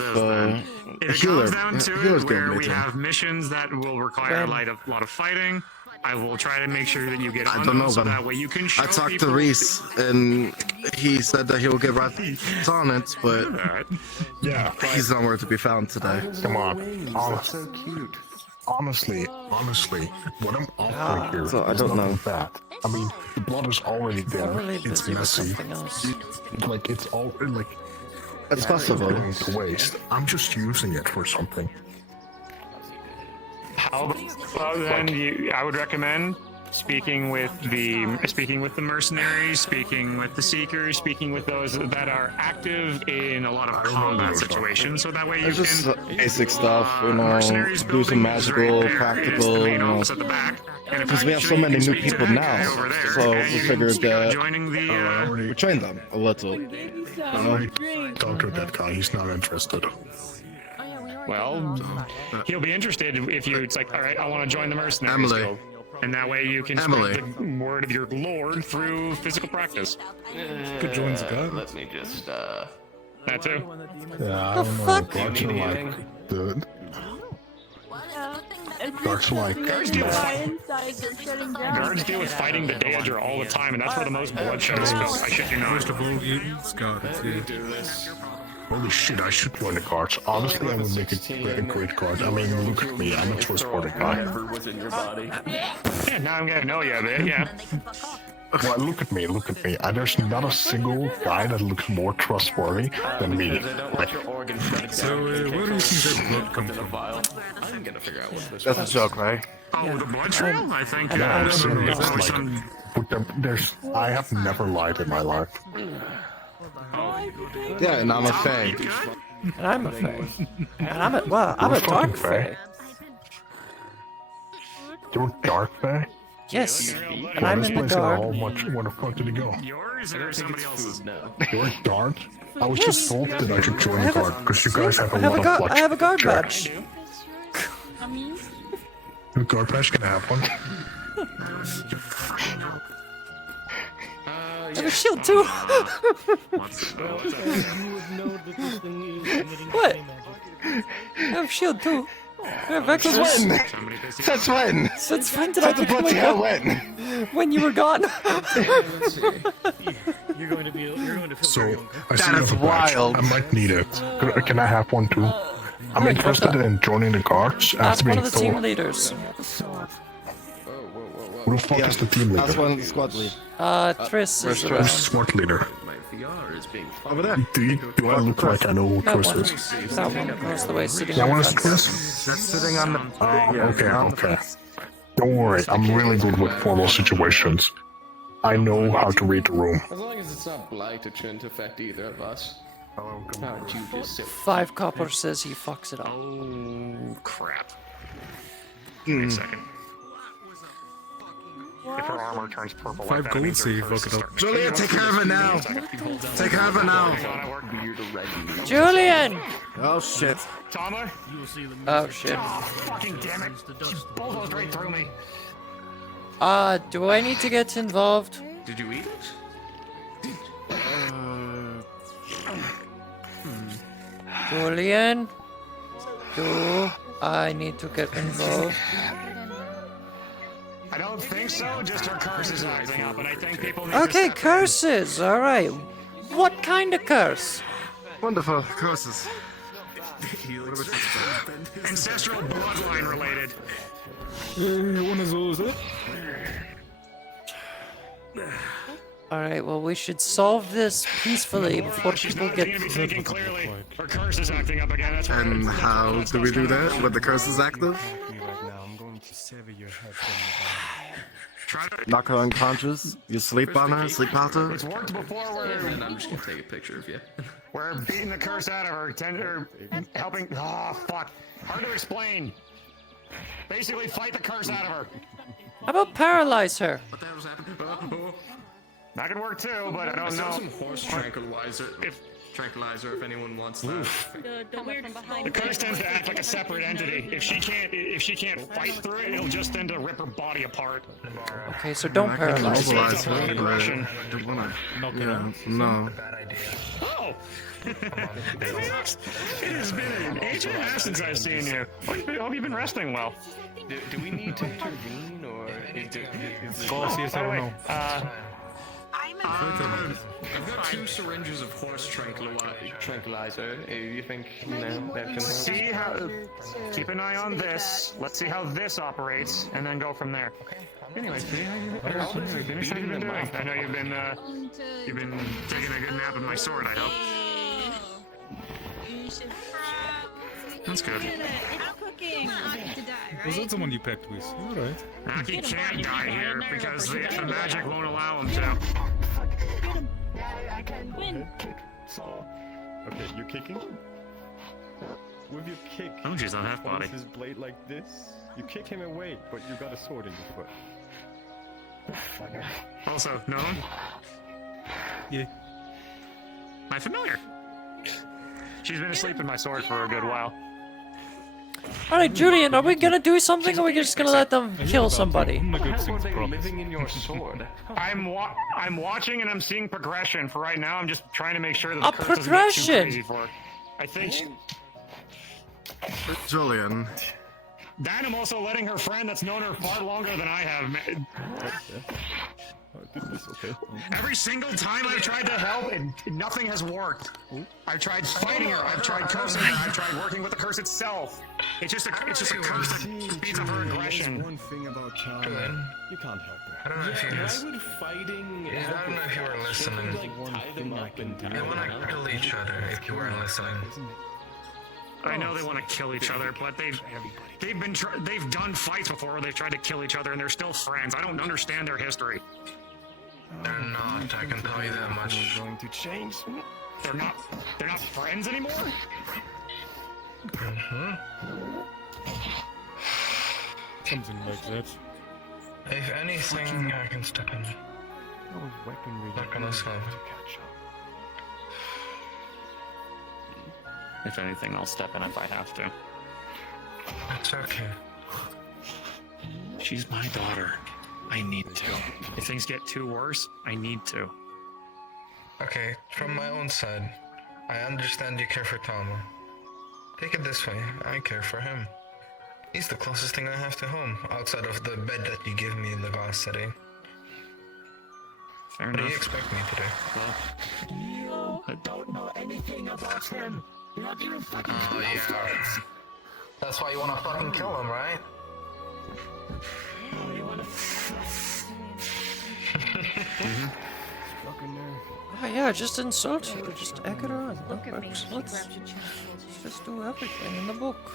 If it Healer. comes down to Healer's it, guild where we meeting. have missions that will require a lot of fighting, I will try to make sure that you get on I don't know, them so but that way you can show I talked people. to Reese, and he said that he'll get right on it, but Yeah, he's nowhere to be found today. Come on. Honestly, what I'm offering here So I is don't nothing know. bad. I mean, the blood is already there. Really It's busy with messy. something else. Like it's all like It's possible. going to waste. I'm just using it for something. How about then? I would recommend speaking with the mercenaries, speaking with the seekers, speaking with those that are active in a lot of combat situations, so that way you It's just can. basic stuff, you know, Mercenaries do some building is right magical, there. It's the practical, main you know, office at the back. And because we have so many new people now, so we figured that joining the. we train them a little. You know? Talk to that guy. He's not interested. Well, he'll be interested if you. It's like, all right, I want to join the mercenaries Emily. guild, and that way you can Emily. spread the word of your lord through physical practice. Good joins good. Let me just, That too. Yeah, I don't know. Guards are like, dude. Guards are like, Guards deal with fighting the Daedra all the time, and that's where the most bloodshed is spilled. I shit you not. Most of all mutants got it too. holy shit, I should join the guards. Honestly, I would make a great guard. I mean, look at me. I'm a trustworthy guy. Yeah, now I'm gonna know you a bit. Yeah. Well, look at me. There's not a single guy that looks more trustworthy than me. Like, So, where do you think that blood come from? I'm gonna figure out what this That's a joke, right? Oh, the blood trail? I think. no, There's seriously, probably like, some. I have never lied in my life. Yeah, and I'm a fae. And I'm a fae. And I'm a dark fae. You're dark fae? Yes. And Well, I'm this in the place is guard. all much. Where the fuck did he go? Yours or somebody else's? You're dark? I was Yes. just told that I should join I the have a- guard because you guys have a I have lot a of guard. blood. I have a guard Check. badge. Your guard badge, can I have one? I have a shield too. What? I have a shield too. I have Since Vexus. when? Since when? Since when did I Since the become bloody a hell guard? when? When you were gone. You're going to feel So, I see That you is have a badge. wild. I might need it. Can I have one too? I'm Alright, interested what's up? in joining the guards Ask after one being of the team told. leaders. Who the fuck is the team leader? That's one squad lead. Triss is where's Who's around. the squad leader? Over there. Do I look like I know who Triss is? That one across the way sitting That on one the is fence. Triss? That's sitting on the. Okay. Don't worry, I'm really good with formal situations. I know how to read the room. As long as it's not blight, it shouldn't affect either of us. How would you just sit? 5 copper says he fucks it up. Oh crap! Give me a second. If her armor turns purple, like 5 that, gold, means so her you curse fuck it is up. starting. Julia, take care of it now. Take care of it now. Julian! Oh shit. Tama? Oh shit. Oh, fucking damn it! She bulldozed right through me. Do I need to get involved? Did you eat it? Julian? Do I need to get involved? I don't think so, just her curse is acting up, and I think people need Okay, to curses, alright. What kind of curse? Wonderful curses. Ancestral bloodline related. One of those, eh? Alright, well, we should solve this peacefully before people get. Thinking clearly. Her curse is acting up again. That's And how do we do that when the curse is active? Knock her unconscious. You sleep on her, sleep out her. It's worked before where I'm just gonna take a picture of you. we're beating the curse out of her, helping. Oh, fuck. Hard to explain. Basically, fight the curse out of her. How about paralyze her? What the hell's happening? That could work too, but I don't know. Some horse tranquilizer. If anyone wants that. The curse tends to act like a separate entity. If she can't fight through it, it'll just tend to rip her body apart. Okay, so don't paralyze Mobilize her. her, but I don't wanna. Yeah, no. Oh! It has been an age and a half since I've seen you. Hope you've been resting well. Do we need to intervene, or Call see if I don't know. I've got 2 syringes of horse tranquilizer. You think that can see how? Keep an eye on this. Let's see how this operates, and then go from there. Anyway, see how you've been doing. I know you've been taking a good nap in my sword. I hope. That's good. Was that someone you packed with? Alright. Aki can't die here because the magic won't allow him to. Okay, you're kicking? With your kick, Oh, jeez, on half body. his blade like this. You kick him away, but you got a sword in your foot. Also, known? Yeah. Am I familiar? She's been asleep in my sword for a good while. Alright, Julian, are we gonna do something or are we just gonna let them kill somebody? Living in your sword. I'm watching and I'm seeing progression. For right now, I'm just trying to make sure that A the curse doesn't get too progression? crazy for her. I think. Julian. Then I'm also letting her friend that's known her far longer than I have. Okay. Every single time I've tried to help, and nothing has worked. I've tried fighting her. I've tried cursing her. I've tried working with the curse itself. It's just a curse that speeds up her aggression. One thing about Charmin, you can't help it. I don't know if you guys. Why would fighting? I don't know if you were listening. They want to kill each other if you weren't listening. I know they want to kill each other, but they've done fights before where they've tried to kill each other and they're still friends. I don't understand their history. They're not. I can tell you that much. They're going to change. They're not friends anymore? Something like that. If anything, I can step in. Not gonna solve it. If anything, I'll step in if I have to. It's okay. She's my daughter. I need to. If things get too worse, I need to. Okay, from my own side, I understand you care for Tama. Take it this way, I care for him. He's the closest thing I have to home, outside of the bed that you give me in the glass setting. Fair what do you enough. expect me to do? You don't know anything about him. You're not even fucking Oh, yeah. That's why you wanna fucking kill him, right? Oh yeah, just insult you, just egg it on. Let's just do everything in the book.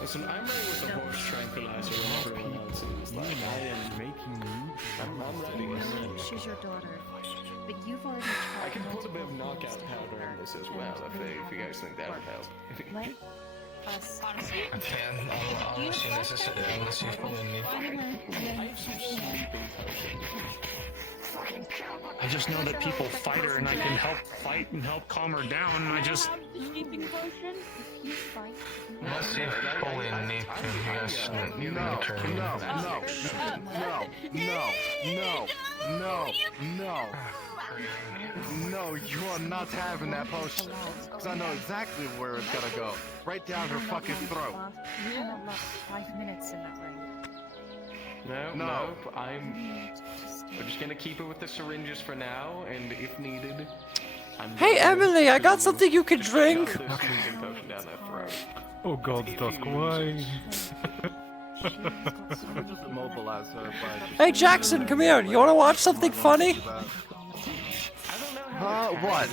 Listen, I'm ready with the horse tranquilizer and everyone else is like, I am making moves. I'm ready. She's your daughter. But you've already I can put a bit of knockout powder in this as well if you guys think that would help. Let us. Unless you necessarily, unless you follow me. I just know that people fight her and I can help fight and help calm her down. And I just sleeping potion? If you fight, Unless you fully need to, yes. No, you are not having that potion. Because I know exactly where it's gonna go. Right down her fucking throat. you cannot last 5 minutes in that ring. No. We're just gonna keep it with the syringes for now, and if needed, Hey Emily, I got something you can drink. shove this sleeping potion down that throat. Oh God, Dusk, why? Just immobilize her by... Hey Jackson, come here. You wanna watch something funny? What?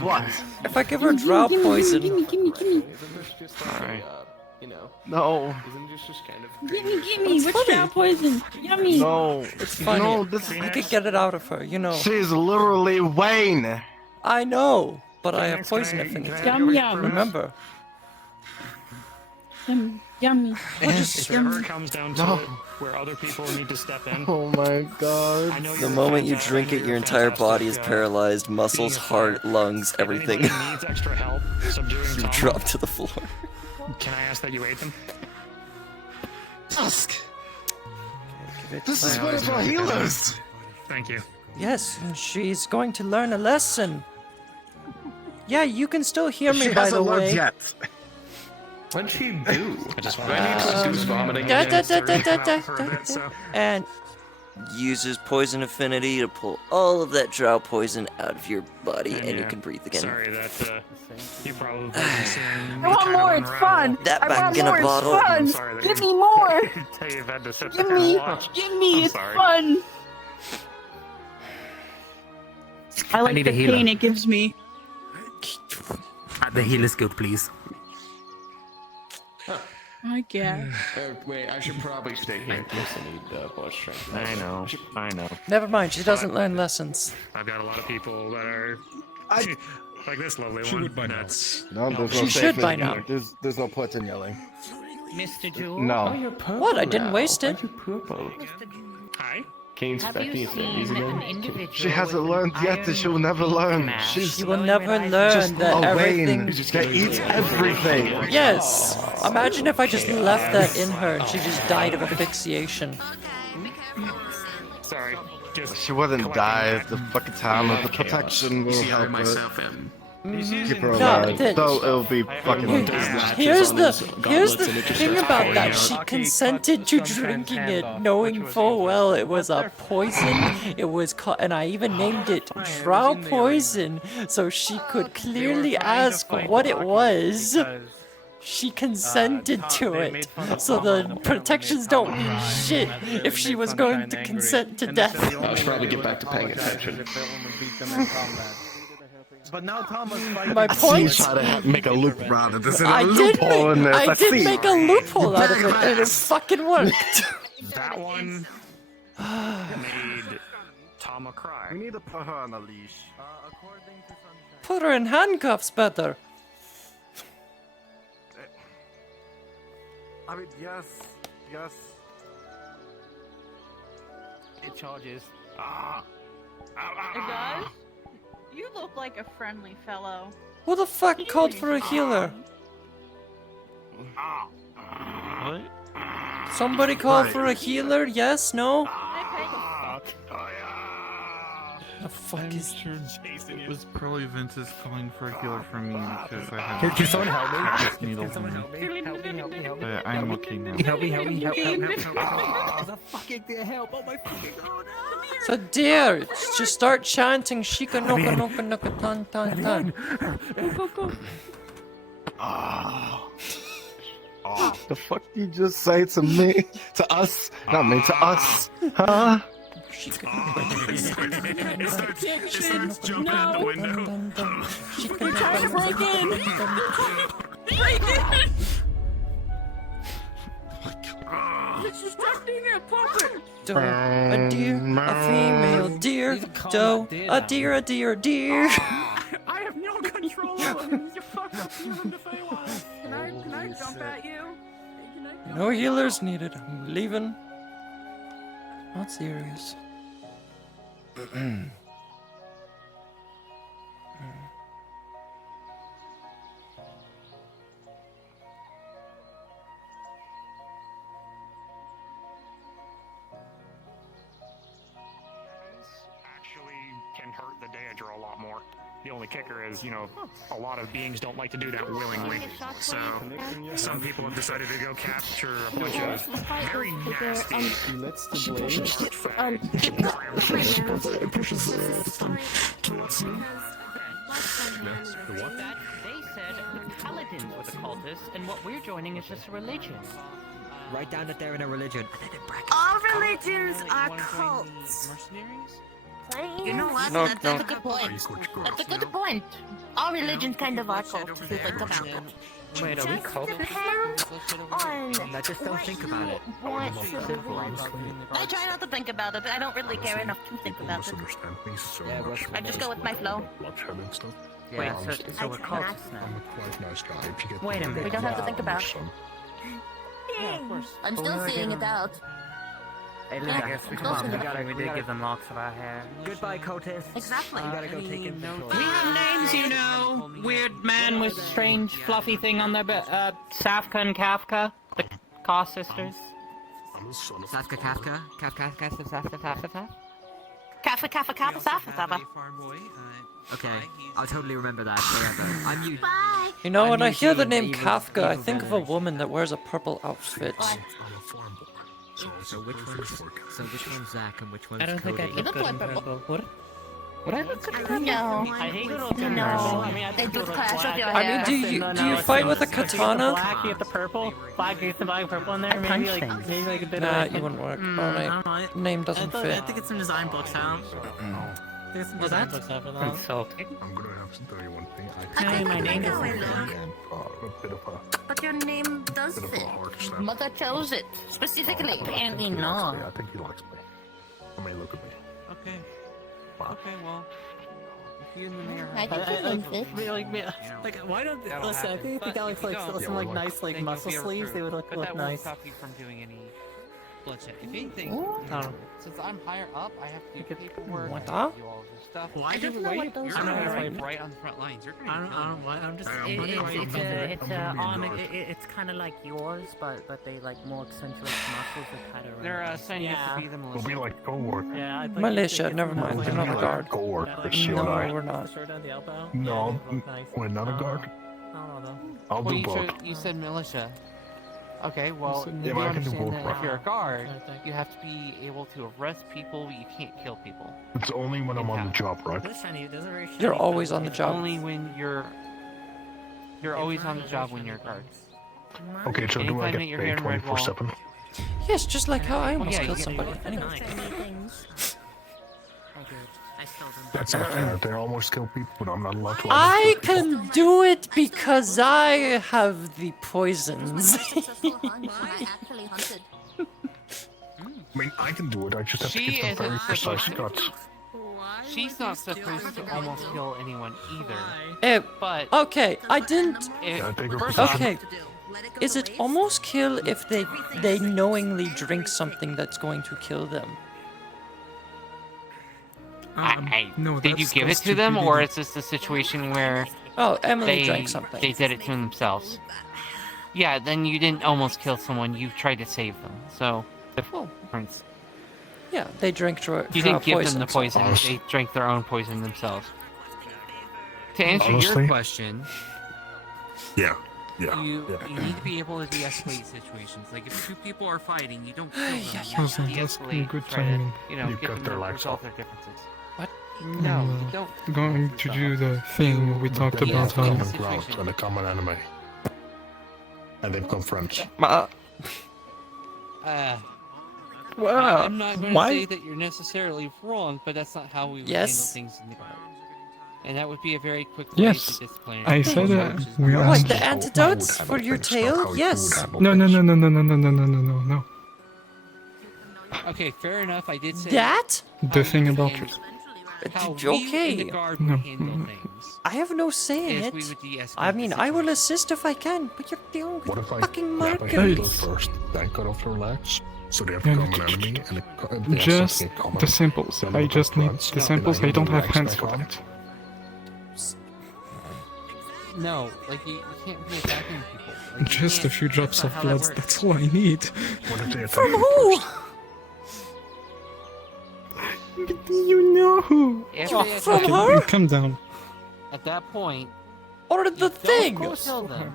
What? If I give her drought poison. Alright. No. Isn't this just kind of Gimme, what's drought poison? Yummy. No. It's funny. No, this... I could get it out of her, you know. She's literally Wayne. I know, but I have poison affinity. Yum yum. Remember. Yummy. If it ever comes down to it, where other people need to step in. Oh my god. The moment you drink it, your entire body is paralyzed. Muscles, heart, lungs, everything. If anybody needs extra help subduing You Tom, drop to the floor. can I ask that you ate them? Dusk! This is one of our healers! Thank you. Yes, and she's going to learn a lesson. Yeah, you can still hear me, She by the hasn't learned way. yet. What'd she do? I just Do I need to induce vomiting Da, again? da, da, da, da, For a bit, so. And Uses poison affinity to pull all of that drought poison out of your body, and you yeah. can breathe again. Sorry that you probably I want more, it's fun. That I back want in a more, bottle. it's I'm fun. sorry that Give you- me more. tell you've had to sit Give there and me, watch. give me, I'm it's sorry. fun. I like need the a healer. pain it gives me. The healer skill, please. I guess. Wait, I should probably stay here in case I need blood strength. I know. never mind, she doesn't learn lessons. I've got a lot of people that are like this lovely She one. would by now. That's No, there's She no should safe by in- now. There's no point in yelling. Mr. Jewel? No. You're purple What? I didn't now. waste it. Why'd you purple? hi. Can you Have inspect you these things seen again? an individual She hasn't with learned an yet, and she'll never learn. mask She's She will glowing never red eyes? learn just that a Wayne everything. that eats everything. Yes. Imagine if I just left that in her and she just died of asphyxiation. Sorry. Just She wouldn't die at the fucking time of the protection will See, I help her. myself am. Keep her No, alive. the- Though it'll be fucking... Here's the thing about that. She consented to drinking it, knowing full well it was a poison. It was and I even named it drought poison, so she could clearly ask what it was. She consented to it, so the protections don't mean shit if she was going to consent to death. I should probably get back to paying attention. But now Thomas My point. try to make a loop around it. There's a I did loophole in this. I did see. make a loophole out of it, and it fucking worked. that one made Tama cry. We need to put her on a leash. Put her in handcuffs better. I mean, yes. It charges. It does? You look like a friendly fellow. Who the fuck called for a healer? What? Somebody called for a healer? Yes? No? The fuck is... It was probably Ventus calling for a healer for me because I had Can someone help me? this needle Can someone in me. help me? But I'm okay now. Help me. There's a fucking dear help. Oh my fucking god. So dear, just start chanting Shika Noka Noka Noka Tan Tan Tan. Go, go, go. The fuck you just say to me? To us? Not me, to us. Huh? It starts jumping out the window. You're trying to break in. Break in. It's distracting your puppet. Doe, a deer, a female deer, doe, a deer, a deer, a deer. I have no control over him. You fucked up human to Feywild. Can I jump at you? No healers needed. I'm leaving. Not serious. Aether a lot more. The only kicker is, a lot of beings don't like to do that willingly. So some people have decided to go capture a bunch of very nasty, They said the paladins were the cultists, and what we're joining is just a religion. Write down that they're in a religion. All religions are cults. You know what? That's a good point. That's a good point. All religions kind of are cults if you think about it. Wait, are we cults? I just don't think about it. I try not to think about it. I don't really care enough to think about it. I just go with my flow. Yeah, so we're cults now. Wait a minute. We don't have to think about it. I'm still seeing it out. Hey, look, I guess we did give them locks of our hair. Goodbye, cultists. Exactly. You gotta go take in control. We have names, you know. Weird man with strange fluffy thing on their back. Safka and Kafka, the Kaw sisters. Safka, Kafka? Kafka. Okay, I'll totally remember that forever. I'm you. You know, when I I'm hear the usually name evil Kafka, I evil think of a village. woman that wears a purple outfit. So which one's Zach and which one's I don't think I Cody? look good in purple. Would I look good in purple? No. I hate to look in No. purple. I mean, I They think do it looks clash with black. your I mean, hair. do you fight with a katana? Black, you have the purple. Black, you have the black purple in there. Maybe like a bit Nah, of. you wouldn't work. I Alright. don't know. Name doesn't I fit. think it's some design books out. There's some design books out for that. Insulting. I'm gonna have to tell you one thing. I think my name I is know. A bit of a But your name does bit of a fit. hard slap. Mother chose it specifically. Apparently not. I think he likes me. I mean, look at me. Okay. Okay, well. If you and the mayor I think it looks fit. like, why don't listen? I think that looks like some like nice like muscle sleeves. They would look nice. Stop you from doing any Bloodshed. If anything, Oh. since I'm higher up, I have to do paperwork. What? I have to do all of this stuff. Why I do don't know what those you're are. gonna be right on the front lines. You're gonna. I don't. I'm just. It's kind of like yours, but they like more accentuate muscles that kind of. They're saying you have to be the We'll militia. be like co-workers. Yeah, I think Militia, never mind. You're not a guard. Co-workers, you No, and I. we're not. No, we're not a guard. I'll Well, do both. you said militia. Okay, well, Yeah, you but I can do understand both, that right? if you're a guard, you have to be able to arrest people, but you can't kill people. It's only when I'm on the job, right? You're always on the job. Only when you're always on the job when you're a guard. Okay, so do I Anytime that get you're here paid in Redwall. 24/7? Yes, just like how I almost yeah, killed you get somebody. paid. Anyway. That's not fair. They almost kill people, but I'm not allowed to. I can do it because I have the poisons. I actually hunted. I mean, I can do it. I just have to She get some very isn't precise supposed cuts. She's not supposed to almost kill anyone either. But okay, I didn't. First off, Okay, is it almost kill if they knowingly drink something that's going to kill them? no, did you give it to them, or is this a situation where Oh, Emily drank something. they did it to themselves? Yeah, then you didn't almost kill someone. You tried to save them. So difference. Yeah, they drank You didn't give them the poison. They drank their own poison themselves. To answer Honestly? your question, Yeah. You need to be able to de-escalate situations. Like if two people are fighting, you don't kill them. Awesome, You that's de-escalate, good try to, timing. you know, You get cut them their to legs resolve off. their differences. What? No, you don't. Going to do the thing we talked Then about. they have common ground and a common enemy. And they become friends. Well, Wow, I'm not going to why- say that you're necessarily wrong, but that's not how we would Yes. handle things in the guard. And that would be a very quick way Yes, to discipline. I said that. We are. What, the antidotes for your tail? Yes. No. No. Okay, fair enough. I did say That? The thing about it. how we Okay. in the guard No. would handle things. I have no say in Yes, it. we would de-escalate I the mean, I will assist if I can, but you're dealing What with if I fucking grab a Mercury. handle first, then cut off their legs? So they have Yeah, common enemy and they have Just something in common. the samples. Then I they just become need friends, the and samples. then I don't the have legs hands back for on. that. No, like you can't be attacking people. Like, you Just a can't- few drops that's not of how blood. that works. That's all I need. What if they attack From me who? first? You know. If From they her? Calm down. At that point, Or the thing? don't kill them.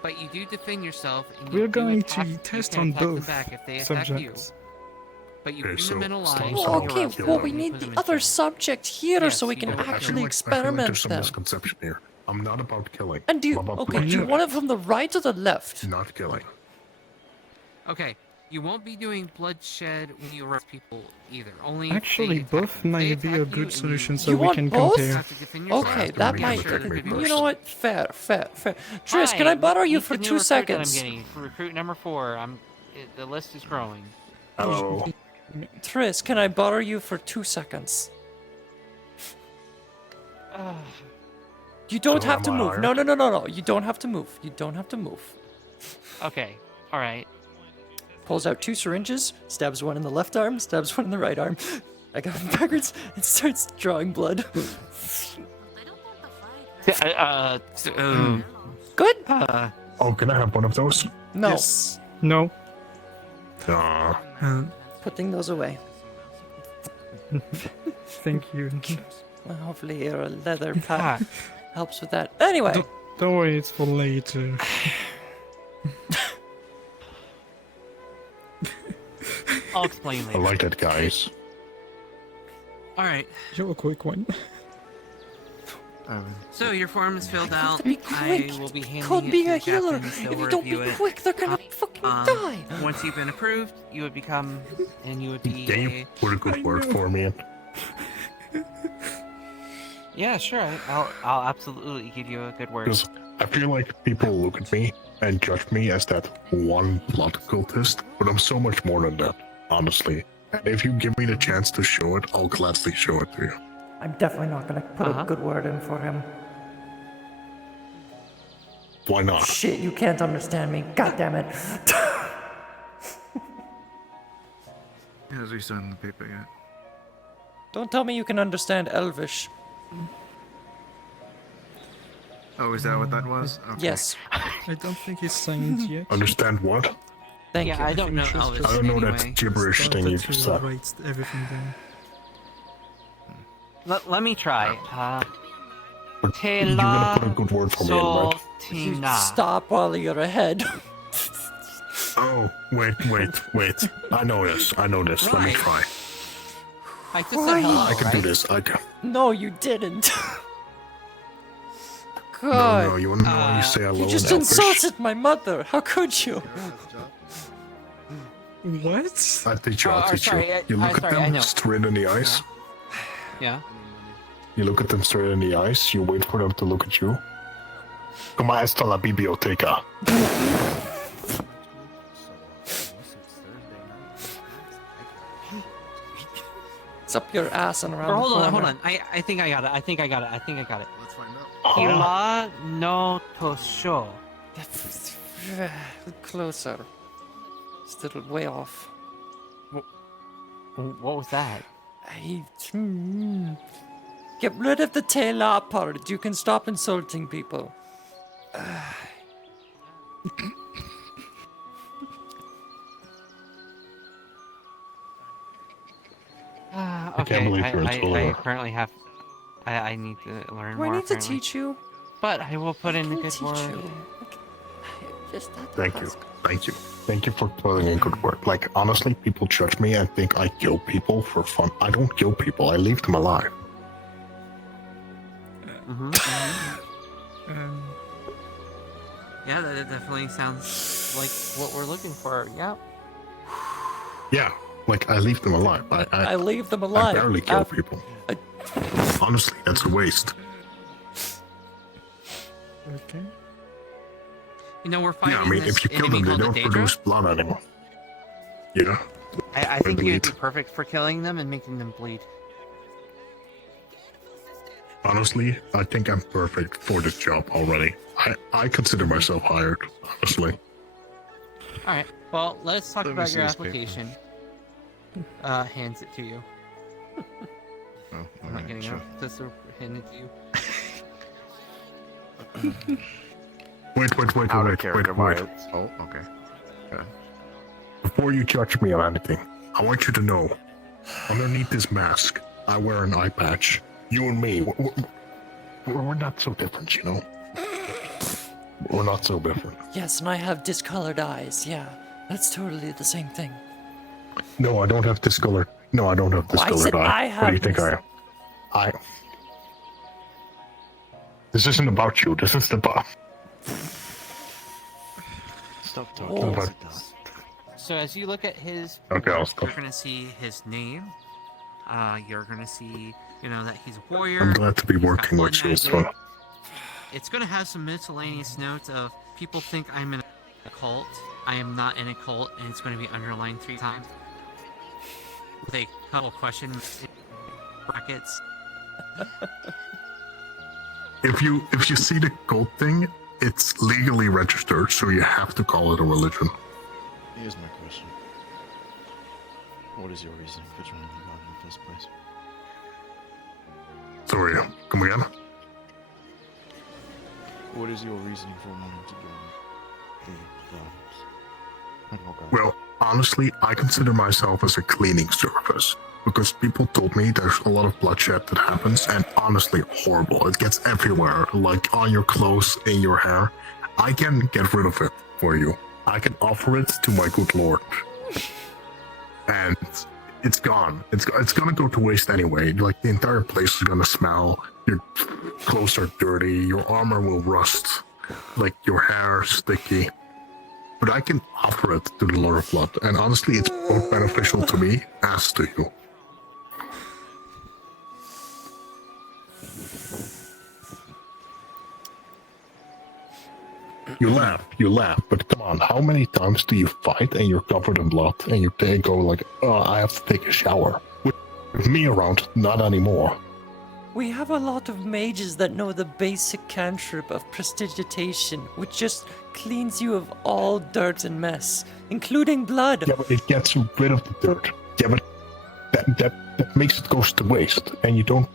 But you do defend yourself, and We're you do going attack, to you test can on attack them both back if they attack subjects. you. But you Okay, bring so them in a line. stop Well, someone okay, kill well, them. we need the other subject here Yes, so we you can don't- actually I feel like experiment there's some them. misconception here. I'm not about killing. And do you, I'm about okay, do you bloodshed, want it from the right or the left? not killing. Okay, you won't be doing bloodshed when you arrest people either. Only Actually, if they both attack you. might If they be a attack you good and solution so You we want can both? compare. have to defend yourself, Okay, After that we might. get attack me You first. know what? Fair. Tris, can Hi, I borrow you meet for the new 2 recruit seconds? That I'm getting. Recruit number 4. The list is growing. Hello. Tris, can I borrow you for 2 seconds? You don't So have am to I move. hired? No. You don't have to move. You don't have to move. Okay, alright. Pulls out 2 syringes, stabs one in the left arm, stabs one in the right arm. I got him backwards and starts drawing blood. Good? Oh, can I have one of those? No. Yes. No. Putting those away. Thank you. Well, hopefully your leather pack helps with that. Anyway. Don't worry, it's for later. I'll explain I later. like it, guys. Alright, You're a quick one. so your form is filled out. be I quick. will be handing Called it being to a the healer. captains. If They'll you don't be review it. quick, they're gonna fucking die. Once you've been approved, you would become, and you would be Can you put a good word for me in? Yeah, sure. I'll absolutely give you a good word. Because I feel like people look at me and judge me as that one blood cultist, but I'm so much more than that, honestly. And if you give me the chance to show it, I'll gladly show it to you. I'm definitely not gonna put a good word in for him. Why not? Shit, you can't understand me. God damn it. Has he signed the paper yet? Don't tell me you can understand Elvish. Oh, is that what that was? Okay. Yes. I don't think he's signed yet. Understand what? Thank Yeah, you. I don't know Just- Elvis I don't know that anyway. gibberish thing you Started just to said. write everything down. Let me try. But you're gonna put a good word for me in, right? Soltina. Stop while you're ahead. Oh, wait. I know this. Let me Right. try. I just said hello, I can do right? this. I can. No, you didn't. No, God. you wanna know how you say hello You just in Elvish? insulted my mother. How could you? What? I teach you, Oh, I'll teach sorry, you. I- You look I'm at sorry, I know. them straight in the eyes. Yeah. You look at them straight in the eyes. You wait for them to look at you. Como está la biblioteca? It's up your ass and around Or the hold corner. on. I think I got it. I think I got it. Let's find out. Hila no tosho. Closer. Still way off. What was that? Get rid of the tail part. You can stop insulting people. Okay, believe you're in I Solar. currently have. I need to learn Do I more. need to apparently. teach you? But I will put in a good teach word. you. Just Thank you. Thank you for putting in good work. Like, honestly, people judge me and think I kill people for fun. I don't kill people. I leave them alive. Yeah, that definitely sounds like what we're looking for. Yeah. Yeah, like, I leave them alive. I leave them I alive. barely kill people. Honestly, that's a waste. Okay. You know, we're fighting Yeah, I mean, this if you kill enemy them, they called don't the Daedra. produce blood anymore. Yeah. I think you'd be bleed. perfect for killing them and making them bleed. Honestly, I think I'm perfect for this job already. I consider myself hired, honestly. All right. Well, let's talk Let me about see your this paper. application. Hands it to you. Oh, I'm not getting up. Just hand it to you. Wait. Oh, okay. Before you judge me on anything, I want you to know underneath this mask, I wear an eye patch. You and me, we're not so different, you know? We're not so different. Yes, and I have discolored eyes. Yeah, that's totally the same thing. No, I don't have discolored. No, I don't have Oh, I discolored said eye. I have What do you think I this. am? This isn't about you. This is about. Stop talking. About... So as you look at his Okay, I'll work, stop. you're gonna see his name. You're gonna see, that he's a warrior. I'm glad to be he's got working blood with you. It's magic. fun. It's gonna have some miscellaneous notes of people think I'm in a cult. I am not in a cult, and it's gonna be underlined 3 times with a couple question brackets. If you see the cult thing, it's legally registered, so you have to call it a religion. Here's my question. What is your reason for joining the God in the first place? Sorry, come again? What is your reason for wanting to join the Gardens? Well, honestly, I consider myself as a cleaning service because people told me there's a lot of bloodshed that happens, and honestly, horrible. It gets everywhere, like on your clothes, in your hair. I can get rid of it for you. I can offer it to my good lord, and it's gone. It's gonna go to waste anyway. Like the entire place is gonna smell. Your clothes are dirty. Your armor will rust. Like your hair sticky. But I can offer it to the Lord of Blood, and honestly, it's both beneficial to me as to you. You laugh, but come on, how many times do you fight and you're covered in blood and you go like, oh, I have to take a shower? With me around, not anymore. We have a lot of mages that know the basic cantrip of prestidigitation, which just cleans you of all dirt and mess, including blood. Yeah, but it gets rid of the dirt. Yeah, but that makes it goes to waste, and you don't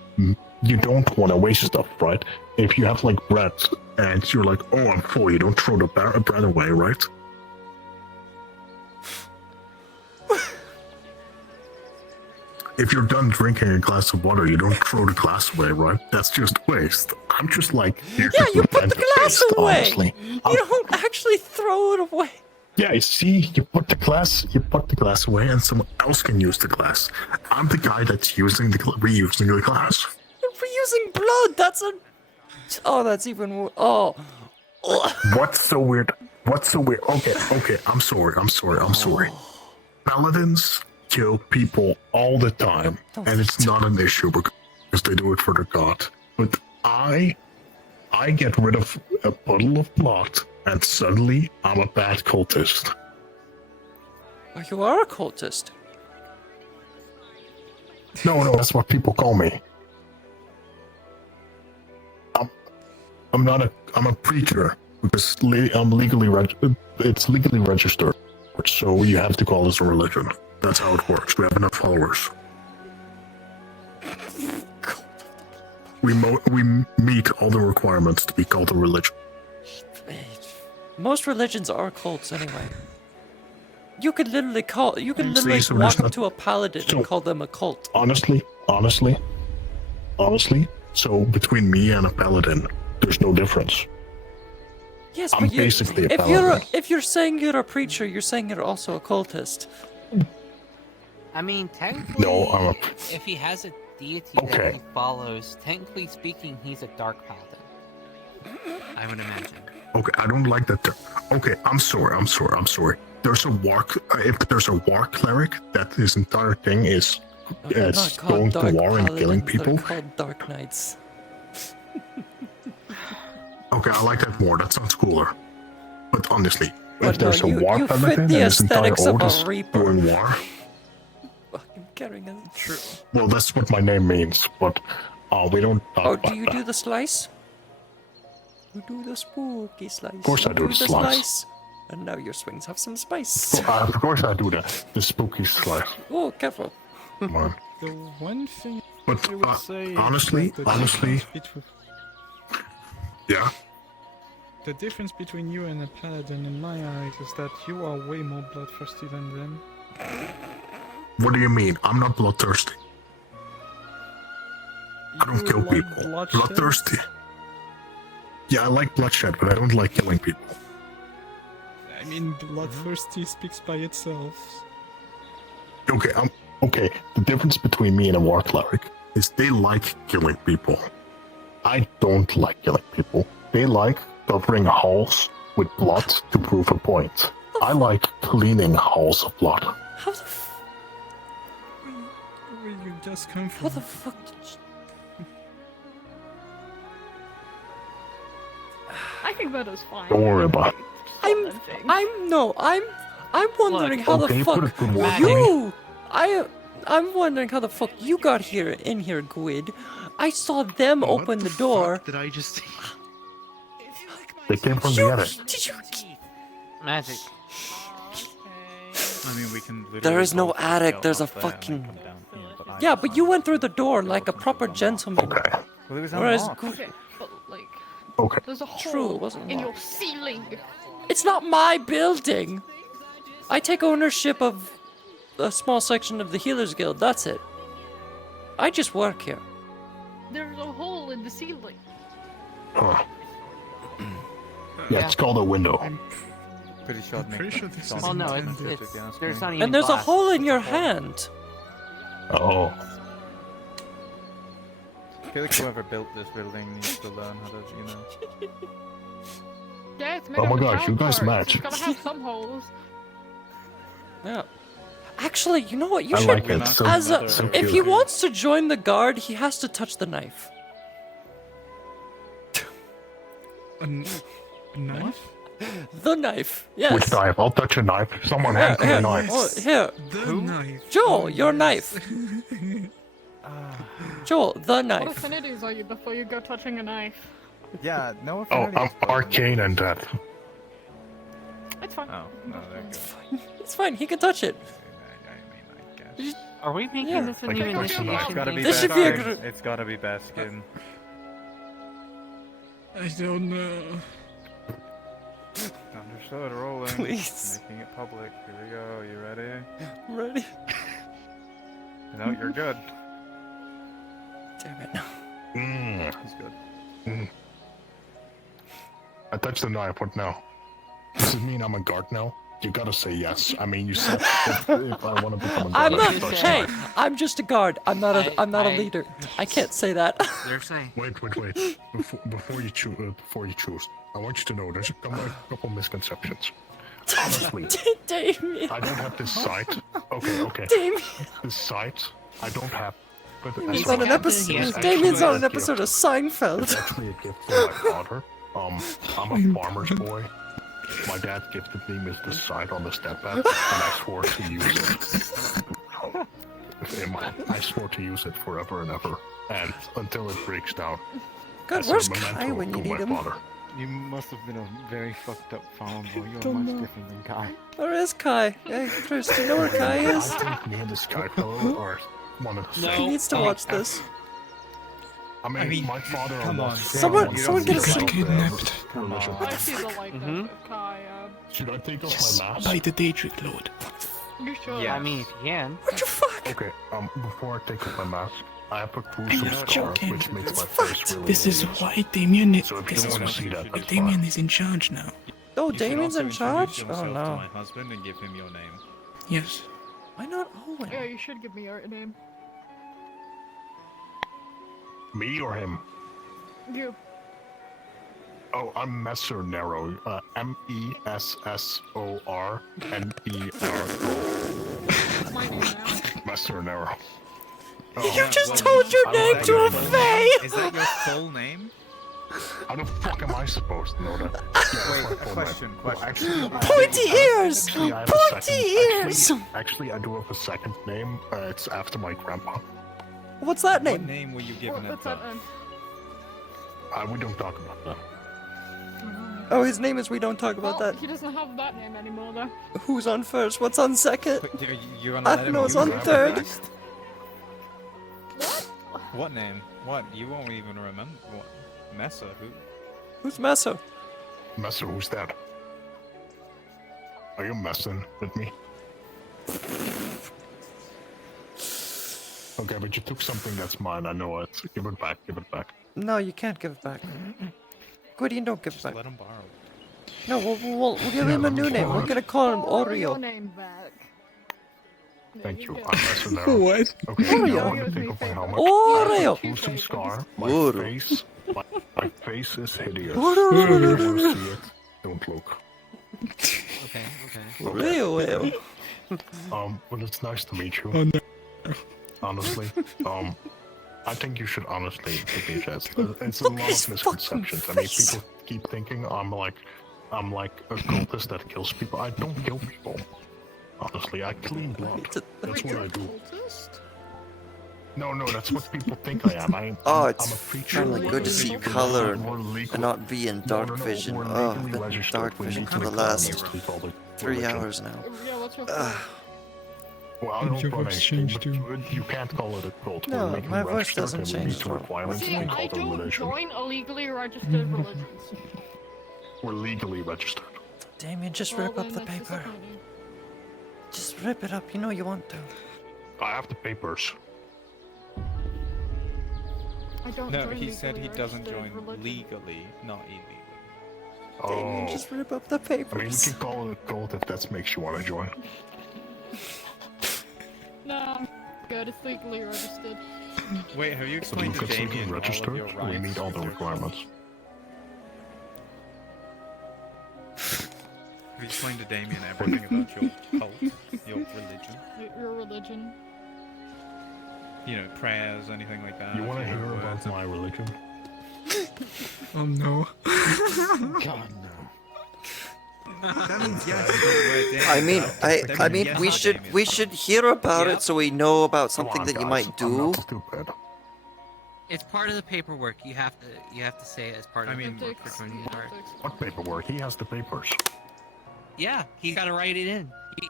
want to waste stuff, right? If you have like bread and you're like, oh, I'm full, you don't throw the bread away, right? If you're done drinking a glass of water, you don't throw the glass away, right? That's just waste. I'm just like, here Yeah, you put the glass waste, away. honestly. You don't actually throw it away. Yeah, you see, you put the glass away, and someone else can use the glass. I'm the guy that's reusing the glass. You're reusing blood. That's even worse. Oh. What's so weird? Okay. I'm sorry. Paladins kill people all the time, and it's not an issue because they do it for the god. But I get rid of a puddle of blood, and suddenly I'm a bad cultist. Oh, you are a cultist. No, that's what people call me. I'm a preacher because I'm legally it's legally registered. So you have to call this a religion. That's how it works. We have enough followers. We meet all the requirements to be called a religion. Most religions are cults anyway. You could literally walk up to a paladin and call them a cult. Honestly, so between me and a paladin, there's no difference. Yes, I'm but basically a paladin. if you're saying you're a preacher, you're saying you're also a cultist. I mean, technically, if he has a deity that he follows, technically speaking, he's a dark paladin. I would imagine. Okay, I don't like that term. Okay, I'm sorry. There's a war. If there's a war cleric, that his entire thing is going to war and killing people. They're called dark knights. Okay, I like that more. That sounds cooler. But honestly, But if there's no, a war you paladin fit and the his entire aesthetics of ode a is reaper. doing war, Fucking carrying a true. well, that's what my name means. But we don't talk about Do you that. do the slice? You do the spooky slice. Of course I do the slice. And now your swings have some spice. Of course I do that. The spooky slice. Oh, careful. Come on. The one thing But I would say honestly, is that the difference between- yeah. The difference between you and a paladin in my eyes is that you are way more bloodthirsty than them. What do you mean? I'm not bloodthirsty. I don't kill like people. bloodshed? Bloodthirsty. Yeah, I like bloodshed, but I don't like killing people. I mean, bloodthirsty speaks by itself. Okay. The difference between me and a war cleric is they like killing people. I don't like killing people. They like covering holes with blood to prove a point. I like cleaning holes of blood. How the f... Where you just come from? How the fuck did you... I think that is fine. Don't worry about it. I'm wondering how the fuck I'm wondering how the fuck you got in here, Gwyd. I saw them open the door. Did I just see? They came from the attic. Did you? Magic. I mean, we can literally There is no all attic. go There's a up there and then fucking. come down here, but I- Yeah, but you went through the door like a proper gentleman. Okay. Well, it was Whereas unlocked. Okay, but like, Okay. there's a True, hole it wasn't in your locked. ceiling. It's not my building. I take ownership of a small section of the Healers Guild. That's it. I just work here. There's a hole in the ceiling. Huh. Yeah, it's called a window. Pretty sure. Well, no, it's there's not even. And there's a glass. hole in your hand. Oh. I feel like whoever built this building needs to learn how to, Yeah, it's made Oh out my of gosh, you child guys parts. match. It's gotta have some holes. Yeah. Actually, you know what? You I should. like it. So, so If he cute. wants to join the guard, he has to touch the knife. A knife? The knife. Yes. Which knife? I'll touch a knife. Someone hand me a knife. Oh, here. The knife. Joel, your knife. Joel, the What knife. affinities are you before you go touching a knife? Yeah, no Oh, affinities. I'm arcane and death. It's fine. Oh, no, there you go. It's fine. He can touch it. Are we making Yeah. this a I new can touch the knife. It's gotta be This best should be a skin. gr- It's gotta be best skin. I don't know. Understood, rolling. Please. Making it public. Here we go. You ready? Ready? No, you're good. Damn it. He's good. I touched the knife. What now? Does it mean I'm a guard now? You gotta say yes. I mean, you said if I want to become a guard. I'm I not. should touch the Hey, knife. I'm just a guard. I'm not a. I'm not a leader. I can't say that. They're saying. Wait. Before you choose, I want you to know there's a couple misconceptions. Honestly, Damien. I don't have this site. Okay. Damien. This site, I don't have. But Damien's on an episode. Damien's on an episode of It's Seinfeld. actually a gift from my father. I'm a farmer's boy. My dad gifted me with this site on the stepbed, and I swore to use it. I swore to use it forever and ever, and until it breaks down. God, as a where's memento Kai when you to my need him? father. You must have been a very fucked up farm boy. You're Don't much know. different than Kai. Where is Kai? Hey, Chris, do you know where Kai is? I think me and the Sky Pillow are one of the same. He needs to watch this. I mean, my father. come on. Someone get us. Kidnapped. I see the likeness of Kai. Should I take off my mask? By the Daedric Lord. You should. Yeah, I mean, if you can. What the fuck? Okay, before I take off my mask, I have a I'm gruesome not scar, joking. which makes my face really This is hideous. why Damien is. So if you This don't is want to see why that, that's Damien fine. is in charge now. Oh, You should Damien's also in charge? introduce Oh yourself no. to my husband and give him your name. Yes. Why not Owen? Yeah, you should give me your name. Me or him? You. Oh, I'm Messer Nero. MESSORNERO. My name now. Messer Nero. You just told your name to a fae! Is that your full name? How the fuck am I supposed to know that? Wait, a question. Actually, Pointy ears! actually, I have a Pointy second- ears! Actually, I do have a second name. It's after my grandpa. What's that What name? name were you given at What's that birth? name? We don't talk about that. Oh, his name is We Don't Talk About Well, that. he doesn't have that name anymore, though. Who's on first? What's on second? You're gonna I let don't him know, it's do on that third. first? What name? What? You won't even remember. What? Mesa? Who? Who's Meso? Messer, who's that? Are you messing with me? Okay, but you took something that's mine. I know it. Give it back. Give it back. No, you can't give it back. Gideon, don't give it back. Let him borrow. No, we'll give him a new name. We're gonna call him Borrow your Oreo. name back. Thank you. I'm messing there. What? Okay, Oreo. now I'm gonna take off my helmet. Oreo. I have a gruesome scar. My face is hideous. Oreo. If you want to see it, don't look. Okay. Oreo. Well, it's nice to meet you. Oh no. Honestly, I think you should honestly take a chance. It's a lot of misconceptions. I mean, people keep thinking I'm like a cultist that kills people. I don't kill people. Honestly, I clean blood. That's what I do. No, that's what people think I am. I'm a creature. Finally good to see color and not be in dark vision. Oh, I've been in dark vision for the last 3 hours now. Yeah, what's your Well, I don't run anything, but you can't call it a cult. No, We're making my voice registered doesn't and we change meet at the all. requirements. See, We I call it a don't religion. join illegally registered religions. We're legally registered. Damien, just rip up the paper. Just rip it up. You know you want to. I have the papers. I don't No, join he said he legally doesn't registered join religions. legally, not illegally. Damien, just rip up the I mean, we papers. can call it a cult if that makes you want to join. No, I'm good. It's legally registered. Wait, have you So you explained to consider Damien all of registered? your We rights? meet all the requirements. Have you explained to Damien everything about your cult, your religion? Your religion. You know, prayers, anything like that? You want to your hear about words? my religion? Oh no. God, no. That means yes. I mean, we should hear about it so we know about something that you might do. It's part of the paperwork. You have to say it as part of the paperwork for joining the guard. What paperwork? He has the papers. Yeah, he's got to write it in. You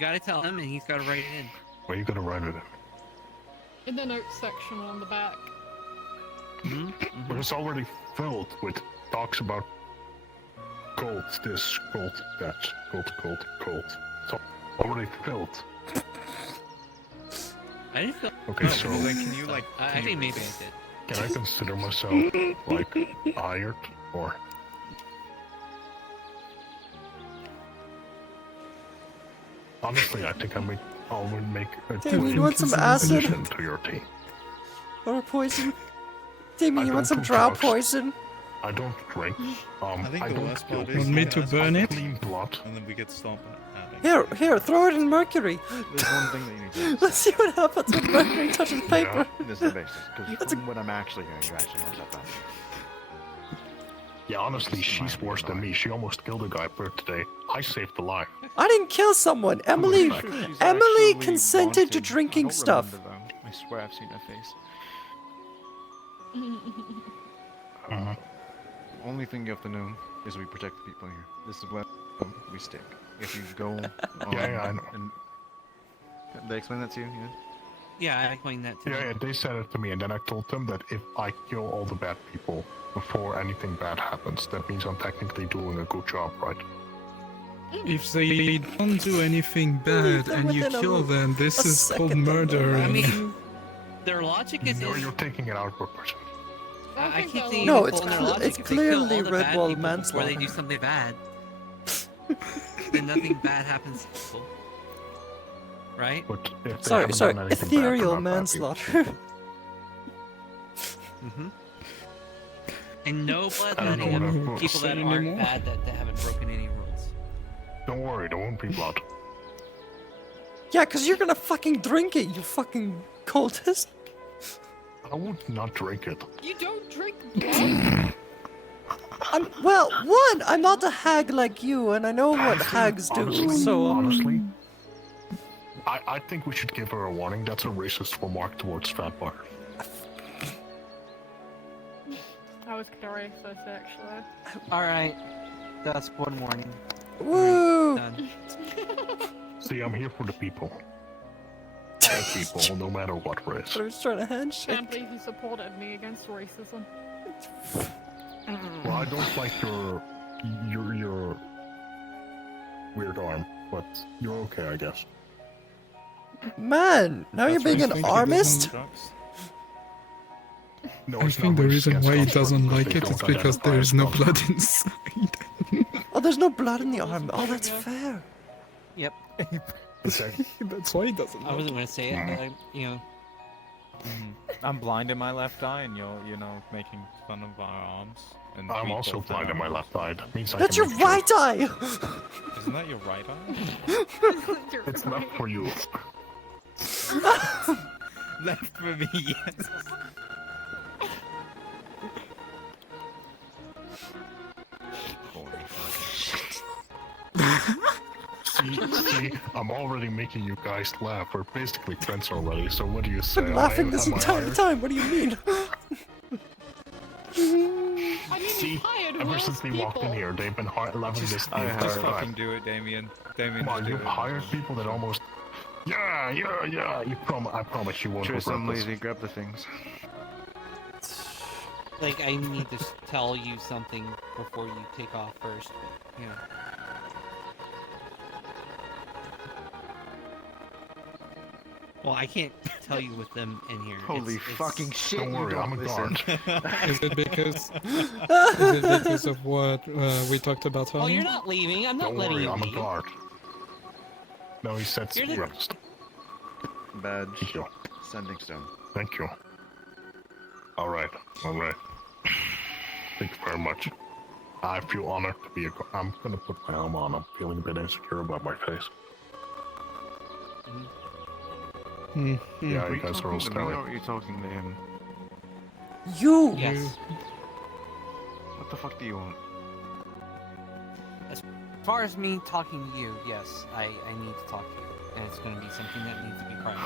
got to tell him, and he's got to write it in. Where you gonna write it in? In the notes section on the back. But it's already filled with talks about cult this, cult that, cult. It's already filled. I didn't feel. Okay, No, so like, can you like? I think maybe I did. can I consider myself like hired or? Honestly, I think I would make a Damien, you want some acid? addition to your team. Or poison? Damien, I you want don't some do drow drugs. poison? I don't drink. I think the don't worst kill part is people. Want me to burn I it? clean blood. And then we get stomped at. Here, throw it in mercury. There's one thing that you need to Let's see what happens when mercury touches paper. This is the basis, because from what I'm actually hearing, you're actually not that bad. Yeah, honestly, she's worse than me. She almost killed a guy per today. I saved the life. I didn't kill someone. Emily consented to drinking stuff. I swear I've seen her face. Uh-huh. The only thing you have to know is we protect the people here. This is where we stick. If you go on, Yeah, I know. And they explain that to you, yeah? Yeah, I explained that to Yeah, they said it to me, and then I told them that if I kill all the bad people before anything bad happens, that means I'm technically doing a good job, right? If they don't do anything bad and you kill them, this is called murder. I mean, their logic is. You're taking it out per person. I keep seeing No, people it's in their cle- logic, it's if they kill all clearly the Red bad Wall people before manslaughter. they do something bad, then nothing bad happens to people. Right? But if they Sorry, haven't done anything bad, they're ethereal not bad manslaughter. Mm-hmm. And no I don't know what bloodletting I've people that seen aren't anymore. bad that haven't broken any rules. Don't worry, there won't be blood. Yeah, because you're gonna fucking drink it, you fucking cultist. I would not drink it. You don't drink blood? Well, one, I'm not a hag like you, and I know what hags do, Honestly, so... honestly, I think we should give her a warning. That's a racist remark towards vampires. I was curious, actually. Alright. Dusk one morning. Woo! Done. See, I'm here for the people. All people, no matter what race. I was trying to handshake. Can't believe you supported me against racism. Well, I don't like your weird arm, but you're okay, I guess. Man, now you're being an armist? No, I think the reason why he doesn't like it is because there is no blood inside. Oh, there's no blood in the arm. Oh, that's fair. Yep. That's why he doesn't I wasn't gonna say it, but you know. I'm blind in my left eye, and you're, making fun of our arms. And I'm we also both blind in my have left eye. That means I That's can your make right eye! Isn't that your right eye? It's left for you. Left for me, yes. See, I'm already making you guys laugh. We're basically friends already, so what do you say? I've been laughing this Am I entire hired? time. What do you mean? See, ever since they walked in here, they've been loving this Just the entire fucking time. do it, Damien. Come on, you've hired people that almost... Yeah. I promise you won't Tristan, regret this. lazy, grab the things. Like, I need to tell you something before you take off first, but, you know. Well, I can't tell you with them in here. Holy fucking shit! Don't worry, I'm a guard. Is it because of what we talked about? Oh, Honey? you're not leaving. I'm not Don't letting worry, you I'm a leave. guard. No, he said You're the- rest. Badge. Thank you. Sending stone. Thank you. Alright. Thank you very much. I feel honored to be a guard. I'm gonna put my helm on. I'm feeling a bit insecure about my face. Yeah, you guys are all staring. Are you talking to him? You! Yes. What the fuck do you want? As far as me talking to you, yes, I need to talk to you. And it's going to be something that needs to be private.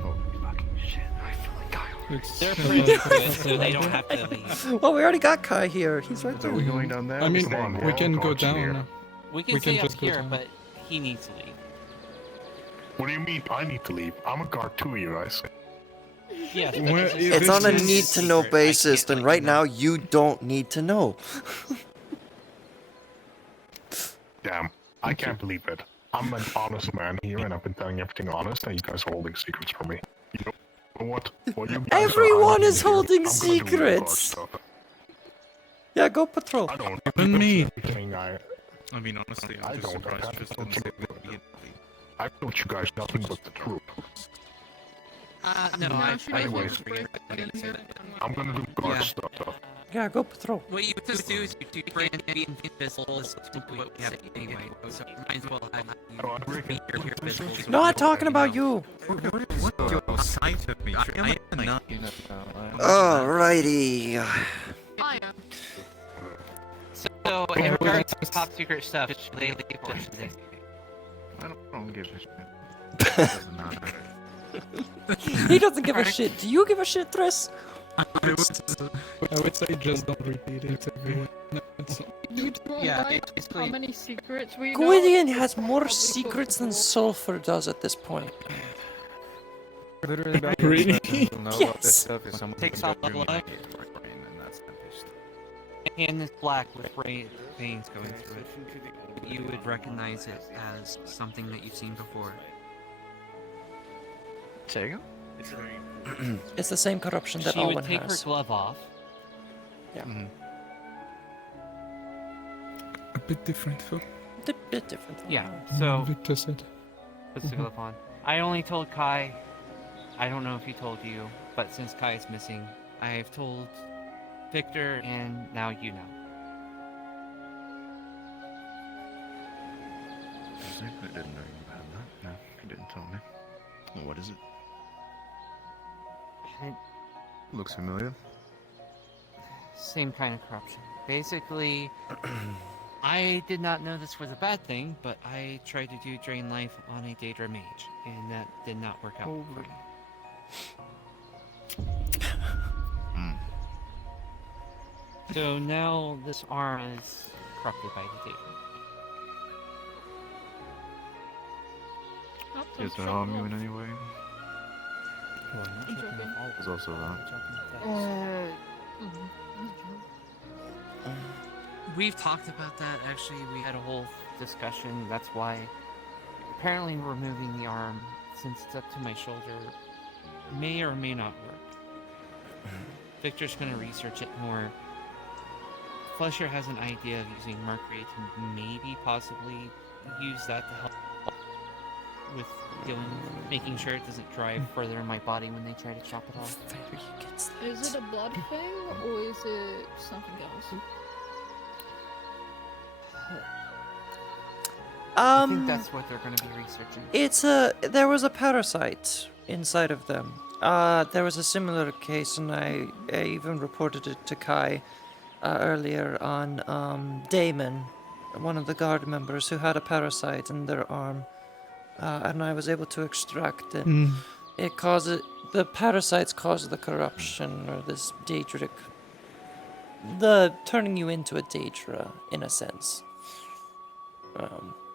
Holy fucking shit, I feel like Kyle. They're pretty good, so they don't have to leave. Well, we already got Kai here. He's right there. Are we going down there? I mean, Come on, we we're all can go guards in here. down. We can We stay can up just go here, down. but he needs to leave. What do you mean I need to leave? I'm a guard too, you guys. Yes, but Where this is is It's on a secret. need-to-know I basis, can't and let right you know. now you don't need to know. Damn, I can't believe it. I'm an honest man here, and I've been telling everything honest, and you guys are holding secrets from me. You know what? What you guys Everyone are is here, holding I'm gonna do real guard secrets. stuff. Yeah, go patrol. I don't. Even me. Everything I mean, honestly, I I'm just don't. surprised I Tristan don't. said that he I told you guys nothing but the truth. No, I Anyways, I'm gonna do guard Yeah. stuff though. Yeah, go patrol. What you just do is you bring being invisible is what we have anyway. So might as well have you be here visible. so No, we I'm don't talking about know. you. What your sight of me? I am not. Alrighty. So, in regards to top secret stuff, should they leave or should they? I don't give a shit. Doesn't matter. He doesn't give a shit. Do you give a shit, Triss? I would say just don't repeat it everywhere. No, it's not. Yeah, it's how basically- many secrets we know? Gwydion has more secrets than Sulfur does at this point. Literally, about Really? know about this Yes. stuff is someone Takes who off can the go through light. my brain, and that's finished. Hand is black with veins going through it. You would recognize it as something that you've seen before. Say again? It's the same corruption that She would Alwyn take her has. glove off. Yeah. A bit different for A bit different. Yeah, so Victor said. puts the glove on. I only told Kai. I don't know if he told you, but since Kai is missing, I have told Victor, and now you know. I didn't know you had that. No, you didn't tell me. Well, what is it? And Looks familiar. same kind of corruption. Basically, I did not know this was a bad thing, but I tried to do Drain Life on a Daedra mage, and that did not work out for me. So now this arm is corrupted by the Daedra. Does it harm you in any way? I'm joking. There's also that. We've talked about that actually. We had a whole discussion. That's why apparently removing the arm since it's up to my shoulder, may or may not work. Victor's gonna research it more. Flesher has an idea of using mercury to maybe possibly use that to help with making sure it doesn't drive further in my body when they try to chop it off. Is it a blood thing or is it something else? I think that's what they're going to be researching. There was a parasite inside of them. There was a similar case, and I even reported it to Kai earlier on Damon, one of the guard members who had a parasite in their arm, and I was able to extract it. The parasites cause the corruption, or this daedric, the turning you into a daedra, in a sense.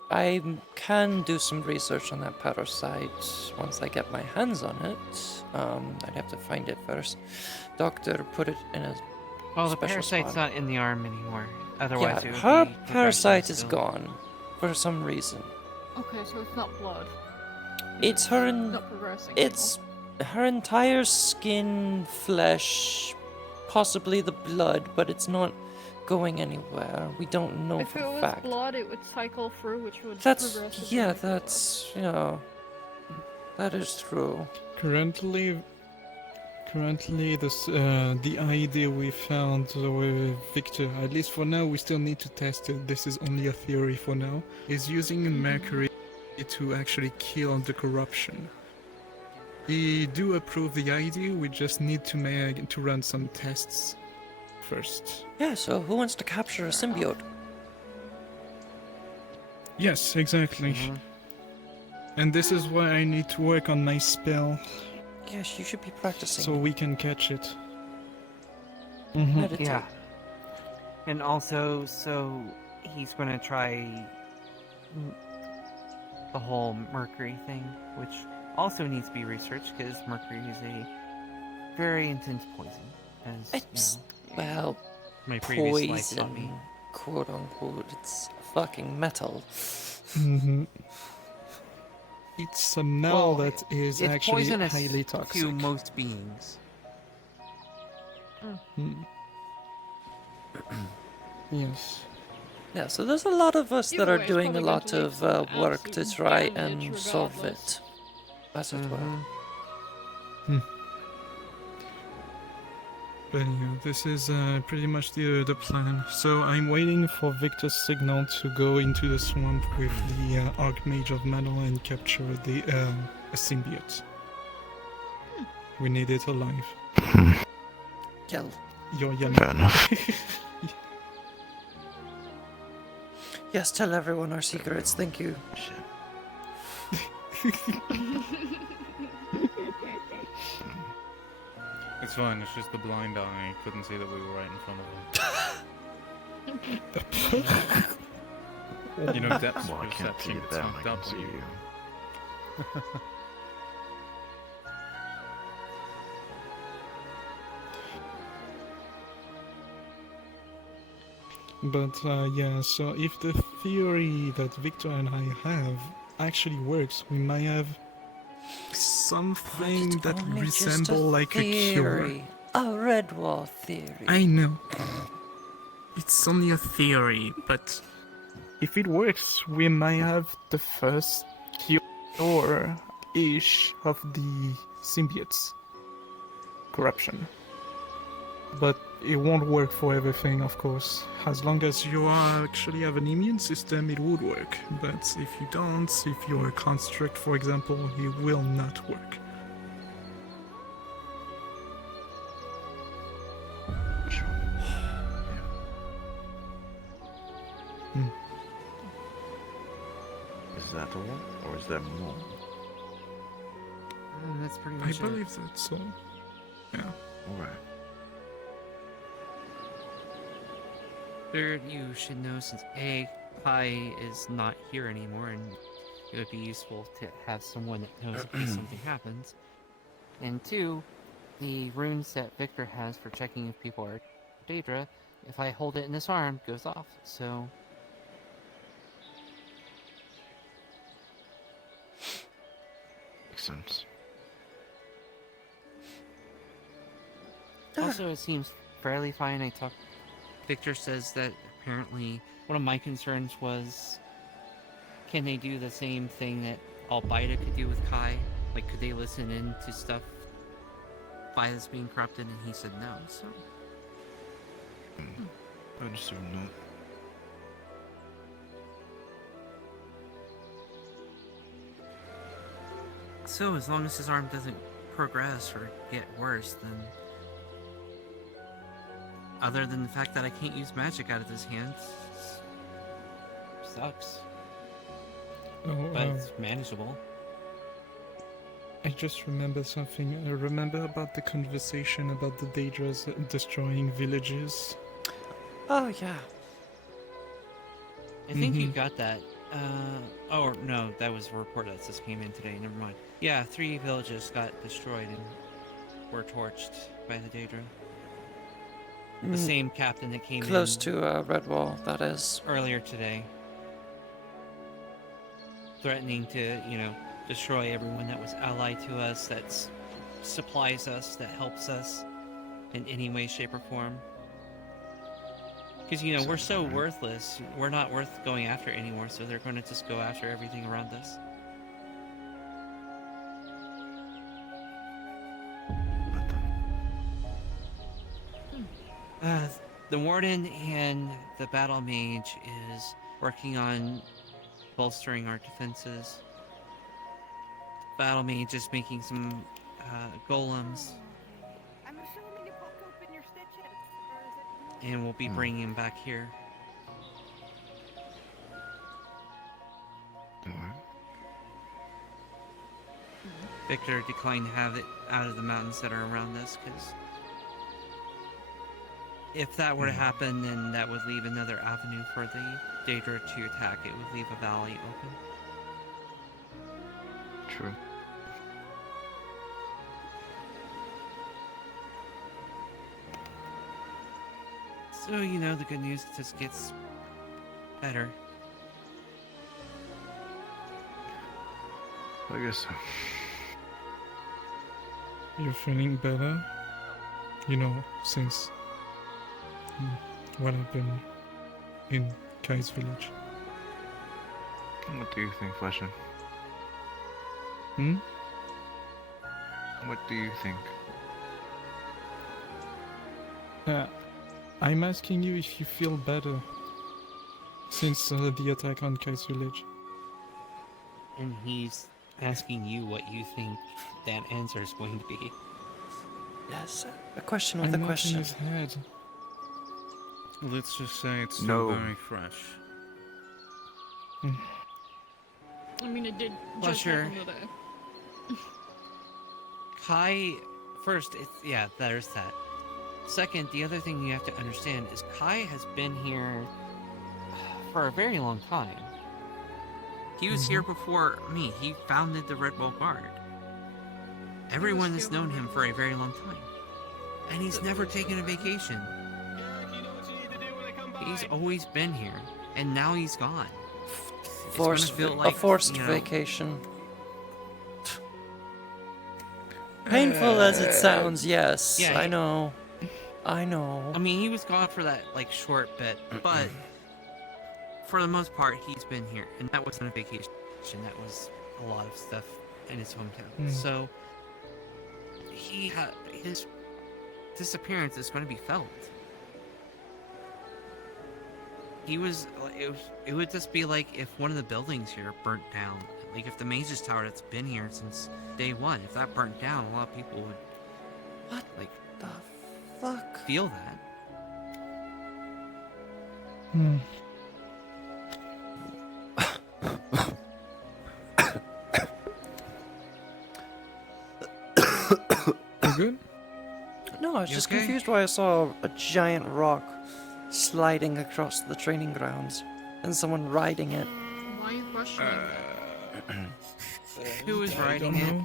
I can do some research on that parasite once I get my hands on it. I'd have to find it first. Doctor put it in a Well, the special parasite's spot. not in the arm anymore. Otherwise, Yeah, it would her be parasite is still. gone for some reason. Okay, so it's not blood. It's her. Not progressing. It's her entire skin, flesh, possibly the blood, but it's not going anywhere. We don't know If for it a was fact. blood, it would cycle through, which would That's progressively yeah. make it That's that is true. Currently, the idea we found with Victor, at least for now, we still need to test it. This is only a theory for now. Is using mercury to actually kill the corruption. We do approve the idea. We just need to run some tests first. Yeah. So who wants to capture a symbiote? Yes, exactly. And this is why I need to work on my spell. Yes, you should be practicing. So we can catch it. Meditate. Yeah. And also, so he's going to try the whole mercury thing, which also needs to be researched because mercury is a very intense poison. As It's well, my previous life poison, taught me. quote unquote. It's fucking metal. It's a metal that is it's actually poisonous highly toxic. to most beings. Yes. Yeah, so there's a lot of us that Either are way, it's doing a probably lot going to of lead to work to absolute try damage and solve regardless. it. As it were. But yeah, this is pretty much the plan. So I'm waiting for Victor's signal to go into the swamp with the Archmage of Metal and capture the a symbiote. We need it alive. Yell. You're yelling. Fair enough. Yes, tell everyone our secrets. Thank you. It's fine, it's just the blind eye couldn't see that we were right in front of him. You know, depth Well, I can't see perception gets them, I fucked can up see when you. But yeah, so if the theory that Victor and I have actually works, we might have something that Only just a resemble like a cure. theory. A red wall theory. I know. It's only a theory, but if it works, we might have the first cure-ish of the symbiotes corruption. But it won't work for everything, of course. As long as you actually have an immune system, it would work. But if you don't, if you're a construct, for example, it will not work. Is that all, or is there more? That's pretty I much it. believe that's all. Yeah. Alright. Third, you should know since A, Kai is not here anymore, and it would be useful to have someone that knows in case something happens. And two, the runes that Victor has for checking if people are Daedra, if I hold it in this arm, goes off. So sense. Also, it seems fairly fine. Victor says that apparently one of my concerns was, can they do the same thing that Albaida could do with Kai? Like, could they listen in to stuff by this being corrupted? And he said no, so... I would assume not. So, as long as his arm doesn't progress or get worse, then... Other than the fact that I can't use magic out of his hands... Sucks. Oh, But it's manageable. I just remembered something. I remember about the conversation about the Daedras destroying villages. Oh, yeah. I think you got that. Oh, no, that was a report that just came in today. Never mind. Yeah, 3 villages got destroyed and were torched by the Daedra. The same captain that came close in... to Redwall, that is. Earlier today. Threatening to, destroy everyone that was allied to us, that supplies us, that helps us in any way, shape, or form. Because, we're so worthless, we're not worth going after anymore, so they're going to just go after everything around us. The Warden and the Battle Mage is working on bolstering our defenses. Battle Mage is making some golems. I'm assuming you poke open your stitches, And we'll be bringing him back here. Victor declined to have it out of the mountains that are around us, because if that were to happen, then that would leave another avenue for the Daedra to attack. It would leave a valley open. True. So, the good news just gets better. I guess so. You're feeling better? Since what happened in Kai's village. What do you think, Sashin? What do you think? I'm asking you if you feel better since the attack on Kai's village. And he's asking you what you think that answer is going to be. Yes, a question with a question. In his head. Let's just say it's still No. very fresh. I mean, it did Well, just sure. happen today. Kai, first, there's that. Second, the other thing you have to understand is Kai has been here for a very long time. He was here before me. He founded the Redwall Guard. Everyone has known him for a very long time. And he's never taken a vacation. He's always been here. And now he's gone. A forced vacation. Painful as it sounds, yes. Yeah, I know. I mean, he was gone for that, short bit, but for the most part, he's been here. And that wasn't a vacation. That was a lot of stuff in his hometown. So, his disappearance is going to be felt. It would just be like if one of the buildings here burnt down. Like if the Mage's Tower that's been here since day one, if that burnt down, a lot of people would... What the fuck? Feel that. You good? No, I was just confused why I saw a giant rock sliding across the training grounds and someone riding it. Why are you questioning that? Who is riding it?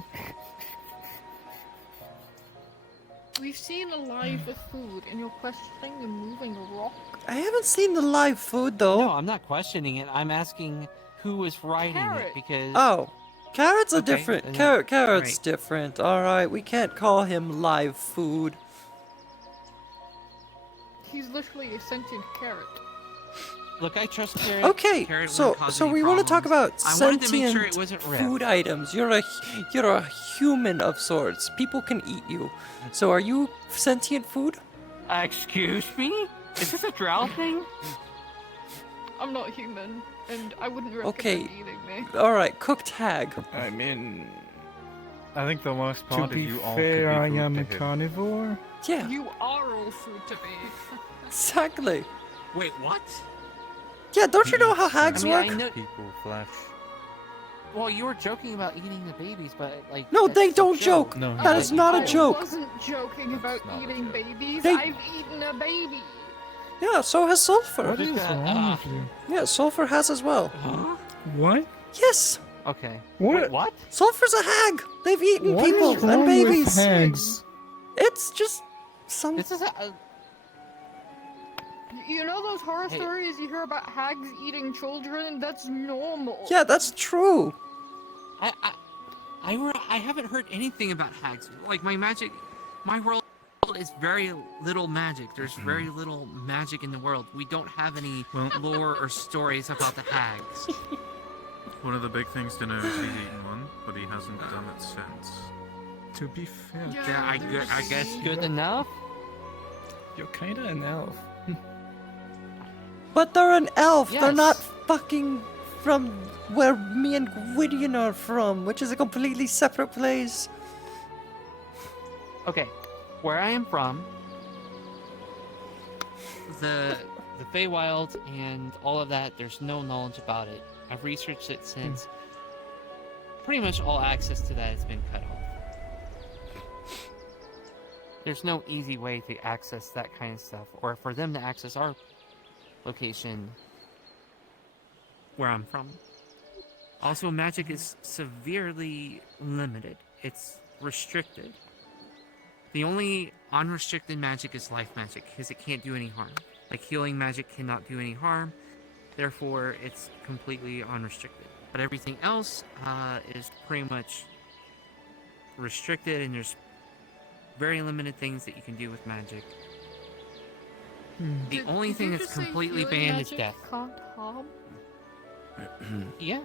We've seen a live of food, and you're questioning a moving rock? I haven't seen the live food though. No, I'm not questioning it. I'm asking who is riding it because... Oh. Carrot's a Okay, different. then- Carrot's right. different. All right, we can't call him live food. He's literally a sentient carrot. Look, I trust Carrot. Okay, Carrot so wouldn't cause any we want to talk about problems. I wanted to make sure sentient it wasn't Rev. food items. You're a human of sorts. People can eat you. So are you sentient food? Excuse me? Is this a drow thing? I'm not human, and I wouldn't recommend Okay. eating me. All right, cooked hag. I mean, I think the worst To part be is you all fair, I could be am food a to him. carnivore. Yeah. You are all food to me. Exactly. Wait, what? Yeah, don't you know how hags I mean, work? I know. People flesh. Well, you were joking about eating the babies, but like. No, that's they a don't joke. No, That is not a I joke. wasn't joking about eating babies. They- I've eaten a baby. Yeah, so has sulfur. What is wrong with you? Yeah, sulfur has as well. What? Yes. Okay. What? Wait, what? Sulfur's a hag. They've eaten What people is and wrong babies. with hags? It's just some. This is a. You know those horror Hey. stories you hear about hags eating children? That's normal. Yeah, that's true. I haven't heard anything about hags. Like my world is very little magic. There's very little magic in the world. We don't have any lore or stories about the hags. One of the big things to know is he's eaten one, but he hasn't done it since. To be fair, Yeah, I guess good enough. you're kinda an elf. But they're an elf. They're Yes. not fucking from where me and Gwydion are from, which is a completely separate place. Okay, where I am from, the Feywild and all of that, there's no knowledge about it. I've researched it since pretty much all access to that has been cut off. There's no easy way to access that kind of stuff, or for them to access our location where I'm from. Also, magic is severely limited. It's restricted. The only unrestricted magic is life magic, because it can't do any harm. Like, healing magic cannot do any harm, therefore it's completely unrestricted. But everything else is pretty much restricted, and there's very limited things that you can do with magic. The only Did thing you that's just say completely healing banned is magic death. Can't harm? Yeah.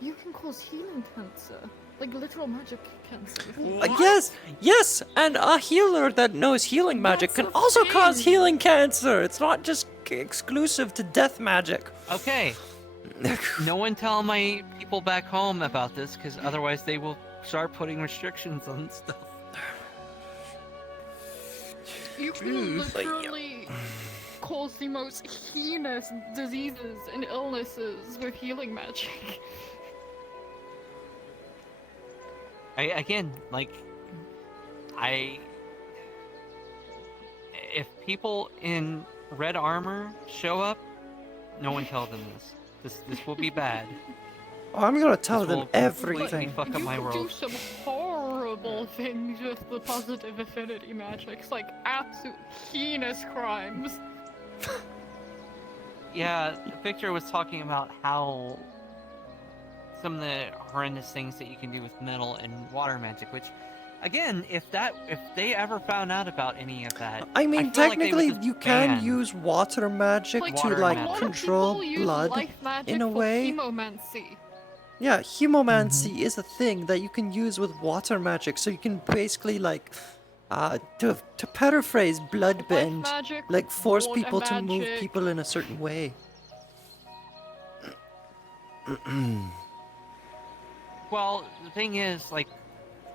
You can cause healing cancer. Like literal magic cancer. Yes, and a healer that knows healing magic can also cause healing cancer. It's not just exclusive to death magic. Okay. No one tell my people back home about this, because otherwise they will start putting restrictions on stuff. You can literally cause the most heinous diseases and illnesses with healing magic. If people in red armor show up, no one tell them this. This will be bad. I'm gonna tell This them will completely everything. fuck up You my can world. do some horrible things with the positive affinity magics, like absolute heinous crimes. Yeah, Victor was talking about how some of the horrendous things that you can do with metal and water magic, which, again, if they ever found out about any of that, I mean, feel like they would technically, just you can ban- use water magic Like, to Water like magic. A lot of control people use blood life magic in a for way. chemomancy. Yeah, hemomancy is a thing that you can use with water magic, so you can basically like, to paraphrase bloodbend, magic, like force water people to move magic. people in a certain way. Well, the thing is, like,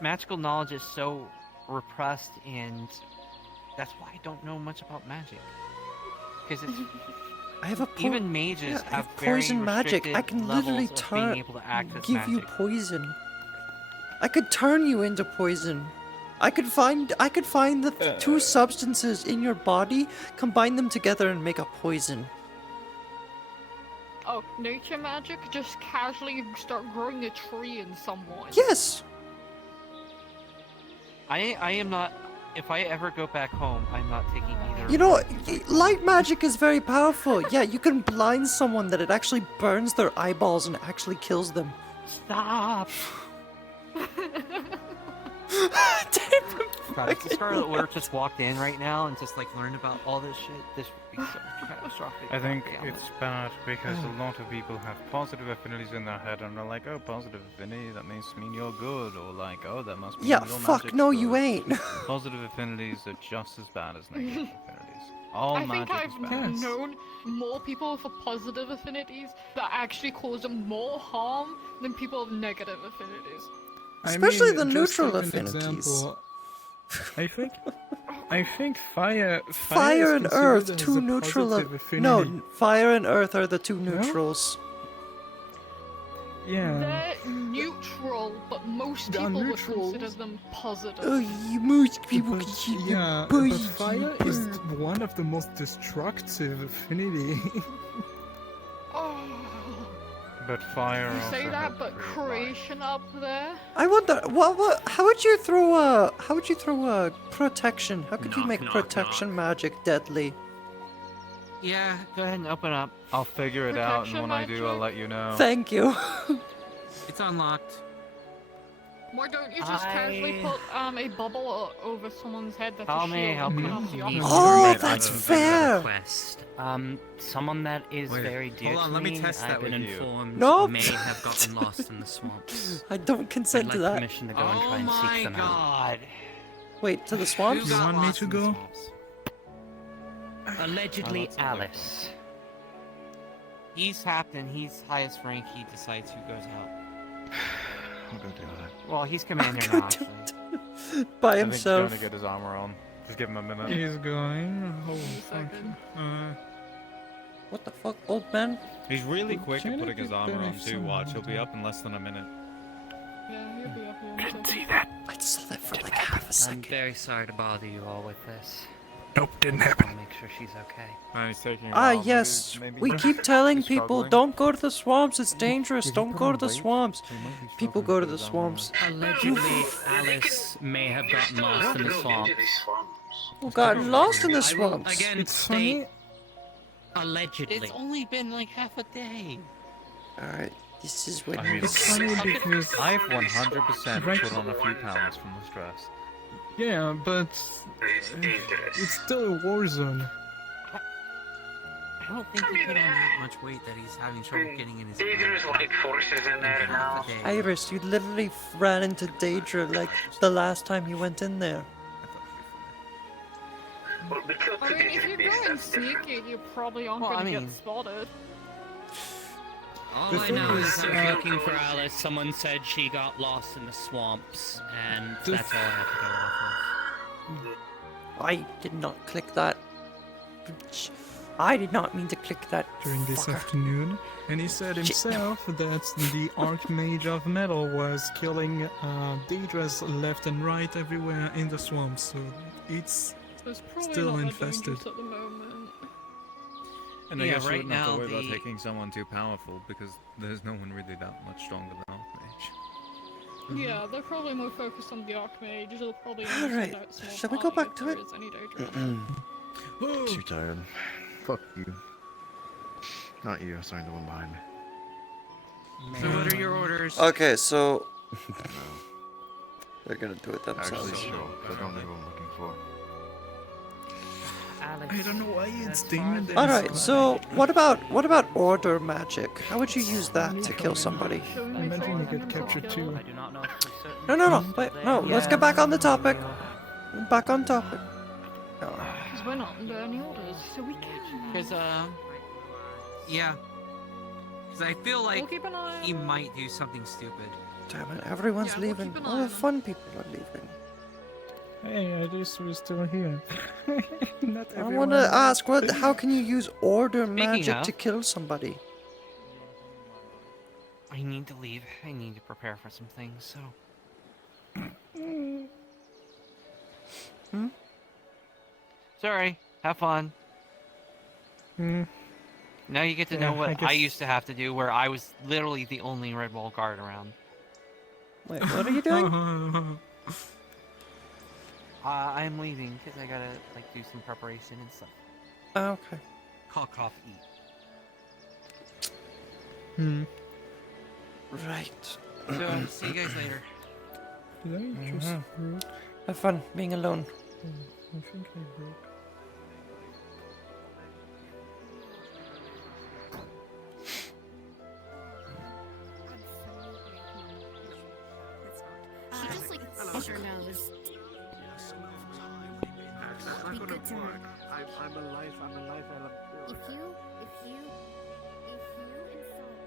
magical knowledge is so repressed, and that's why I don't know much about magic. Because it's I have a even mages yeah, I have have very poison magic. I restricted can literally levels of being turn, able to access give magic. you poison. I could turn you into poison. I could find the two substances in your body, combine them together, and make a poison. Oh, nature magic? Just casually start growing a tree in someone. Yes. I am not. If I ever go back home, I'm not taking either. You know, light magic is very powerful. Yeah, you can blind someone that it actually burns their eyeballs and actually kills them. Stop! God, if the Scarlet Witch just walked in right now and just like learned about all this shit, this would be so catastrophic. I think it's bad because a lot of people have positive affinities in their head and they're like, oh, positive affinity, that means you're good, or like, oh, that must mean Yeah, your fuck, magic's no, good. you ain't. Positive affinities are just as bad as negative affinities. All I think magic is I've bad. known more people with positive affinities that actually cause them more harm than people with negative affinities. Especially the just neutral as an affinities. example, I think fire Fire is and earth, considered as two a neutral. positive affinity. No, fire and earth are the two neutrals. Yeah. They're neutral, but most They are people would neutrals. consider them positive. Oh, most people But, consider yeah, them but fire is one of the most destructive affinity. But fire You also say that, helps but create creation up there. I wonder what how would you throw a protection? How could you make protection magic deadly? Yeah, go ahead and open up. I'll figure it out, and when I do, I'll let you know. Thank you. It's unlocked. Why don't you just casually put a bubble over someone's head that's How a may I shield help and you? cut off the Oh, oxygen? that's fair. Someone that is Wait, very dear hold on, to let me me, test I've that been with you. informed Nope. may have gotten lost in the swamps. I don't consent I'd to like that. permission to go and try and seek them out. Wait, to the swamps? Who got lost in the go? swamps? Allegedly Alice. He's captain, he's highest rank, he decides who goes out. I'm gonna do that. Well, he's commander now, actually. By I think himself. he's going to get his armor on. Just give him a minute. He's going. Hold second. What the fuck, old man? He's really quick at putting his armor on finish too, watch. He'll be up in less than a minute. Yeah, he'll be up here in a second. I saw that for like half a I'm second. very sorry to bother you all with this. Nope, didn't I happen. want to make sure she's okay. He's taking a Ah, while. yes. Maybe We keep telling people, struggling. don't go to the swamps. It's dangerous. Did you Don't put go on to the weight? swamps. He might be People struggling go to with the his armor. swamps. Allegedly, Alice may have gotten lost in the swamps. Who got lost in the I will swamps? again It's state funny. allegedly. It's only been like half a day. Alright, this is when I mean, It's funny because I've 100% Right. put on a few pounds from the stress. yeah, but it's still a war zone. I don't think he put on that much weight that he's having trouble getting in his There's like forces in there now. Iris, you literally ran into Daedra like the last time you went in there. Well, we killed I two mean, if Daedra you're beasts, going that's different. sneaky, you probably aren't Well, I gonna mean- get spotted. All The I thing know is, is I'm looking for Alice. Someone said she got lost in the swamps, and The that's all I have to go off of. I did not click that. I did not mean to click that. During this fucker. afternoon, and he said himself that the Archmage of Metal was killing Daedras left and right everywhere in the swamps, so it's There's probably still not that infested. dangerous at the moment. And I Yeah, guess you right wouldn't have now to worry about the- taking someone too powerful because there's no one really that much stronger than Archmage. Yeah, they're probably more focused on the Archmage. They'll probably Alright, send out small shall we go party back if to there it? is any danger. Too tired. Fuck you. Not you, sorry, the one behind me. So what are your orders? Okay, so they're gonna do it themselves. Actually, sure. I don't know who I'm looking for. Alice, I don't know why it's as far demon. as that I is Alright, so what about order magic? How would you use that to kill somebody? Imagine you get captured too. I do not know for certain. No, wait, no, let's get back on the topic. Back on topic. Because we're not under any orders, so we can. Because, yeah. Because I feel like We'll keep an eye he on it. might do something stupid. Damn it, everyone's Yeah, we'll leaving. keep an All eye the on fun people are leaving. Hey, at least we're still here. Not I everyone. want to ask, how can you use order magic of- to kill somebody? I need to leave. I need to prepare for some things, so. Sorry. Have fun. Hmm. Now you get to Yeah, know what I I guess- used to have to do, where I was literally the only red wall guard around. Wait, what are you doing? I'm leaving because I gotta like do some preparation and stuff. Oh, okay. Call, cough, eat. Hmm. Right. So, see you guys later. Did I just broke? Have fun being alone. I think I broke. She just like hit her nose. That's not gonna work. I'm alive, Ella. If you insult.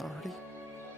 Alrighty.